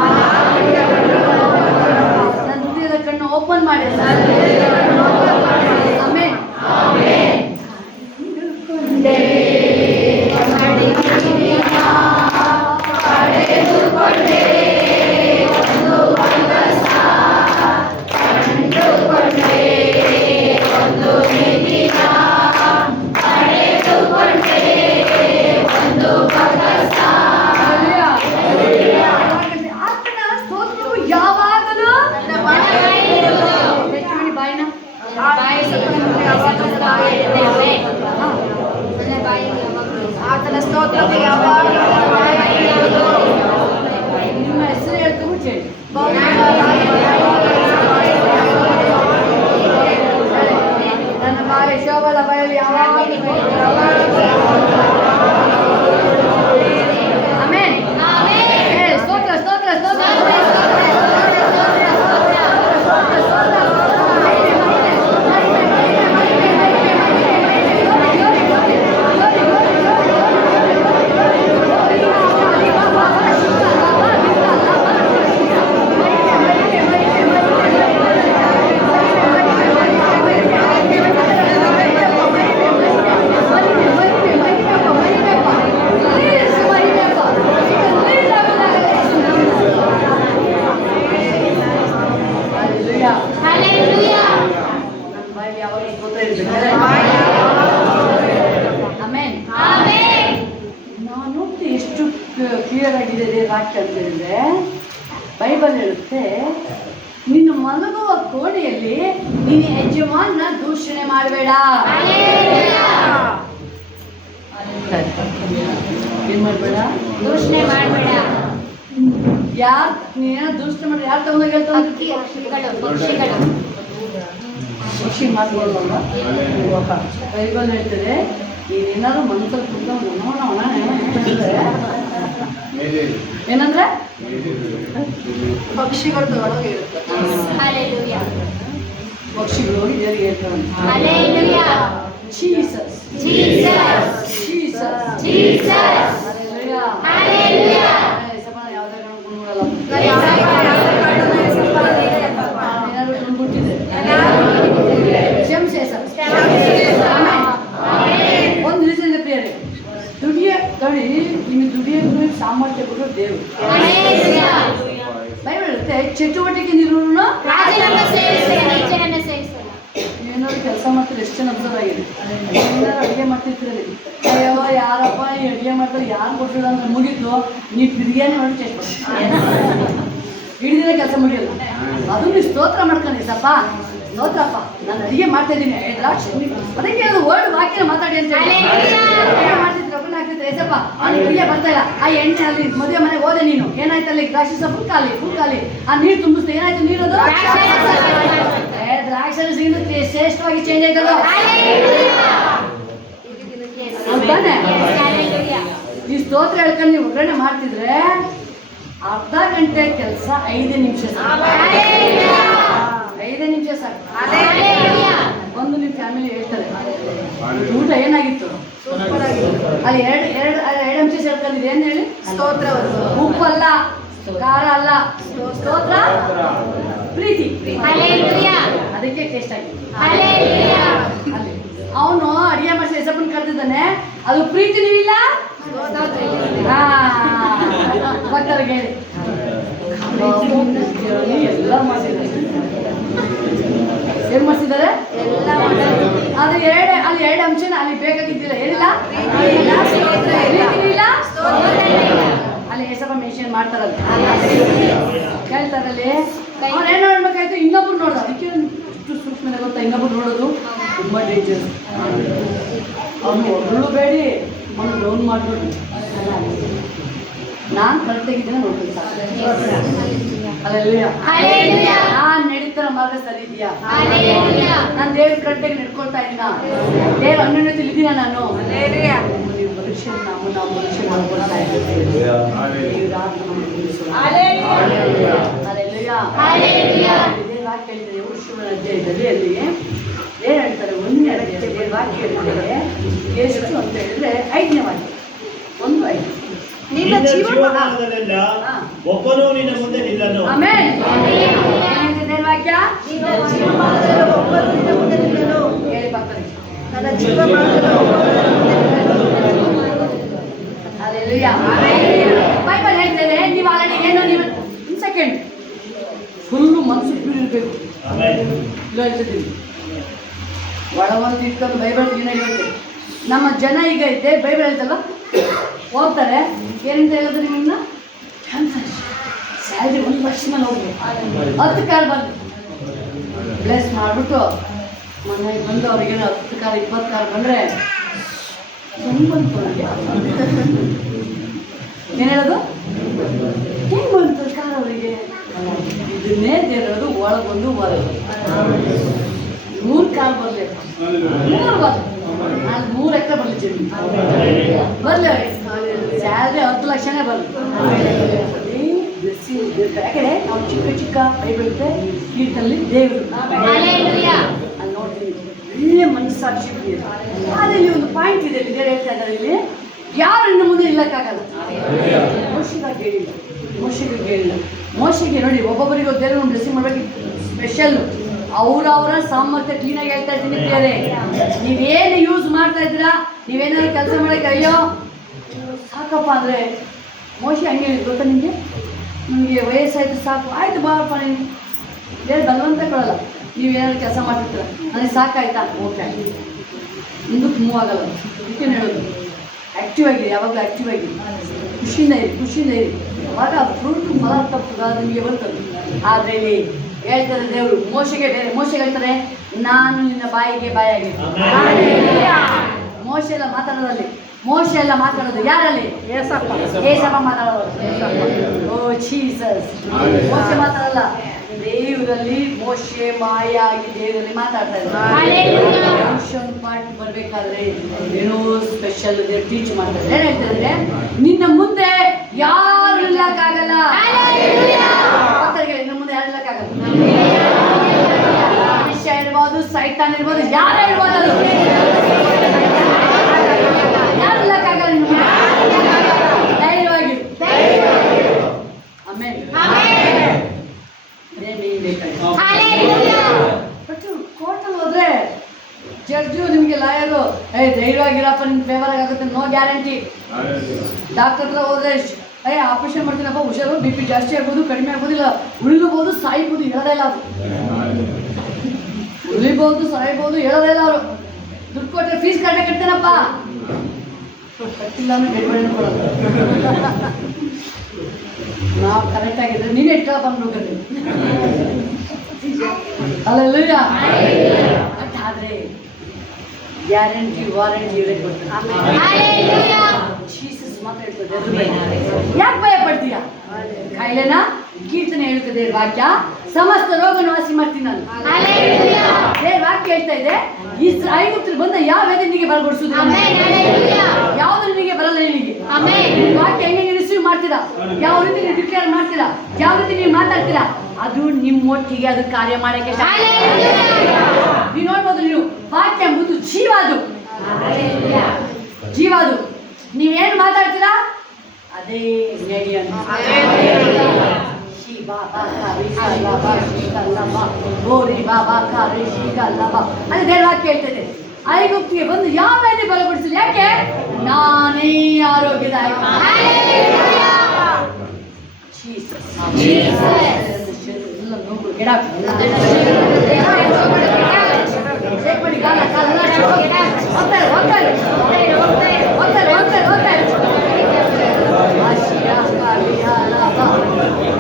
ನನ್ನ ಹೃದಯದ ಕಣ್ಣು ಓಪನ್ ಮಾಡಿ. ಆಮೇಲೆ ಆತನ ಸ್ತೋತ್ರವು ಯಾವಾಗಲೂ ನಿಮ್ಮ ಹೆಸರು ಹೇಳ್ತು ಹೇಳಿ. ನನ್ನ ಬಾಯಿ ಶೋಭದ ಬಾಯಲ್ಲಿ ಯಾವಾಗಲೂ ಆಮೆನ್. ಹೇಳಿ, ಸ್ತೋತ್ರ ಸ್ತೋತ್ರ ಸ್ತೋತ್ರ ನಾನು ಎಷ್ಟು ಕ್ಲಿಯರ್ ಆಗಿದೆ ವಾಕ್ಯ ಅಂತ ಹೇಳಿದ್ರೆ, ಬೈಬಲ್ ಹೇಳುತ್ತೆ, ನಿನ್ನ ಮಲಗುವ ಕೋಣೆಯಲ್ಲಿ ನೀನು ಯಜಮಾನ ದೂಷಣೆ ಮಾಡಬೇಡ. ಏನ್ ಮಾಡಬೇಡ? ದೂಷಣೆ ಮಾಡಬೇಡ. ಯಾರು ನೀನೇನೋ ದೂಷಣೆ ಮಾಡಿ ಯಾರು ತಗೊಂಡೋಗಿ ಹೇಳ್ತಾವ? ಪಕ್ಷಿ ಮಾತಾಡೋಲ್ಲ. ಬೈಬಲ್ ಹೇಳ್ತಾರೆ, ನೀನೇನಾದ್ರು ಮನಸ್ಸಲ್ಲಿ ಕುಂತ್ಕೊಂಡು ಏನಂದ್ರೆ ಪಕ್ಷಿಗಳು ತಗೊಂಡೋಗಿರುತ್ತೆ. ಪಕ್ಷಿಗಳು ಹೋಗಿ ದೇವರಿಗೆ ಹೇಳ್ತಾರೆ, ಜೀಸಸ್ ಜೀಸಸ್ ಜೀಸಸ್. ಏನಾದ್ರು ತುಂಬಿಟ್ಟಿದೆ ಒಂದು ರೀಸನ್ ಪ್ರಿಯರೇ, ನಿಮಗೆ ದುಡಿಯೋದು ಸಾಮರ್ಥ್ಯ ಕೊಡೋ ದೇವರು. ಬೈಬಲ್ ಹೇಳುತ್ತೆ, ಚಟುವಟಿಕೆ ನಿರೋಧನ ಏನಾದ್ರು ಕೆಲಸ ಮಾಡ್ತಾರೆ. ಎಷ್ಟು ಜನ ಅಬ್ಸರ್ವ್ ಆಗಿದೆ, ಏನಾದ್ರು ಅಡುಗೆ ಮಾಡ್ತಿರ್ತೀರಿ, ಅಯ್ಯೋ ಯಾರಪ್ಪ ಈ ಅಡುಗೆ ಮಾಡ್ತಾರೆ, ಯಾರು ಕೊಟ್ಟಿಲ್ಲ ಅಂದ್ರೆ ಮುಗೀತು, ನೀವು ಬಿರಿಯಾನಿ ಮಾಡಿ ಟೇಸ್ಟ್ ಮಾಡಿ ಹಿಡಿದಿನ ಕೆಲಸ ಮುಗಿಯಲ್ಲ. ಅದು ನೀವು ಸ್ತೋತ್ರ ಮಾಡ್ಕೊಂಡು ಸಪ್ಪ ಸ್ತೋತ್ರಪ್ಪ, ನಾನು ಅಡುಗೆ ಮಾಡ್ತಾ ಇದ್ದೀನಿ, ದ್ರಾಕ್ಷಿ ಅದಕ್ಕೆ ಅದು ವರ್ಡ್ ವಾಕ್ಯ ಮಾತಾಡಿ ಅಂತ ಹೇಳಿ ಮಾಡ್ತಿದ್ರು. ಒಬ್ಬನ ಆಗ್ತಿದ್ರೆ ಏಸಪ್ಪ ಅವ್ನಿಗೆ ಅಡುಗೆ ಬರ್ತಾ ಇಲ್ಲ, ಆ ಎಣ್ಣೆ ಅಲ್ಲಿ ಮದುವೆ ಮನೆಗೆ ಹೋದೆ ನೀನು, ಏನಾಯ್ತು ಅಲ್ಲಿ ದ್ರಾಕ್ಷಿ ಸಹ ಫುಲ್ ಖಾಲಿ, ಆ ನೀರು ತುಂಬಿಸ್ತಾ ಏನಾಯ್ತು ನೀರದು ದ್ರಾಕ್ಷಿ ಸಿಗಿನ ಶ್ರೇಷ್ಠವಾಗಿ ಚೇಂಜ್ ಆಯ್ತದ ಅಂತಾನೆ. ಈ ಸ್ತೋತ್ರ ಹೇಳ್ಕೊಂಡು ನೀವು ಒಗ್ಗರಣೆ ಮಾಡ್ತಿದ್ರೆ ಅರ್ಧ ಗಂಟೆ ಕೆಲಸ 5 ನಿಮಿಷ ಸಾಕು. 5 ನಿಮಿಷ ಸಾಕು. ಒಂದು ನಿಮ್ಮ ಫ್ಯಾಮಿಲಿ ಹೇಳ್ತಾರೆ, ಊಟ ಏನಾಗಿತ್ತು, ಅಲ್ಲಿ ಎರಡು ನಿಮಿಷ ಹೇಳ್ಕೊಂಡಿದ್ದು ಏನು ಹೇಳಿ? ಸ್ತೋತ್ರ. ಉಪ್ಪಲ್ಲ, ಖಾರ ಅಲ್ಲ, ಸ್ತೋತ್ರ ಪ್ರೀತಿ, ಅದಕ್ಕೆ ಟೇಸ್ಟ್ ಆಗಿದೆ. ಅವನು ಅಡಿಗೆ ಮಾಡಿಸಿ ಹೆಸಪ್ಪನ್ನು ಕರೆದಿದ್ದಾನೆ, ಅದು ಪ್ರೀತಿನೂ ಇಲ್ಲ, ಭಕ್ತರಿಗೆ ಹೇಳಿ ಎಲ್ಲ ಮಾಡಿದ್ದಾರೆ. ಏನ್ ಮಾಡಿಸಿದ್ದಾರೆ? ಅದು ಅಲ್ಲಿ 2 ಅಂಶನ ಅಲ್ಲಿ ಬೇಕಾಗಿದ್ದಿಲ್ಲ. ಏನಿಲ್ಲ, ಪ್ರೀತಿನೂ ಇಲ್ಲ, ಅಲ್ಲಿ ಹೆಸಪ್ಪ ಮೆನ್ಷನ್ ಮಾಡ್ತಾರಲ್ಲ, ಕೇಳ್ತಾರಲ್ಲಿ ಅವ್ರು ಏನು ನೋಡ್ಬೇಕಾಯ್ತು, ಇನ್ನೊಬ್ರು ನೋಡ್ದ. ಅದಕ್ಕೆ ಇಷ್ಟು ಸೂಕ್ಷ್ಮ ಗೊತ್ತಾ, ಇನ್ನೊಬ್ರು ನೋಡೋದು ತುಂಬ ಡೇಂಜರ್. ಅವನು ಒಬ್ಬಳು ಬೇಡಿ, ಅವನು ಡೌನ್ ಮಾಡ್ಬಿಟ್ಟು ನಾನು ಕರೆಕ್ಟಾಗಿದ್ದೇನೆ ನೋಡ್ತೀನಿ ಅಲ್ಲೆಲ್ಲೂಯ್ಯ. ನಾನು ನಡೀತಾರ ಮಾರ್ಗ ಸರಿ ಇದೆಯಾ? ನಾನು ದೇವ್ರ ಕರೆಕ್ಟಾಗಿ ನಡ್ಕೊಳ್ತಾ ಇದ್ದೀನ? ದೇವ್ರ ಅನ್ಯೋನ್ಯತೆಯಲ್ಲಿ ಇದ್ದೀನ ನಾನು? ನೀವು ಪರೀಕ್ಷೆ ನಾವು ಪರೀಕ್ಷೆ ಮಾಡ್ಕೊಳ್ತಾ ಇದ್ದೀವಿ. ವಾಕ್ಯ ಹೇಳ್ತಾರೆ ಯೆಹೋಶುವನ ಅಧ್ಯಾಯದಲ್ಲಿ, ಅಲ್ಲಿ ಏನು ಹೇಳ್ತಾರೆ, 1ನೇ ಅಧ್ಯಾಯದಲ್ಲಿ ವಾಕ್ಯ ಹೇಳ್ತಾರೆ ಎಷ್ಟು ಅಂತ ಹೇಳಿದ್ರೆ 5ನೇ ವಾಕ್ಯ 1:5. ನಿನ್ನ ಜೀವಮಾನದಲ್ಲೆಲ್ಲ ಒಬ್ಬನೂ ನಿನ್ನ ಮುಂದೆ ನಿಲ್ಲನು. ಆಮೆನ್. ಏನಿದೆ ವಾಕ್ಯ? ನಿನ್ನ ಜೀವಮಾನದಲ್ಲಿ ಒಬ್ಬನು ನಿನ್ನ ಮುಂದೆ ನಿಲ್ಲನು. ಹೇಳಿ ಬರ್ತಾರೆ, ನನ್ನ ಜೀವಮಾನದಲ್ಲಿ ಒಬ್ಬನು ಹಲ್ಲೆಲೂಯಾ. ಬೈಬಲ್ ಹೇಳ್ತೇನೆ, ನೀವು ಆಲ್ರೆಡಿ ಏನೋ ನೀವು ಸೆಕೆಂಡ್ ಫುಲ್ಲು ಮನಸ್ಸು ಪ್ಯೂರ್ ಇರಬೇಕು. ಇಲ್ಲ ಹೇಳ್ತಿದ್ದೀನಿ, ಒಳಗೊಂದು ಇಟ್ಕೊಂಡು ಬೈಬಲ್ ಕ್ಲೀನಾಗಿ ಹೇಳ್ತೇವೆ. ನಮ್ಮ ಜನ ಈಗ ಇದೆ, ಬೈಬಲ್ ಹೇಳ್ತಲ್ಲ ಹೋಗ್ತಾರೆ, ಏನಂತ ಹೇಳೋದು, ನಿಮ್ಮನ್ನ ಸ್ಯಾಲ್ರಿ 1 ವರ್ಷ ಮೇಲೆ ಹೋಗ್ಬೇಕು, 10 ಕಾರ್ ಬಂದು ಬ್ಲೆಸ್ ಮಾಡಿಬಿಟ್ಟು ಮನೆಗೆ ಬಂದು ಅವ್ರಿಗೆ 10 ಕಾಲ 20 ಕಾಲ ಬಂದರೆ ಹೆಂಗೆ ಬಂತು ಅವ್ರಿಗೆ? ಏನು ಹೇಳೋದು? ಹೆಂಗೆ ಬಂತು ಕಾಲ ಅವರಿಗೆ? ಇದನ್ನೇ ದೇವರು ಒಳಗೊಂದು ಹೊರಗೆ 3 ಕಾಲು ಬರಲಿ, 3 ಬರಲಿ, ನಾನು 3 ಎಕರೆ ಬರಲಿ ಜಮೀನು ಬರಲಿ, ಸ್ಯಾಲ್ರಿ 10 ಲಕ್ಷನೇ ಬರಲಿ. ಯಾಕಂದ್ರೆ ನಾವು ಚಿಕ್ಕ ಚಿಕ್ಕ ಬೈಬರುತ್ತೆ ಕೀರ್ತನಲ್ಲಿ ದೇವರು ಅಲ್ಲಿ ನೋಡ್ತೀನಿ ಒಳ್ಳೆ ಮನಸ್ಸಾಕ್ಷಿ ಅದ್ರಲ್ಲಿ ಒಂದು ಪಾಯಿಂಟ್ ಇದೆ. ದೇವರು ಹೇಳ್ತಾ ಇದ್ದಾರೆ ಇಲ್ಲಿ, ಯಾರು ಇನ್ನು ಮುಂದೆ ನಿಲ್ಲಕ್ಕಾಗಲ್ಲ. ಮೋಶೆಗಾಗಿ ಹೇಳಿಲ್ಲ, ಮೋಶೆಗೆ ಹೇಳಿಲ್ಲ. ಮೋಶೆಗೆ ನೋಡಿ, ಒಬ್ಬೊಬ್ಬರಿಗೆ ದೇವರು ಬ್ಲೆಸ್ಸಿಂಗ್ ಮಾಡ್ಬೇಕು ಸ್ಪೆಷಲ್. ಅವರವರ ಸಾಮರ್ಥ್ಯ ಕ್ಲೀನಾಗಿ ಹೇಳ್ತಾ ಇದ್ದೀನಿ ಬೇರೆ. ನೀವೇನು ಯೂಸ್ ಮಾಡ್ತಾ ಇದ್ದೀರಾ, ನೀವೇನಾದ್ರು ಕೆಲಸ ಮಾಡೋಕ್ಕೆ ಅಯ್ಯೋ ಸಾಕಪ್ಪ ಅಂದರೆ ಮೋಶೆ ಹಂಗೆ ಗೊತ್ತಾ ನಿಮಗೆ? ನಿಮಗೆ ವಯಸ್ಸಾಯಿತು ಸಾಕು, ಆಯಿತು ಬಾರಪ್ಪ, ನೀನು ಬೇರೆ ಬಲವಂತ ಕೊಡಲ್ಲ. ನೀವೇನಾದ್ರು ಕೆಲಸ ಮಾಡ್ತಿರ್ತೀರ, ನನಗೆ ಸಾಕಾಯ್ತಾ, ಓಕೆ, ಮುಂದಕ್ಕೆ ಮೂವ್ ಆಗಲ್ಲ. ಇದಕ್ಕೆ ಹೇಳೋದು ಆ್ಯಕ್ಟಿವ್ ಆಗಿರಿ, ಯಾವಾಗಲೂ ಆ್ಯಕ್ಟಿವ್ ಆಗಿರಿ, ಖುಷಿಯಿಂದ ಇರಿ, ಖುಷಿಯಿಂದ ಇರಿ. ಅವಾಗ ಫ್ರೂಟ್ ಫಲ ತಪ್ಪುದ ನಿಮಗೆ ಬರ್ತದೆ. ಆದರೆ ಇಲ್ಲಿ ಹೇಳ್ತಾರೆ ದೇವರು ಮೋಶೆಗೆ ಬೇರೆ. ಮೋಶೆಗೆ ಹೇಳ್ತಾರೆ, ನಾನು ನಿನ್ನ ಬಾಯಿಗೆ ಬಾಯಾಗಿರ್ತೀನಿ. ಮೋಶೆ ಎಲ್ಲ ಮಾತಾಡೋದಲ್ಲಿ, ಮೋಶೆ ಎಲ್ಲ ಮಾತಾಡೋದು ಯಾರಲ್ಲಿ? ಏಸಪ್ಪ ಮಾತಾಡೋದು. ಓ ಜೀಸಸ್. ಮೋಶೆ ಮಾತಾಡಲ್ಲ, ದೇವರಲ್ಲಿ ಮೋಶೆ ಮಾಯಾಗಿ ದೇವರಲ್ಲಿ ಮಾತಾಡ್ತಾ ಇದ್ದಾರೆ. ಒಂದು ಪಾಠ ಬರಬೇಕಾದ್ರೆ ಏನೋ ಸ್ಪೆಷಲ್ ಟೀಚ್ ಮಾಡ್ತಾರೆ. ಏನು ಹೇಳ್ತಾರೆ? ನಿನ್ನ ಮುಂದೆ ಯಾರು ನಿಲ್ಲಕ್ಕಾಗಲ್ಲ. ಇನ್ನು ಮುಂದೆ ಯಾರು ನಿಲ್ಲಕ್ಕಾಗಲ್ಲ. ವಿಷಯ ಇರ್ಬೋದು, ಸೈತಾನ್ ಇರ್ಬೋದು, ಯಾರೇ ಇರ್ಬೋದು, ಅದು ಯಾರು ನಿಲ್ಲಕ್ಕಾಗಲ್ಲ. ಧೈರ್ಯವಾಗಿ ಆಮೇಲೆ ಕೋರ್ಟಲ್ಲಿ ಹೋದ್ರೆ ಜಡ್ಜು ನಿಮಗೆ ಲಾಯರು ಧೈರ್ಯವಾಗಿರಪ್ಪ, ನಿಮ್ಗೆ ಫೇವರ್ ಆಗುತ್ತೆ, ನೋ ಗ್ಯಾರಂಟಿ. ಡಾಕ್ಟರ್ ಹತ್ರ ಹೋದ್ರೆ ಆಪರೇಷನ್ ಮಾಡ್ತೀನಪ್ಪ, ಹುಷಾರು, BP ಜಾಸ್ತಿ ಆಗ್ಬೋದು, ಕಡಿಮೆ ಆಗ್ಬೋದು, ಇಲ್ಲ ಉಳಿಬೋದು, ಸಾಯ್ಬೋದು, ಹೇಳೋದೇ ಇಲ್ಲ ಅದು. ಉಳಿಬೋದು, ಸಾಯ್ಬೋದು, ಹೇಳೋದೇ ಇಲ್ಲ ಅವರು. ದುಡ್ಡು ಕೊಟ್ಟರೆ ಫೀಸ್ ಕಟ್ತೇನಪ್ಪ, ಕಟ್ಟಿಲ್ಲ ಅಂದ್ರೆ ಬೆಳವಣಿಗೆ ಕೊಡೋದು. ನಾವು ಕರೆಕ್ಟ್ ಆಗಿದ್ರೆ ನೀನು ಎಷ್ಟ ಬಂದ್ಬಿಡ್ರಿ ಅಲ್ಲ. ಬಟ್ ಆದರೆ ಗ್ಯಾರಂಟಿ ವಾರಂಟಿ ಇವರೇ ಕೊಡ್ತಾರೆ. ಜೀಸಸ್ ಮಾತ್ರ ಹೇಳ್ತದೆ. ಯಾಕೆ ಭಯ ಪಡ್ತೀಯ? ಕಾಯಿಲೆನಾ? ಕೀರ್ತನೆ ಹೇಳ್ತದೆ ವಾಕ್ಯ, ಸಮಸ್ತ ರೋಗನ ವಾಸಿ ಮಾಡ್ತೀನಿ ನಾನು. ಬೇರೆ ವಾಕ್ಯ ಹೇಳ್ತಾ ಇದೆ, ಈ ಐಗುಪ್ತರು ಬಂದ ಯಾವ ವೇದೆ ನಿನಗೆ ಬರಗೊಡಿಸುದು? ಯಾವ್ದು ನಿನಗೆ ಬರಲ್ಲ. ನಿನಗೆ ವಾಕ್ಯ ಹೆಂಗೆ ರಿಸೀವ್ ಮಾಡ್ತೀರಾ, ಯಾವ ರೀತಿ ನೀವು ಡಿಕ್ಲೇರ್ ಮಾಡ್ತೀರಾ, ಯಾವ ರೀತಿ ನೀವು ಮಾತಾಡ್ತೀರಾ, ಅದು ನಿಮ್ಮೊಟ್ಟಿಗೆ ಅದು ಕಾರ್ಯ ಮಾಡಕ್ಕೆ ನೀವು ನೋಡ್ಬೋದು. ನೀವು ವಾಕ್ಯ ಎಂಬುದು ಜೀವ, ಅದು ಜೀವ. ಅದು ನೀವೇನು ಮಾತಾಡ್ತೀರಾ ಅದೇ ನಡೆಯೋಣ. ಅದೇ ದೇವ್ರ ವಾಕ್ಯ ಹೇಳ್ತದೆ, ಐಗುಪ್ತಿಗೆ ಬಂದು ಯಾವ ಮೇಲೆ ಬಲಪಡಿಸಲಿ? ಯಾಕೆ? ನಾನೇ ಆರೋಗ್ಯದಾಯಕ.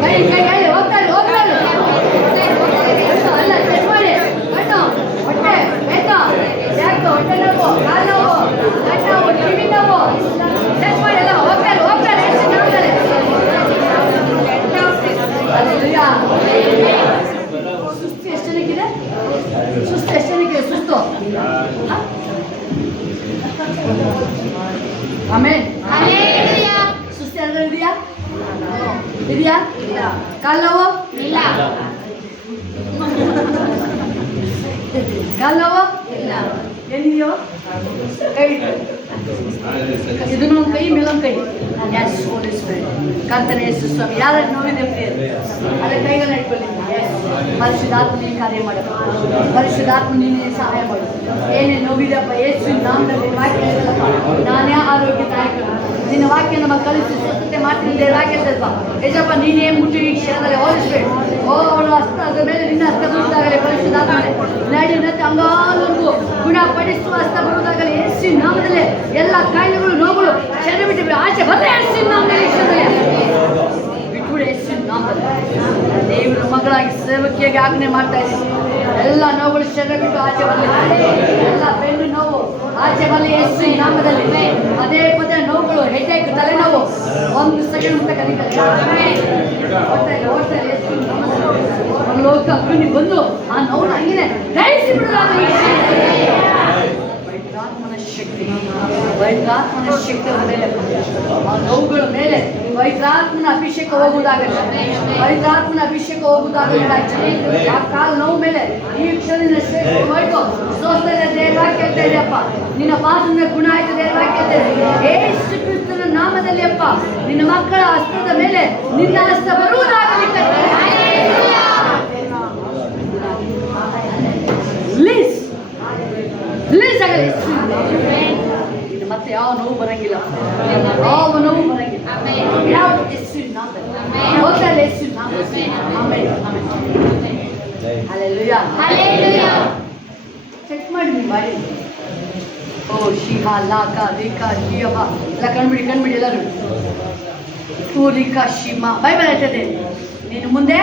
ಕೈ ಕೈ ಕೈ ಹೋಗ್ತಾರೆ ಹೋಗ್ತಾರೆ. ಅಲ್ಲ ಚೆಕ್ ಮಾಡಿ, ಕಣ್ಣು ಹೊಟ್ಟೆ ಬೇಕೋ ಯಾಕೋ ಹೊಟ್ಟೆ ನೋವು, ಕಾಲು ನೋವು, ಕಣ್ಣು ನೋವು, ಕಿವಿ ನೋವು, ಚೆಕ್ ಮಾಡಿ ಎಲ್ಲ ಹೋಗ್ತಾರೆ ಹೋಗ್ತಾರೆ. ಎಷ್ಟು ನೋಡ್ತಾರೆ? ಸುಸ್ತು ಎಷ್ಟು ಜನಕ್ಕಿದೆ? ಸುಸ್ತು ಎಷ್ಟು ಜನಕ್ಕಿದೆ? ಸುಸ್ತು ಆಮೇಲೆ ಸುಸ್ತು ಯಾರು ಇದೆಯಾ? ಇದೆಯಾ? ಕಾಲು ನೋವು ಇಲ್ಲ, ಕಾಲು ನೋವು ಇಲ್ಲ, ಏನಿದೆಯೋ? ಕೈ ಇದನ್ನೊಂದು ಕೈ ಮೇಲೊಂದು ಕೈ. ಕರ್ತನೆ ಯೇಸು ಸ್ವಾಮಿ, ಯಾರು ನೋವಿದೆ ಅದೇ ಕೈಗಳನ್ನ ಇಟ್ಕೊಳ್ಳಿ. ಪರಿಶುದ್ಧಾತ್ಮ ನೀನು ಕಾರ್ಯ ಮಾಡೋದು, ಪರಿಶುದ್ಧಾತ್ಮ ನೀನೇ ಸಹಾಯ ಮಾಡು. ಏನೇ ನೋವಿದಪ್ಪ ಯೇಸು ನಾಮದಲ್ಲಿ ವಾಕ್ಯ ಹೇಳ್ತಲ್ಲಪ್ಪ, ನಾನೇ ಆರೋಗ್ಯದಾಯಕ. ನಿನ್ನ ವಾಕ್ಯ ನಮ್ಮ ಕಲಿಸಿ ಸ್ವಸ್ಥತೆ ಮಾಡ್ತೀನಿ ವಾಕ್ಯ ಸ್ವಲ್ಪ ಯಜಪ್ಪ, ನೀನೇ ಮುಟ್ಟಿ ಈ ಕ್ಷಣದಲ್ಲಿ ಹೋಲಿಸ್ಬೇಕು. ಓ ಅವನು ಹಸ್ತ ಅದರ ಮೇಲೆ ನಿನ್ನ ಹಸ್ತ ಬರುವುದಾಗಲಿ, ಪರಿಶುದ್ಧಾತ್ಮ ನಡಿ ನತ್ತೆ ಅಂಗಾಲವರೆಗೂ ಗುಣಪಡಿಸುವ ಹಸ್ತ ಬರುವುದಾಗಲಿ. ಯೇಸು ನಾಮದಲ್ಲಿ ಎಲ್ಲ ಕಾಯಿಲೆಗಳು ನೋವುಗಳು ಚೆನ್ನ ಬಿಟ್ಟು ಆಚೆ ಬಂದರೆ ಯೇಸು ನಾಮದಲ್ಲಿ ಬಿಟ್ಬಿಡು. ಯೇಸು ನಾಮದಲ್ಲಿ ದೇವರ ಮಗಳಾಗಿ ಸೇವಕಿಯಾಗಿ ಆಜ್ಞೆ ಮಾಡ್ತಾ ಇದ್ದೀನಿ. ಎಲ್ಲ ನೋವುಗಳು ಶರೀರ ಬಿಟ್ಟು ಆಚೆ ಬರಲಿ. ಎಲ್ಲ ಬೆನ್ನು ನೋವು ಆಚೆ ಬರಲಿ ಯೇಸು ನಾಮದಲ್ಲಿ. ಪದೇ ಪದೇ ನೋವುಗಳು, ಹೆಡ್ಡೇಕ್, ತಲೆನೋವು ಒಂದು ಸೆಕೆಂಡ್ ಅಂತ ಕರೀತಾರೆ. ಲೋಕ ಅಗ್ನಿ ಬಂದು ಆ ನೋವು ಹಂಗಿದೆ ದಯಿಸಿ ವೈದ್ಯಾತ್ಮನ ಶಕ್ತಿ, ವೈದ್ಯಾತ್ಮನ ಶಕ್ತಿ ಮೇಲೆ ಆ ನೋವುಗಳ ಮೇಲೆ ವೈದ್ಯಾತ್ಮನ ಅಭಿಷೇಕ ಹೋಗುವುದಾಗಲಿ. ವೈದ್ಯಾತ್ಮನ ಅಭಿಷೇಕ ಹೋಗುವುದಾಗಲಿ. ಆ ಕಾಲ ನೋವು ಮೇಲೆ ಈ ಕ್ಷಣದಿಂದ ಹೋಯ್ತು. ಸ್ವಸ್ಥದ ದೇವವಾಗಿ ಕೇಳ್ತಾ ಇದೆಯಪ್ಪ. ನಿನ್ನ ಪಾದದ ಗುಣ ಆಯ್ತು ದೇವವಾಗಿ ಕೇಳ್ತಾ ಇದೆ. ಯೇಸು ಕ್ರಿಸ್ತನ ನಾಮದಲ್ಲಿ ಅಪ್ಪ ನಿನ್ನ ಮಕ್ಕಳ ಹಸ್ತದ ಮೇಲೆ ನಿನ್ನ ಹಸ್ತ ಬರುವುದಾಗಲಿ. ಮತ್ತೆ ಯಾವ ನೋವು ಬರಂಗಿಲ್ಲ, ಯಾವ ನೋವು ಬರಂಗಿಲ್ಲ. ಯಾವ ಯೇಸು ನಾಮದಲ್ಲಿ ಹೋಗಲ್ಲ, ಯೇಸು ನಾಮದಲ್ಲಿ. Amen, amen. Hallelujah, hallelujah. Check ಮಾಡಿ ನಿಮ್ಮ ಬಾಡಿ. ಓ ಶಿಹ ಲಾಕ ರೇಖ ಶಿಯವ ಎಲ್ಲ ಕಣ್ಬಿಡಿ ಎಲ್ಲರೂ. ಊರಿಕ ಶಿಮ ಬೈಬಲ್ ಹೇಳ್ತದೆ ನೀನು ಮುಂದೆ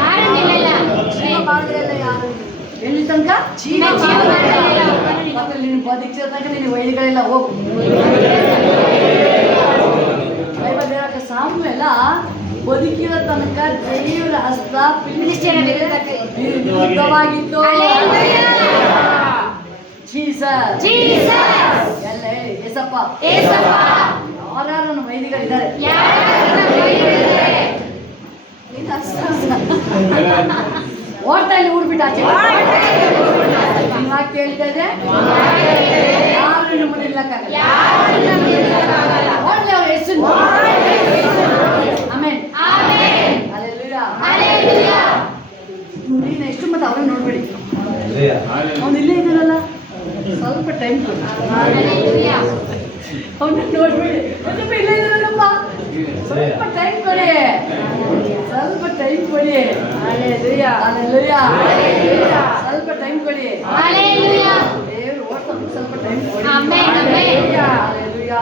ಯಾರು ನಿಲ್ಲಲ್ಲ. ಜೀವ ಮಾಡಿದ್ರಲ್ಲ ಯಾರು ಎಲ್ಲಿ ತನಕ ಜೀವ ನೀನು ಬದುಕಿರೋ ತನಕ ನೀನು ವೈದ್ಯಗಳೆಲ್ಲ ಹೋಗು. ಬೈಬಲ್ ಹೇಳಕ ಸಾಮ್ಯೆಲ್ಲ ಬದುಕಿರೋ ತನಕ ದೇವರ ಹಸ್ತ ವಿರುದ್ಧವಾಗಿತ್ತು. ಜೀಸಸ್ ಎಲ್ಲ ಹೇಳಿ ಏಸಪ್ಪ. ಯಾರು ವೈದಿಗಳಿದ್ದಾರೆ ಓಡ್ತಾ ಇಲ್ಲಿ ಊರ್ಬಿಟ್ಟು ಆಚೆ ಕೇಳ್ತಾ ಇದೆ. ಯಾರು ನಮ್ಮನ್ನ ನಿಲ್ಲಕ್ಕಾಗಲ್ಲ. ಓಡ್ಲಿ ಅವ್ರ ಹೆಸರು. ಆಮೇನ್, ಹಲ್ಲೆಲೂಯಾ. ನೀನು ಎಷ್ಟು ಮತ್ತೆ ಅವ್ರನ್ನ ನೋಡ್ಬೇಡಿ. ಅವ್ನು ಇಲ್ಲೇ ಇದ್ದಾರಲ್ಲ, ಸ್ವಲ್ಪ ಟೈಮ್ ಕೊಡಿ. ಅವನ್ನ ನೋಡ್ಬೇಡಿ. ಸ್ವಲ್ಪ ಇಲ್ಲೇ ಇದ್ದಾರಲ್ಲಪ್ಪ, ಸ್ವಲ್ಪ ಟೈಮ್ ಕೊಡಿ, ಸ್ವಲ್ಪ ಟೈಮ್ ಕೊಡಿ. Hallelujah, hallelujah. ಸ್ವಲ್ಪ ಟೈಮ್ ಕೊಡಿ. ದೇವರು ಓಡ್ತಾನೆ, ಸ್ವಲ್ಪ ಟೈಮ್ ಕೊಡಿ. ಹಲ್ಲೆಲೂಯಾ.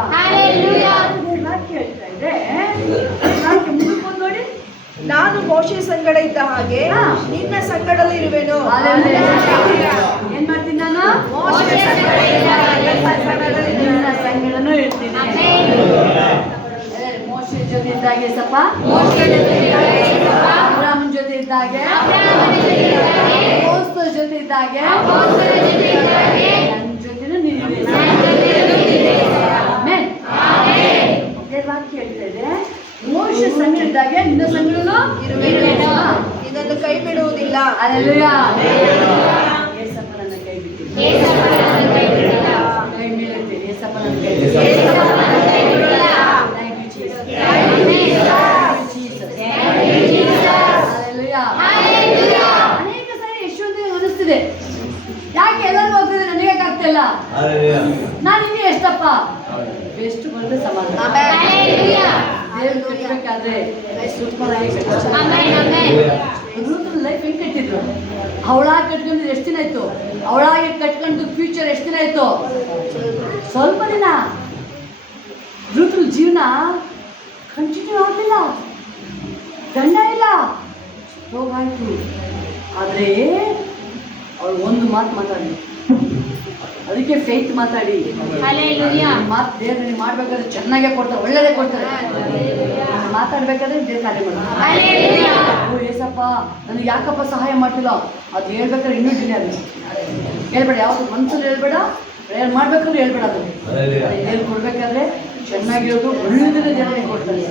ವಾಕ್ಯ ಹೇಳ್ತಾ ಇದೆ, ವಾಕ್ಯ ಮುಂದಕ್ಕೆ ನೋಡಿ. ನಾನು ಮೋಶೆ ಸಂಗಡ ಇದ್ದ ಹಾಗೆ ನಿನ್ನ ಸಂಗಡಲೂ ಇರುವೆನು. ಏನ್ ಮಾಡ್ತೀನಿ ನಾನು? ಮೋಶೆ ಸಂಗಡ ಇದ್ದ ಹಾಗೆ ನಿನ್ನ ಸಂಗಡನೂ ಇರ್ತೀನಿ. ಮೋಶೆ ಜೊತೆ ಇದ್ದಾಗೆ ಸಪ್ಪ, ಅಬ್ರಾಮನ್ ಜೊತೆ ಇದ್ದಾಗೆ, ಅಪೊಸ್ತಲರ ಜೊತೆ ಇದ್ದಾಗೆ ನನ್ನ ಜೊತೆನೂ ನೀನಿದೆ. ಆಮೆನ್. ವಾಕ್ಯ ಹೇಳ್ತಾ ಇದೆ, ಮೋಶೆ ಸಂಗಡ ಇದ್ದಾಗೆ ನಿನ್ನ ಸಂಗಡನೂ ಇರುವೆನು, ನಿನ್ನನ್ನು ಕೈ ಬಿಡುವುದಿಲ್ಲ. ಹಲ್ಲೆಲೂಯಾ. ಏಸಪ್ಪನನ್ನ ಕೈ ಬಿಟ್ಟಿಲ್ಲ. ಕೈ ಮೇಲೆತ್ತಿ, ಏಸಪ್ಪನನ್ನ ಕೈ ಬಿಟ್ಟಿಲ್ಲ. ಅನೇಕ ಸಾರಿ ಎಷ್ಟೊಂದು ಅನಿಸ್ತಿದೆ, ಯಾಕೆ ಎಲ್ಲರೂ ಹೋಗ್ತಿದೆ ನನಗೆ ಆಗ್ತಿಲ್ಲ. ನಾನು ಇನ್ನೂ ಎಷ್ಟಪ್ಪ ಎಷ್ಟು ಬಂದ್ರೆ ಸಮಾಧಾನ. ದೇವ್ರು ಕಟ್ಟಬೇಕಾದ್ರೆ ಸೂಪರ್ ಆಗಿ ಲೈಫ್ ಹೆಂಗ್ ಕಟ್ಟಿದ್ರು. ಅವಳಾಗಿ ಕಟ್ಕೊಂಡಿದ್ದು ಎಷ್ಟು ದಿನ ಆಯ್ತು? ಅವಳಾಗಿ ಕಟ್ಕೊಂಡು ಫ್ಯೂಚರ್ ಎಷ್ಟು ದಿನ ಆಯ್ತು? ಸ್ವಲ್ಪ ದಿನ. ಋತು ಜೀವನ ಕಂಟಿನ್ಯೂ ಆಗಲಿಲ್ಲ, ಗಂಡ ಇಲ್ಲ, ಹೋಗಾಯ್ತು. ಆದರೆ ಅವಳು ಒಂದು ಮಾತು ಮಾತಾಡಿ, ಅದಕ್ಕೆ ಫೇತ್ ಮಾತಾಡಿ. ಮಾತು ದೇವ್ರು ನೀವು ಮಾಡ್ಬೇಕಾದ್ರೆ ಚೆನ್ನಾಗೇ ಕೊಡ್ತಾರೆ, ಒಳ್ಳೇದೇ ಕೊಡ್ತಾರೆ. ಮಾತಾಡ್ಬೇಕಾದ್ರೆ ದೇವ್ರು ಕಾರ್ಯ ಮಾಡ್ತಾರೆ. ಓ ಏಸಪ್ಪ ನನಗೆ ಯಾಕಪ್ಪ ಸಹಾಯ ಮಾಡ್ತಿಲ್ಲ, ಅದು ಹೇಳ್ಬೇಕಾದ್ರೆ ಇನ್ನೂ ಡಿಲೇ ಆಗುತ್ತೆ. ಹೇಳ್ಬೇಡ, ಯಾವುದು ಮನ್ಸಲ್ಲಿ ಹೇಳ್ಬೇಡ, ಪ್ರೇಯರ್ ಮಾಡ್ಬೇಕಾದ್ರೆ ಹೇಳ್ಬೇಡ. ಅದು ದೇವ್ರು ಕೊಡ್ಬೇಕಾದ್ರೆ ಚೆನ್ನಾಗಿರೋದು ಒಳ್ಳೆದನ್ನೇ ದೇವರೇ ಕೊಡ್ತಾರೆ.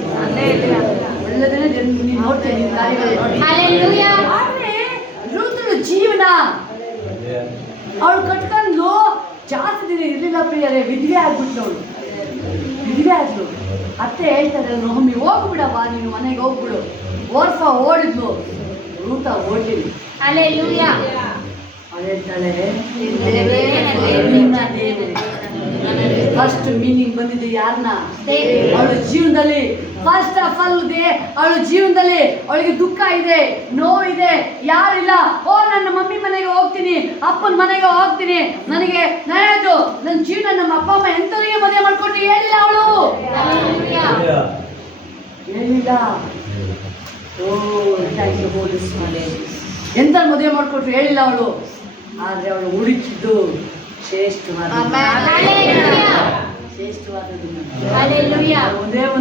ಒಳ್ಳೆದನ್ನೇ ನೀನು ನೋಡ್ತೇನೆ, ನಿನ್ನ ಕಾರ್ಯಗಳು. ಆದರೆ ಋತುಳು ಜೀವನ ಅವಳು ಕಟ್ಕೊಂಡು ಜಾಸ್ತಿ ದಿನ ಇರಲಿಲ್ಲ ಪ್ರಿಯರೇ, ವಿಧವೆ ಆಗ್ಬಿಟ್ಲು. ಅವಳು ವಿಧವೆ ಆದ್ಲು. ಅತ್ತೆ ಹೇಳ್ತಾರೆ, ಒಮ್ಮೆ ಹೋಗ್ಬಿಡವ್ವ, ನೀನು ಮನೆಗೆ ಹೋಗ್ಬಿಡು. ಓರ್ಫ ಓಡಿದ್ಲು, ರೂತ ಓಡ್ಲಿಲ್ಲ. ಹೇಳ್ತಾಳೆ ಫಸ್ಟ್ ಮೀನಿಂಗ್ ಬಂದಿದೆ ಯಾರನ್ನ? ಅವಳ ಜೀವನದಲ್ಲಿ ಫಸ್ಟ್ ಆಫ್ ಆಲ್ ಅವಳ ಜೀವನದಲ್ಲಿ ಅವಳಿಗೆ ದುಃಖ ಇದೆ, ನೋವಿದೆ, ಯಾರಿಲ್ಲ. ಓ ನನ್ನ ಮಮ್ಮಿ ಮನೆಗೆ ಹೋಗ್ತೀನಿ, ಅಪ್ಪನ ಮನೆಗೆ ಹೋಗ್ತೀನಿ, ನನಗೆ ನಾನದು ನನ್ನ ಜೀವನ ನಮ್ಮ ಅಪ್ಪ ಅಮ್ಮ ಎಂತವರಿಗೆ ಮದುವೆ ಮಾಡ್ಕೊಂಡು ಹೇಳಿಲ್ಲ. ಅವಳು ಹೇಳಿಲ್ಲ. ಓ ಥ್ಯಾಂಕ್ ಯು ಹೋಲಿ ಸ್ವಾಮಿ. ಎಂತ ಮದುವೆ ಮಾಡಿಕೊಟ್ರು ಹೇಳಿಲ್ಲ ಅವಳು, ಆದ್ರೆ ಅವಳು ಹುಡುಕಿದ್ದು ಶ್ರೇಷ್ಠವಾದ ಶ್ರೇಷ್ಠವಾದದ್ದು. ಒಂದೇ ಒಂದು